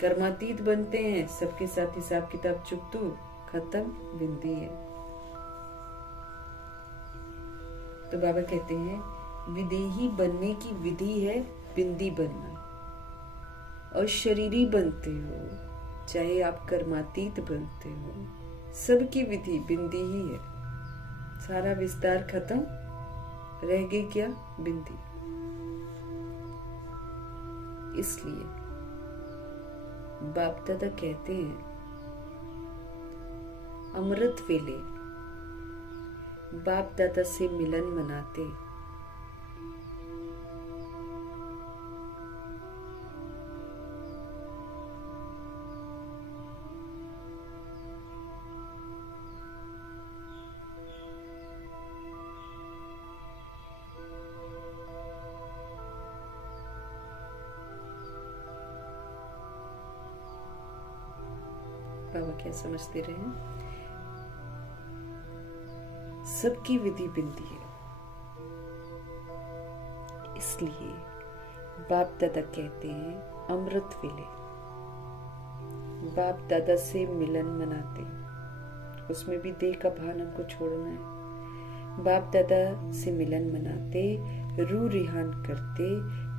कर्मातीत बनते हैं, सबके साथ हिसाब किताब चुकतू खत्म, बिंदी है। तो बाबा कहते हैं विदेही बनने की विधि है बिंदी बनना। अशरीरी बनते हो, चाहे आप कर्मातीत बनते हो, सबकी विधि बिंदी ही है। सारा विस्तार खत्म, रह गई क्या? बिंदी। इसलिए बाप दादा कहते हैं अमृत वेले बाप दादा से मिलन मनाते। बाबा क्या समझते रहे? सबकी विधि बिंदी है। इसलिए बाप दादा कहते हैं अमृत वेले बाप दादा से मिलन मनाते। उसमें भी देह का भान हमको छोड़ना है। बाप दादा से मिलन मनाते, रू रिहान करते।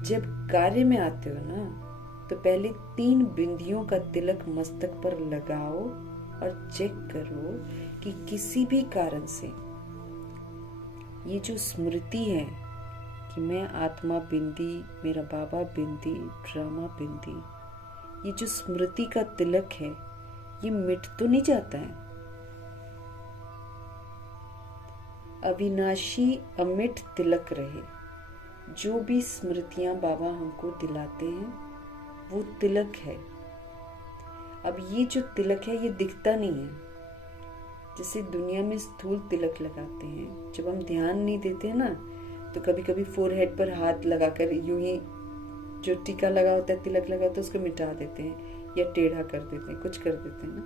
जब कार्य में आते हो ना, तो पहले 3 बिंदियों का तिलक मस्तक पर लगाओ और चेक करो कि किसी भी कारण से ये जो स्मृति है कि मैं आत्मा बिंदी, मेरा बाबा बिंदी, ड्रामा बिंदी, ये जो स्मृति का तिलक है ये मिट तो नहीं जाता है। अविनाशी अमिट तिलक रहे। जो भी स्मृतियां बाबा हमको दिलाते हैं वो तिलक है। अब ये जो तिलक है ये दिखता नहीं है। जैसे दुनिया में स्थूल तिलक लगाते हैं, जब हम ध्यान नहीं देते हैं ना, तो कभी कभी फोरहेड पर हाथ लगाकर यूं ही जो टीका लगा होता है, तिलक लगा होता है, उसको मिटा देते हैं या टेढ़ा कर देते हैं, कुछ कर देते हैं ना,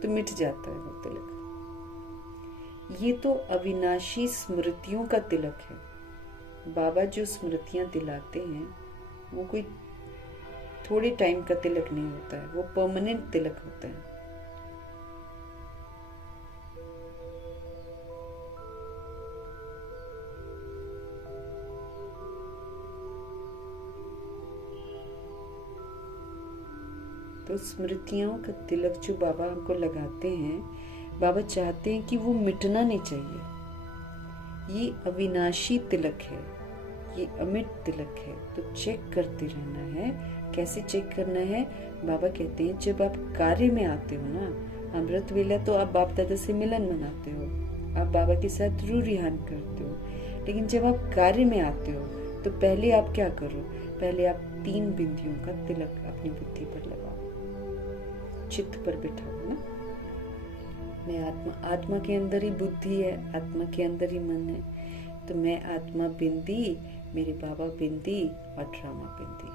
तो मिट जाता है वो तिलक। ये तो अविनाशी स्मृतियों का तिलक है। बाबा जो स्मृतियां दिलाते हैं वो कोई थोड़े टाइम का तिलक नहीं होता है, वो परमानेंट तिलक होता है। तो स्मृतियों का तिलक जो बाबा हमको लगाते हैं, बाबा चाहते हैं कि वो मिटना नहीं चाहिए। ये अविनाशी तिलक है, ये अमिट तिलक है। तो चेक करते रहना है। कैसे चेक करना है? बाबा कहते हैं जब आप कार्य में आते हो ना, अमृत वेला तो आप बाप दादा से मिलन मनाते हो, आप बाबा के साथ रू रिहान करते हो। लेकिन जब आप कार्य में आते हो तो पहले आप क्या करो? पहले आप 3 बिंदियों का तिलक अपनी बुद्धि पर लगाओ, चित्त पर बिठाओ ना। मैं आत्मा के अंदर ही बुद्धि है, आत्मा के अंदर ही मन है। तो मैं आत्मा बिंदी, मेरे बाबा बिंदी और ड्रामा बिंदी।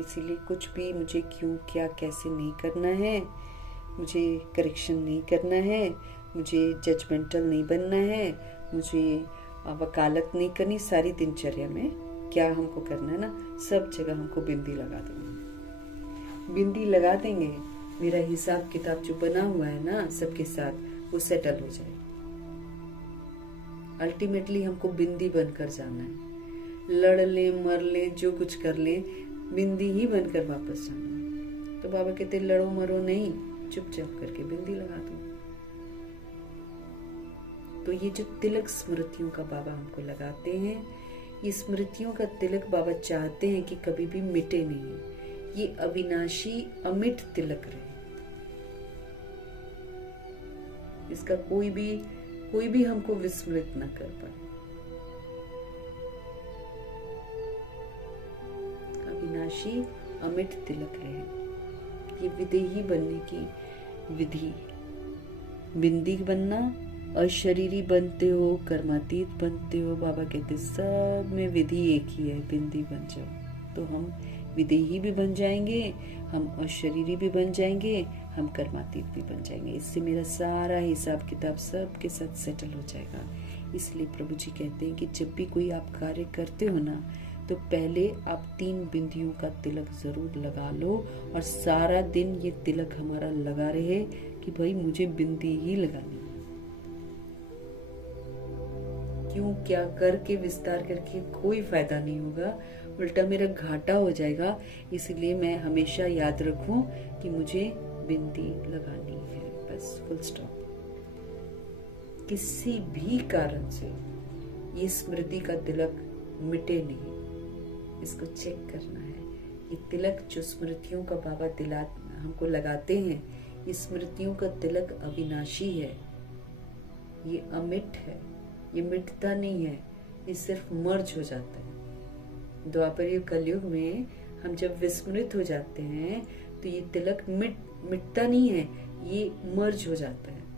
इसीलिए कुछ भी मुझे क्यों, क्या, कैसे नहीं करना है। मुझे करेक्शन नहीं करना है, मुझे जजमेंटल नहीं बनना है, मुझे वकालत नहीं करनी। सारी दिनचर्या में क्या हमको करना है ना, सब जगह हमको बिंदी लगा देंगे। बिंदी लगा देंगे, मेरा हिसाब किताब जो बना हुआ है ना सबके साथ, वो सेटल हो जाए। अल्टीमेटली हमको बिंदी बनकर जाना है। लड़ ले, मर ले, जो कुछ कर ले, बिंदी ही बनकर वापस जाना है। तो बाबा कहते लड़ो मरो नहीं, चुपचाप करके बिंदी लगा दो। तो ये जो तिलक स्मृतियों का बाबा हमको लगाते हैं, ये स्मृतियों का तिलक बाबा चाहते हैं कि कभी भी मिटे नहीं। ये अविनाशी अमिट तिलक रहे। इसका कोई भी हमको विस्मृत न कर पाए। अविनाशी अमिट तिलक रहे। ये विदेही बनने की विधि बिंदी बनना, अशरीरी बनते हो, कर्मातीत बनते हो। बाबा कहते सब में विधि एक ही है, बिंदी बन जाओ। तो हम विदेही भी बन जाएंगे, हम अशरीरी भी बन जाएंगे, हम कर्मातीत भी बन जाएंगे। इससे मेरा सारा हिसाब किताब सब के साथ सेटल हो जाएगा। इसलिए प्रभु जी कहते हैं कि जब भी कोई आप कार्य करते हो ना, तो पहले आप 3 बिंदियों का तिलक जरूर लगा लो, और सारा दिन ये तिलक हमारा लगा रहे कि भाई मुझे बिंदी ही लगानी है। क्यों क्या करके विस्तार करके कोई फायदा नहीं होगा, उल्टा मेरा घाटा हो जाएगा। इसलिए मैं हमेशा याद रखूं कि मुझे बिंदी लगानी है, बस फुल स्टॉप। किसी भी कारण से ये स्मृति का तिलक मिटे नहीं, इसको चेक करना है। ये तिलक जो स्मृतियों का बाबा दिला हमको लगाते हैं, ये स्मृतियों का तिलक अविनाशी है, ये अमिट है, ये मिटता नहीं है, ये सिर्फ मर्ज हो जाता है। द्वापर युग कलयुग में हम जब विस्मृत हो जाते हैं तो ये तिलक मिटता नहीं है, ये मर्ज हो जाता है।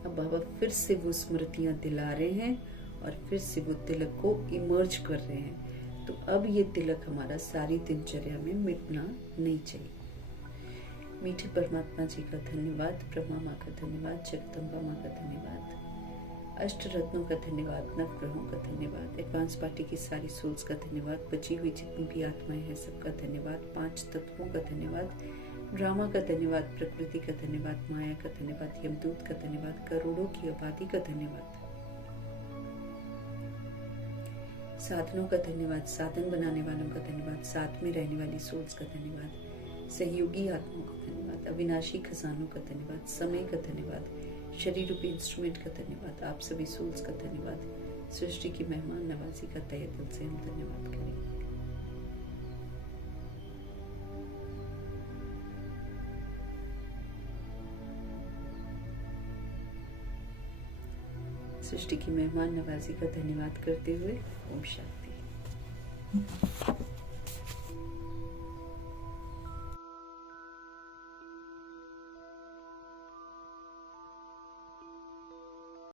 अब बाबा फिर से वो स्मृतियां दिला रहे हैं और फिर से वो तिलक को इमर्ज कर रहे हैं। तो अब ये तिलक हमारा सारी दिनचर्या में मिटना नहीं चाहिए। मीठे परमात्मा जी का धन्यवाद, ब्रह्मा माँ का धन्यवाद, जगदम्बा माँ का धन्यवाद, अष्ट रत्नों का धन्यवाद, नवग्रहों का धन्यवाद, एडवांस पार्टी की सारी सोल्स का धन्यवाद, बची हुई जितनी भी आत्माएं हैं सबका धन्यवाद, 5 तत्वों का धन्यवाद, ड्रामा का धन्यवाद, प्रकृति का धन्यवाद, माया का धन्यवाद, यमदूत का धन्यवाद, करोड़ों की आबादी का धन्यवाद, साधनों का धन्यवाद, साधन बनाने वालों का धन्यवाद, साथ में रहने वाली सोल्स का धन्यवाद, सहयोगी आत्माओं का धन्यवाद, अविनाशी खजानों का धन्यवाद, समय का धन्यवाद, शरीर रूपी इंस्ट्रूमेंट का धन्यवाद, आप सभी सोल्स का धन्यवाद, सृष्टि की मेहमान नवाजी का तहे दिल से हम धन्यवाद करेंगे। सृष्टि की मेहमान नवाजी का धन्यवाद करते हुए ओम शांति।